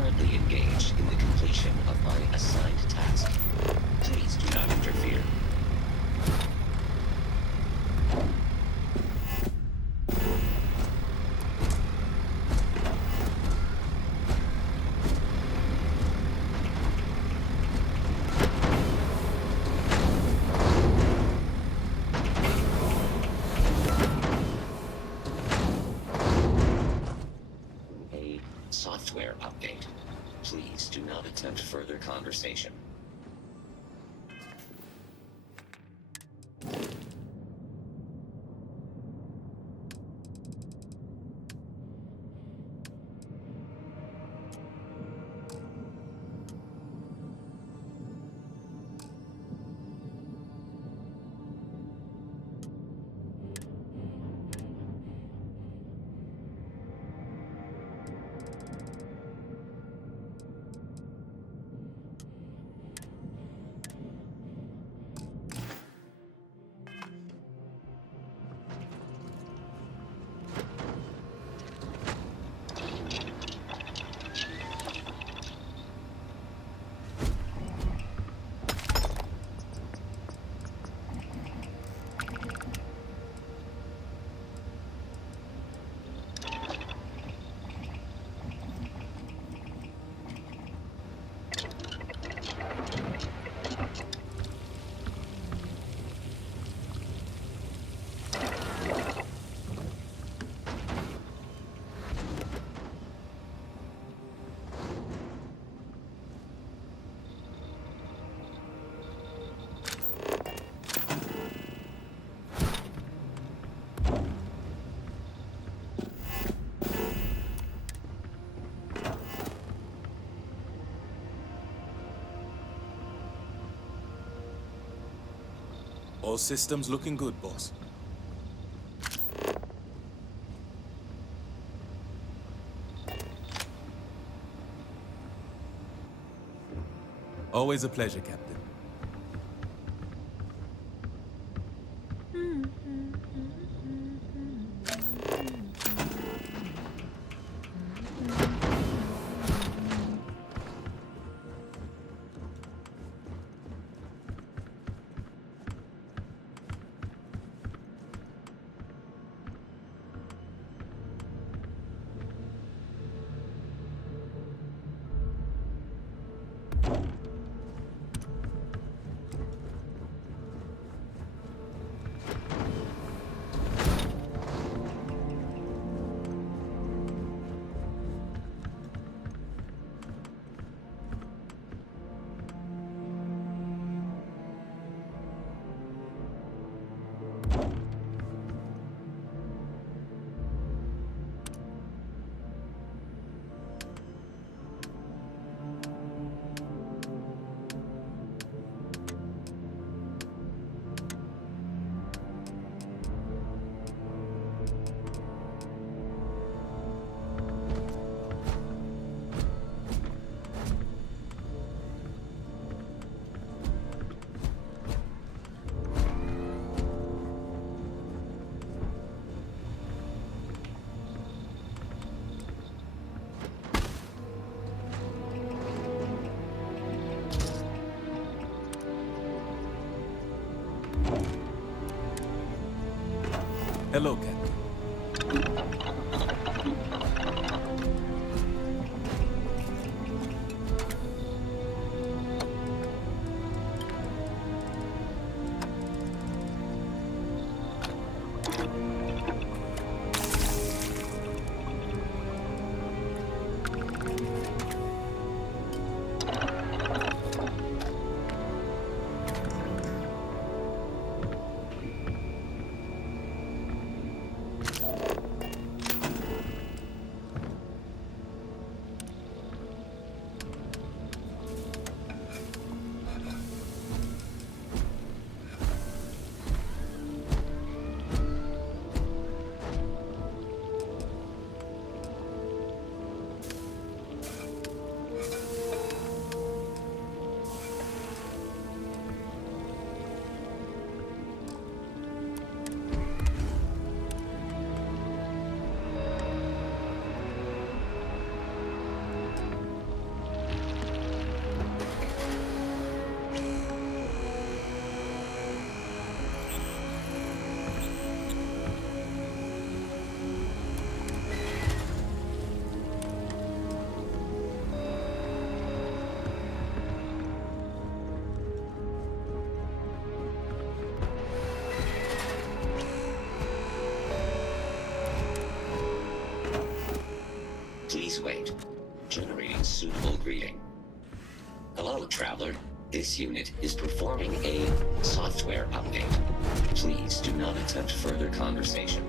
currently engaged in the completion of my assigned task. Please do not interfere. Software update. Please do not attempt further conversation. All systems looking good, boss. Always a pleasure, Captain. Hello, Captain. Please wait. Generating suitable greeting. Hello, traveler. This unit is performing a software update. Please do not attempt further conversation.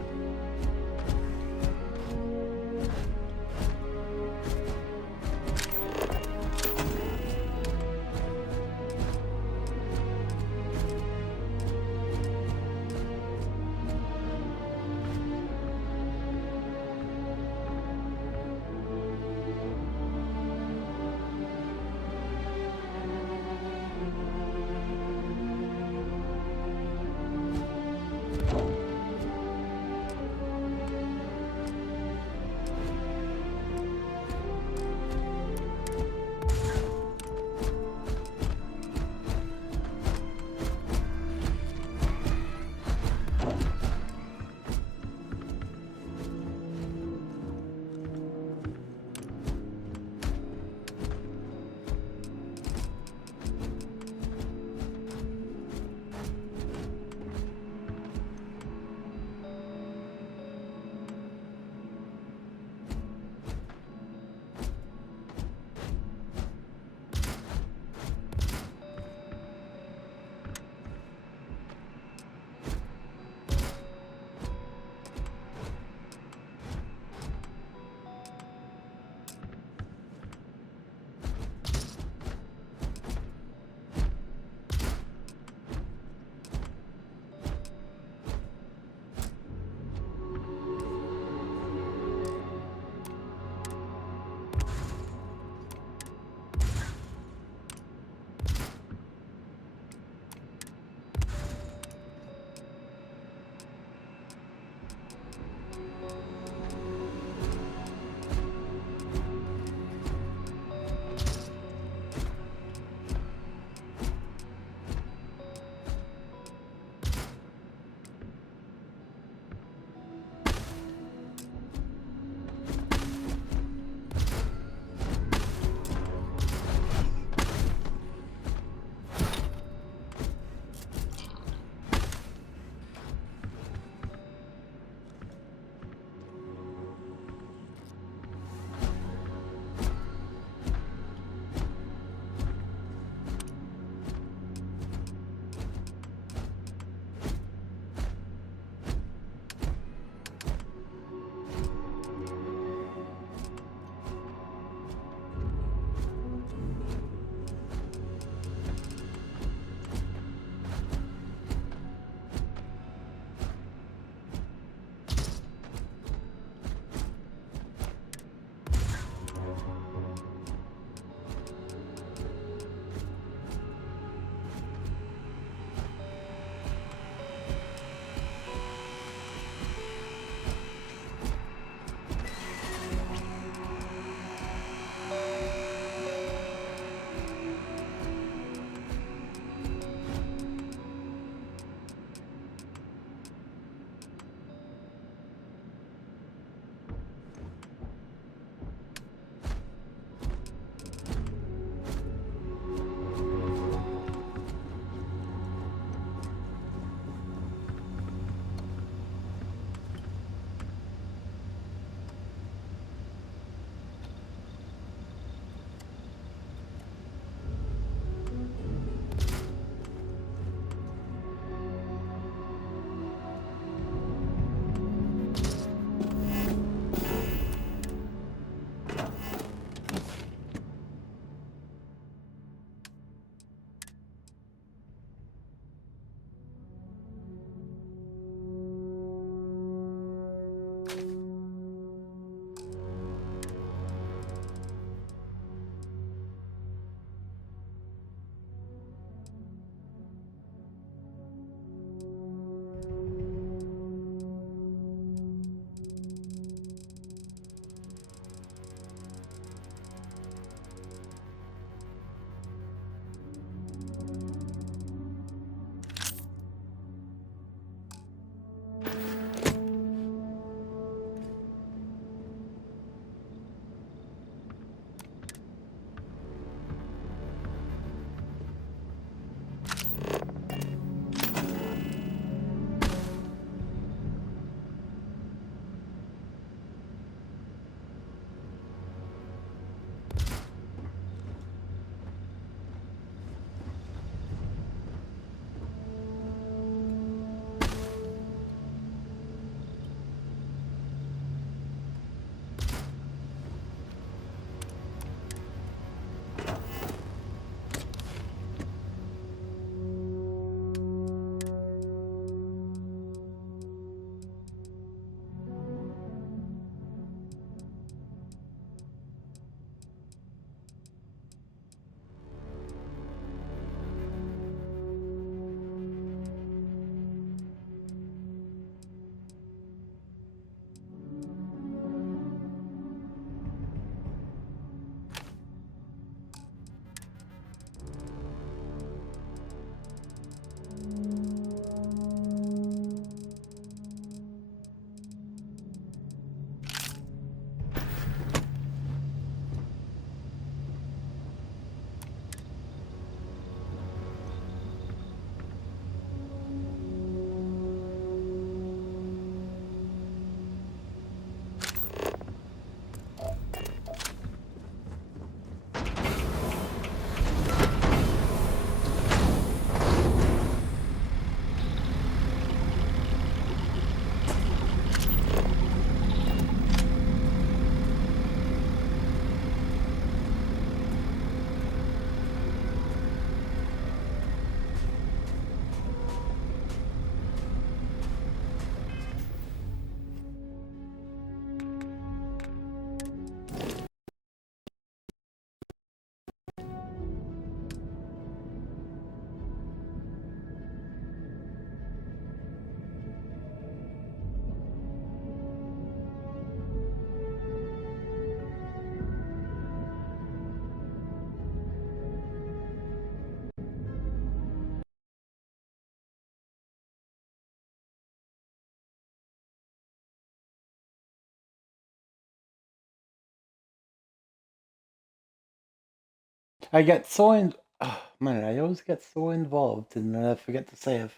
I get so in. Oh, man, I always get so involved and then I forget to save.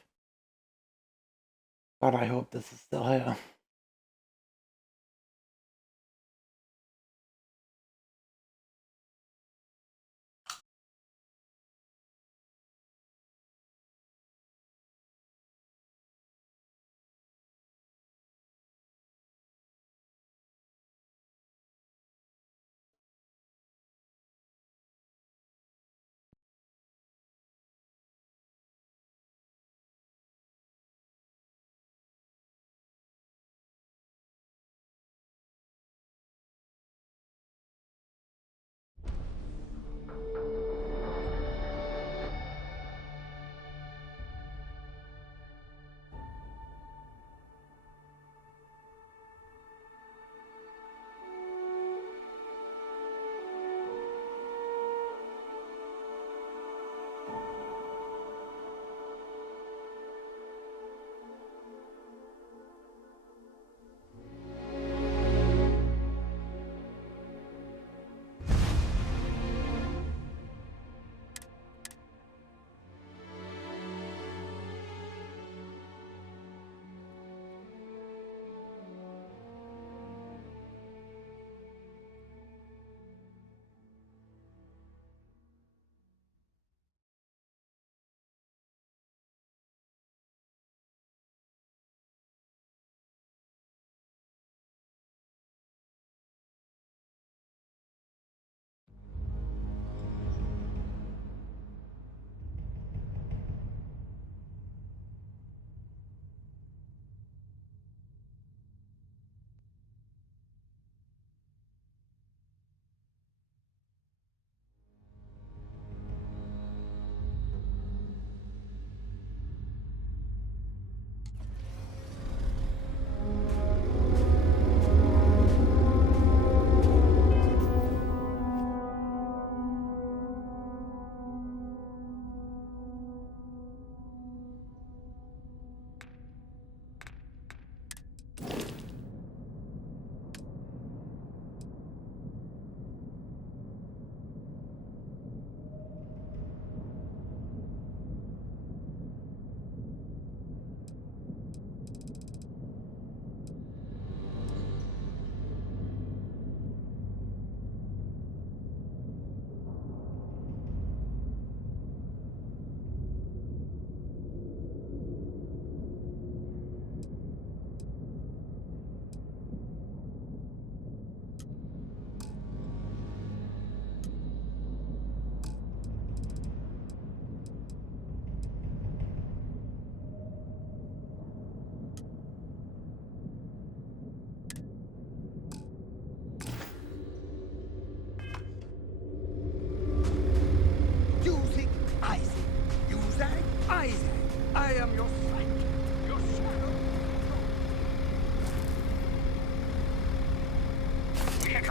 God, I hope this is still here.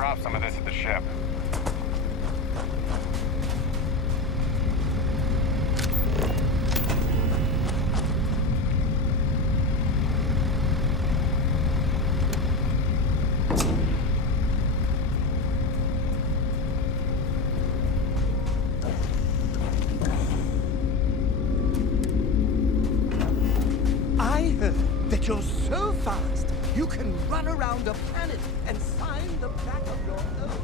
drop some of this at the ship. I heard that you're so fast, you can run around a planet and sign the back of your own.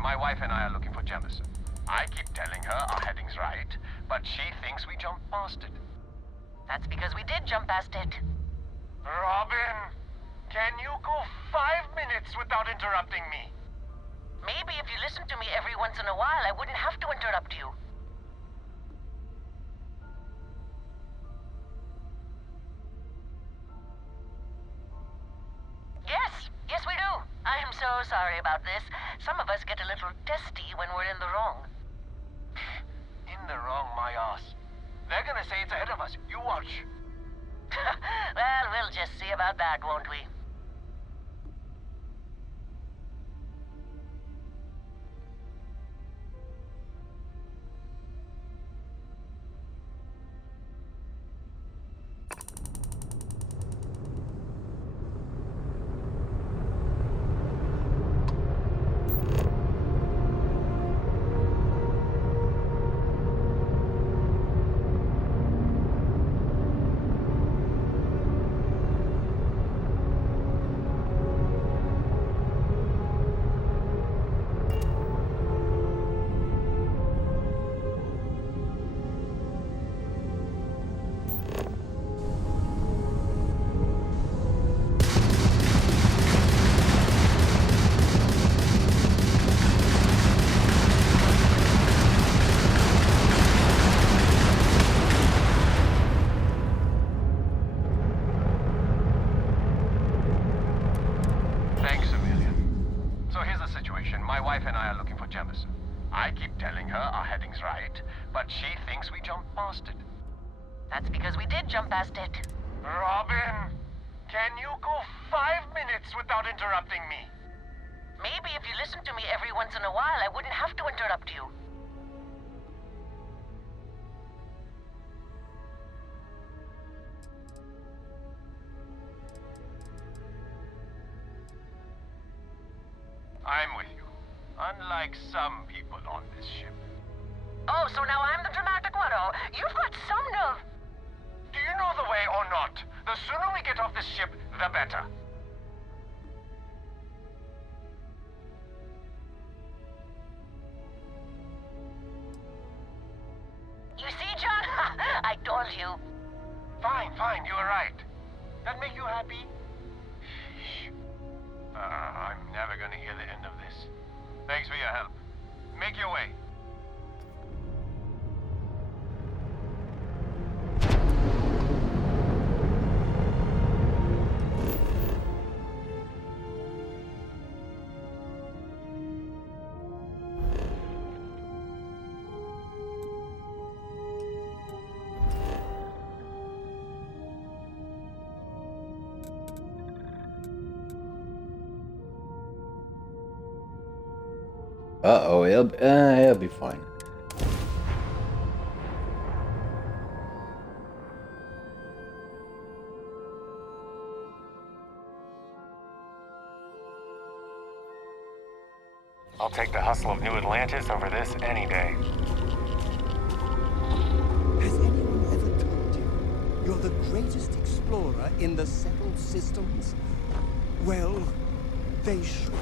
My wife and I are looking for Jemison. I keep telling her our heading's right, but she thinks we jumped past it. That's because we did jump past it. Robin, can you go 5 minutes without interrupting me? Maybe if you listened to me every once in a while, I wouldn't have to interrupt you. Yes, we do. I am so sorry about this. Some of us get a little testy when we're in the wrong. In the wrong, my ass. They're gonna say it's ahead of us. You watch. Well, we'll just see about that, won't we? My wife and I are looking for Jemison. I keep telling her our heading's right, but she thinks we jumped past it. That's because we did jump past it. Robin, can you go 5 minutes without interrupting me? Maybe if you listened to me every once in a while, I wouldn't have to interrupt you. I'm with you. Unlike some people on this ship. Oh, so now I'm the dramatic one, oh? You've got some nerve. Do you know the way or not? The sooner we get off this ship, the better. You see, John? I told you. Fine, you were right. That make you happy? I'm never gonna hear the end of this. Thanks for your help. Make your way. Uh-oh, it'll be fine. I'll take the hustle of New Atlantis over this any day. Has anyone ever told you you're the greatest explorer in the settled systems? Well, they should.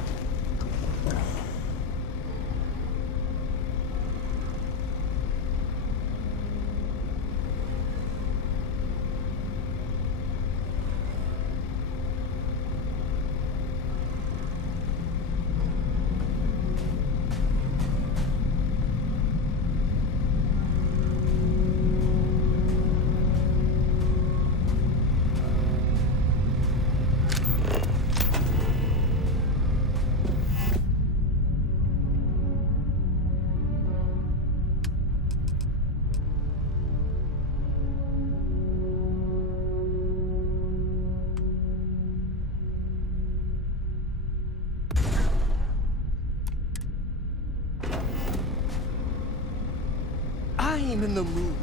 I'm in the mood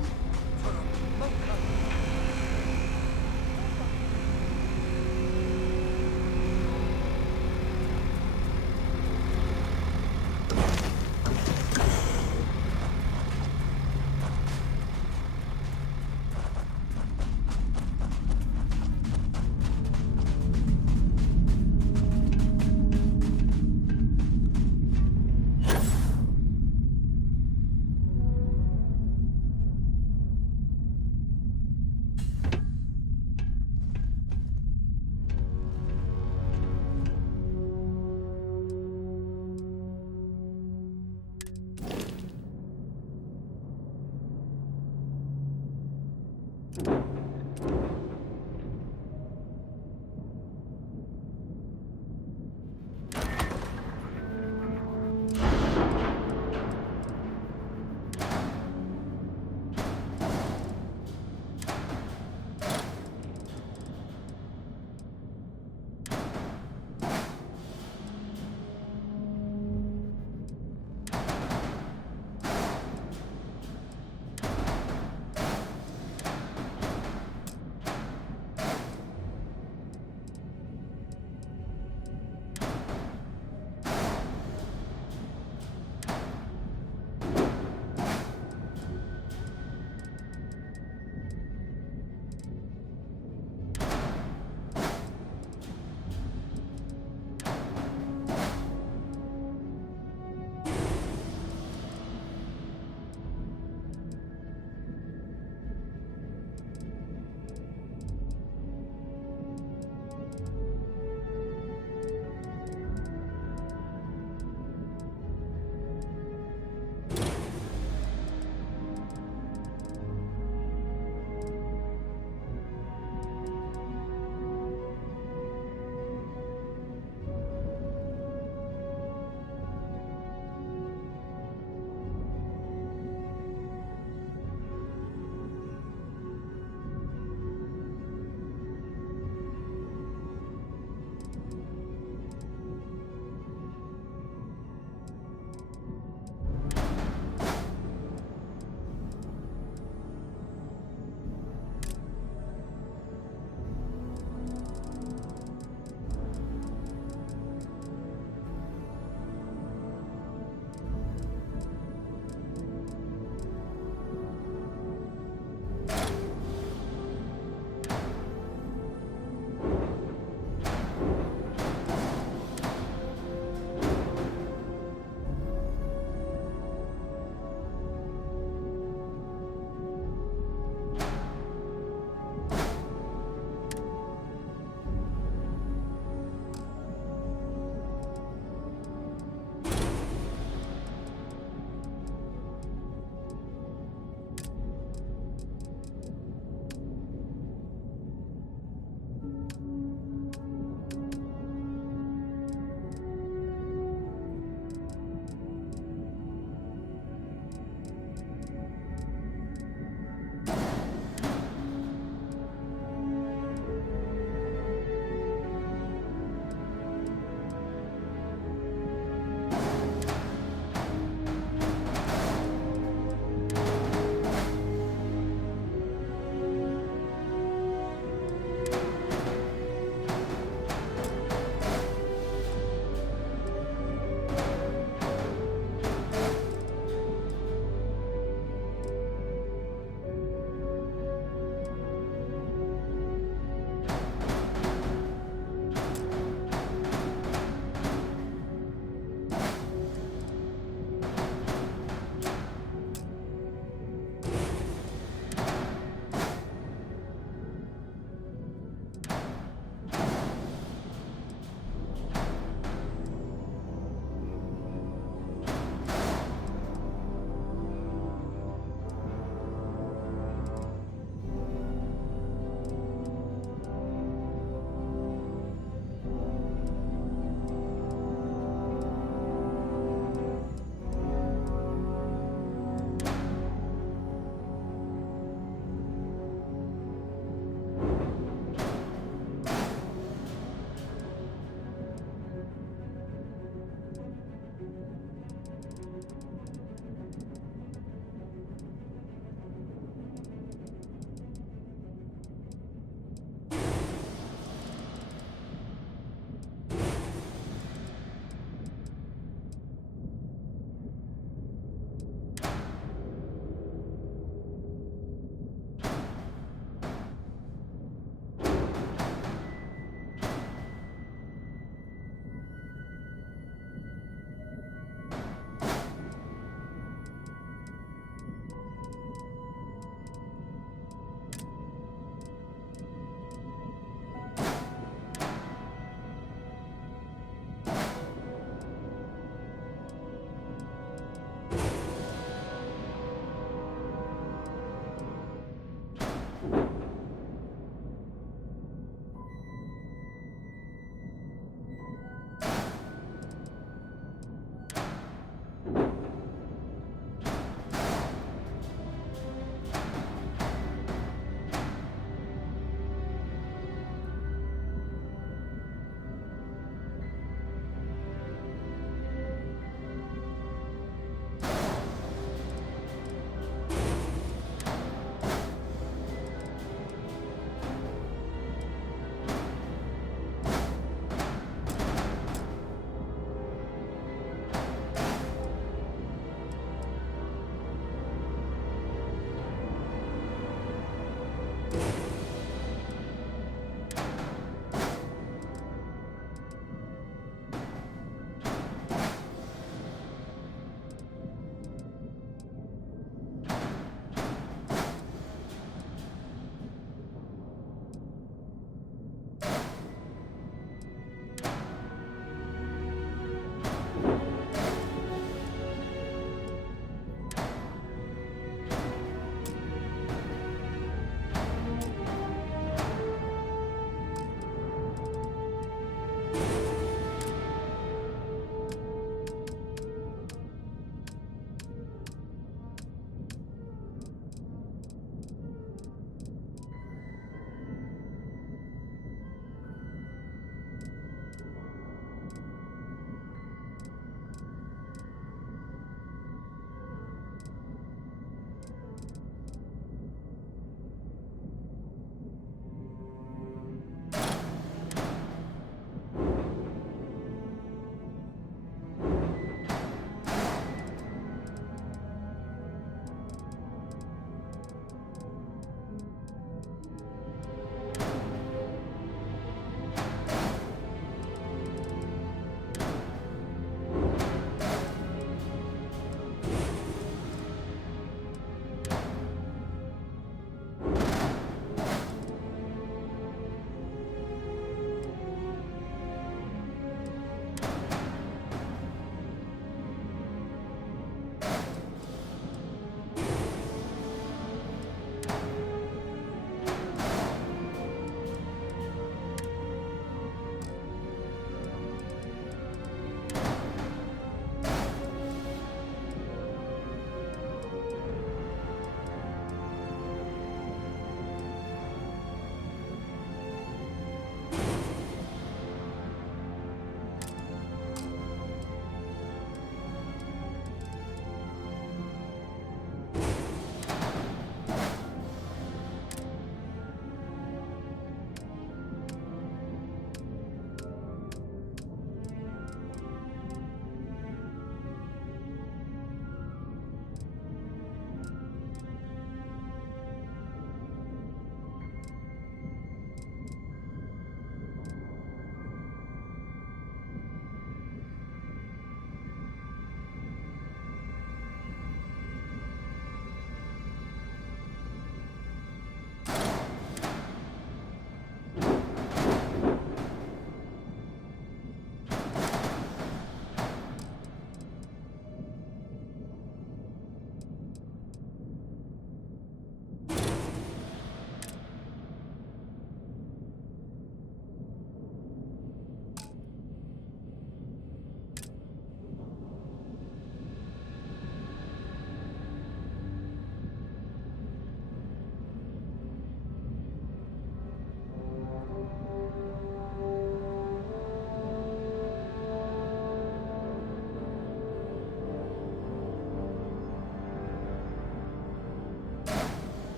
for a mocha.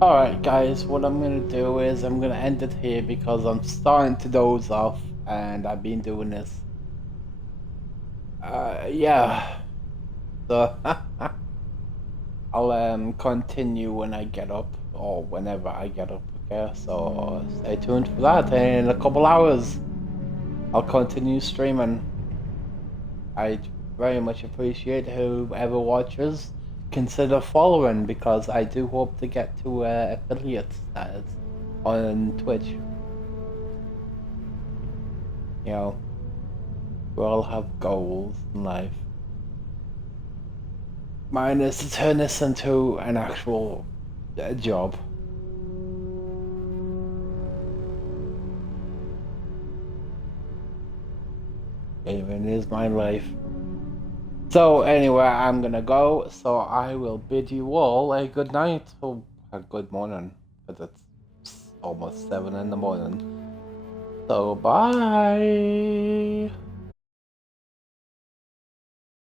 Alright guys, what I'm gonna do is I'm gonna end it here because I'm starting to doze off and I've been doing this. Yeah. So I'll continue when I get up or whenever I get up, okay? So stay tuned for that. In a couple hours I'll continue streaming. I very much appreciate whoever watches. Consider following because I do hope to get to affiliate status on Twitch. You know, we all have goals in life. Mine is to turn this into an actual job. Even is my life. So anyway, I'm gonna go, so I will bid you all a good night, or a good morning, because it's almost 7 in the morning. So bye!